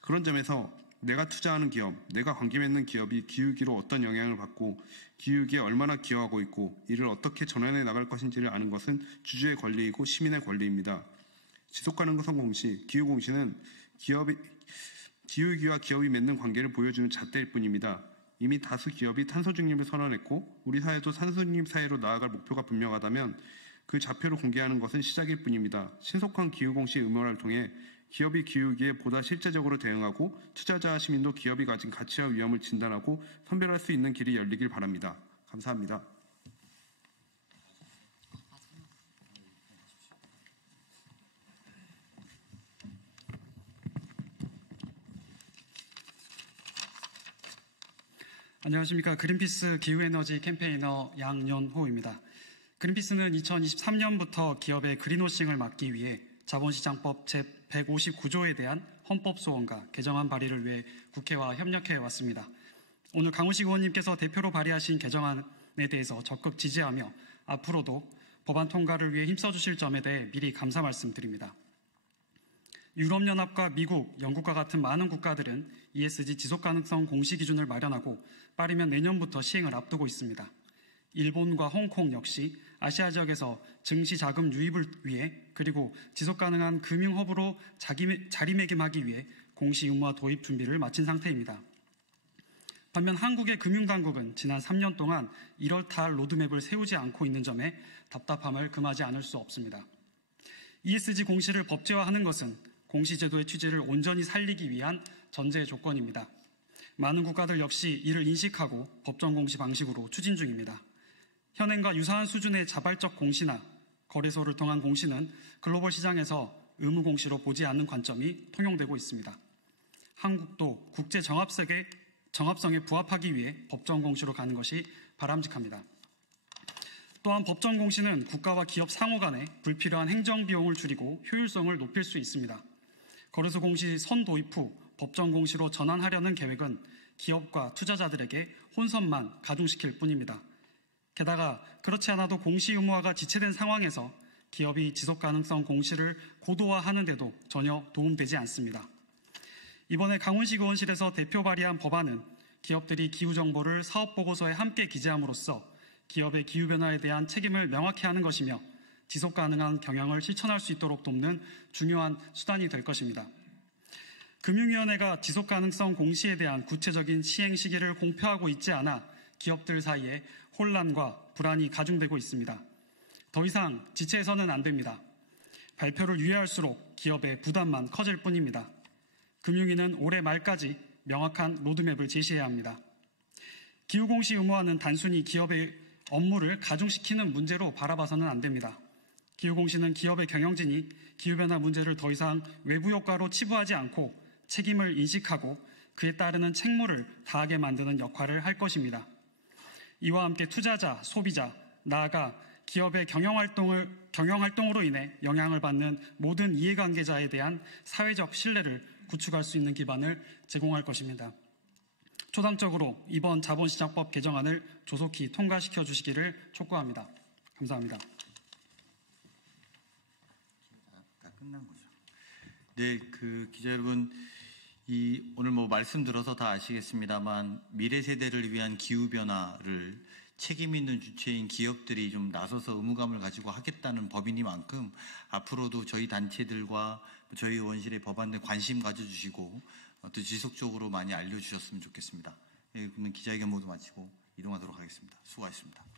그런 점에서 내가 투자하는 기업, 내가 관계 맺는 기업이 기후위기로 어떤 영향을 받고 기후위기에 얼마나 기여하고 있고 이를 어떻게 전환해 나갈 것인지를 아는 것은 주주의 권리이고 시민의 권리입니다. 지속가능성 공시, 기후공시는 기후위기와 기업이 맺는 관계를 보여주는 잣대일 뿐입니다. 이미 다수 기업이 탄소 중립을 선언했고 우리 사회도 탄소 중립 사회로 나아갈 목표가 분명하다면 그 좌표를 공개하는 것은 시작일 뿐입니다. 신속한 기후공시 의무화를 통해 기업이 기후위기에 보다 실제적으로 대응하고 투자자와 시민도 기업이 가진 가치와 위험을 진단하고 선별할 수 있는 길이 열리길 바랍니다. 감사합니다. 안녕하십니까. 그린피스 기후에너지 캠페이너 양연호입니다. 그린피스는 2023년부터 기업의 그린워싱을 막기 위해 자본시장법 제159조에 대한 헌법 소원과 개정안 발의를 위해 국회와 협력해 왔습니다. 오늘 강훈식 의원님께서 대표로 발의하신 개정안에 대해서 적극 지지하며 앞으로도 법안 통과를 위해 힘써주실 점에 대해 미리 감사 말씀드립니다. 유럽연합과 미국, 영국과 같은 많은 국가들은 ESG 지속가능성 공시 기준을 마련하고 빠르면 내년부터 시행을 앞두고 있습니다. 일본과 홍콩 역시 아시아 지역에서 증시 자금 유입을 위해 그리고 지속가능한 금융허브로 자리매김하기 위해 공시 의무화 도입 준비를 마친 상태입니다. 반면 한국의 금융당국은 지난 3년 동안 이렇다 할 로드맵을 세우지 않고 있는 점에 답답함을 금하지 않을 수 없습니다. ESG 공시를 법제화하는 것은 공시제도의 취지를 온전히 살리기 위한 전제 조건입니다. 많은 국가들 역시 이를 인식하고 법정 공시 방식으로 추진 중입니다. 현행과 유사한 수준의 자발적 공시나 거래소를 통한 공시는 글로벌 시장에서 의무 공시로 보지 않는 관점이 통용되고 있습니다. 한국도 국제 정합성에 부합하기 위해 법정 공시로 가는 것이 바람직합니다. 또한 법정 공시는 국가와 기업 상호 간에 불필요한 행정 비용을 줄이고 효율성을 높일 수 있습니다. 거래소 공시 선 도입 후 법정 공시로 전환하려는 계획은 기업과 투자자들에게 혼선만 가중시킬 뿐입니다. 게다가 그렇지 않아도 공시 의무화가 지체된 상황에서 기업이 지속가능성 공시를 고도화하는 데도 전혀 도움되지 않습니다. 이번에 강훈식 의원실에서 대표 발의한 법안은 기업들이 기후정보를 사업보고서에 함께 기재함으로써 기업의 기후변화에 대한 책임을 명확히 하는 것이며 지속가능한 경영을 실천할 수 있도록 돕는 중요한 수단이 될 것입니다. 금융위원회가 지속가능성 공시에 대한 구체적인 시행 시기를 공표하고 있지 않아 기업들 사이에 혼란과 불안이 가중되고 있습니다. 더 이상 지체해서는 안 됩니다. 발표를 유예할수록 기업의 부담만 커질 뿐입니다. 금융위는 올해 말까지 명확한 로드맵을 제시해야 합니다. 기후공시 의무화는 단순히 기업의 업무를 가중시키는 문제로 바라봐서는 안 됩니다. 기후공시는 기업의 경영진이 기후변화 문제를 더 이상 외부 효과로 치부하지 않고 책임을 인식하고 그에 따르는 책무를 다하게 만드는 역할을 할 것입니다. 이와 함께 투자자, 소비자, 나아가 기업의 경영활동으로 인해 영향을 받는 모든 이해관계자에 대한 사회적 신뢰를 구축할 수 있는 기반을 제공할 것입니다. 초당적으로 이번 자본시장법 개정안을 조속히 통과시켜 주시기를 촉구합니다. 감사합니다. 끝난 거죠. 네, 그 기자 여러분, 오늘 말씀 들어서 다 아시겠습니다만 미래 세대를 위한 기후 변화를 책임 있는 주체인 기업들이 좀 나서서 의무감을 가지고 하겠다는 법이니만큼 앞으로도 저희 단체들과 저희 의원실의 법안에 관심 가져주시고 또 지속적으로 많이 알려주셨으면 좋겠습니다. 네, 그러면 기자회견 모두 마치고 이동하도록 하겠습니다. 수고하셨습니다.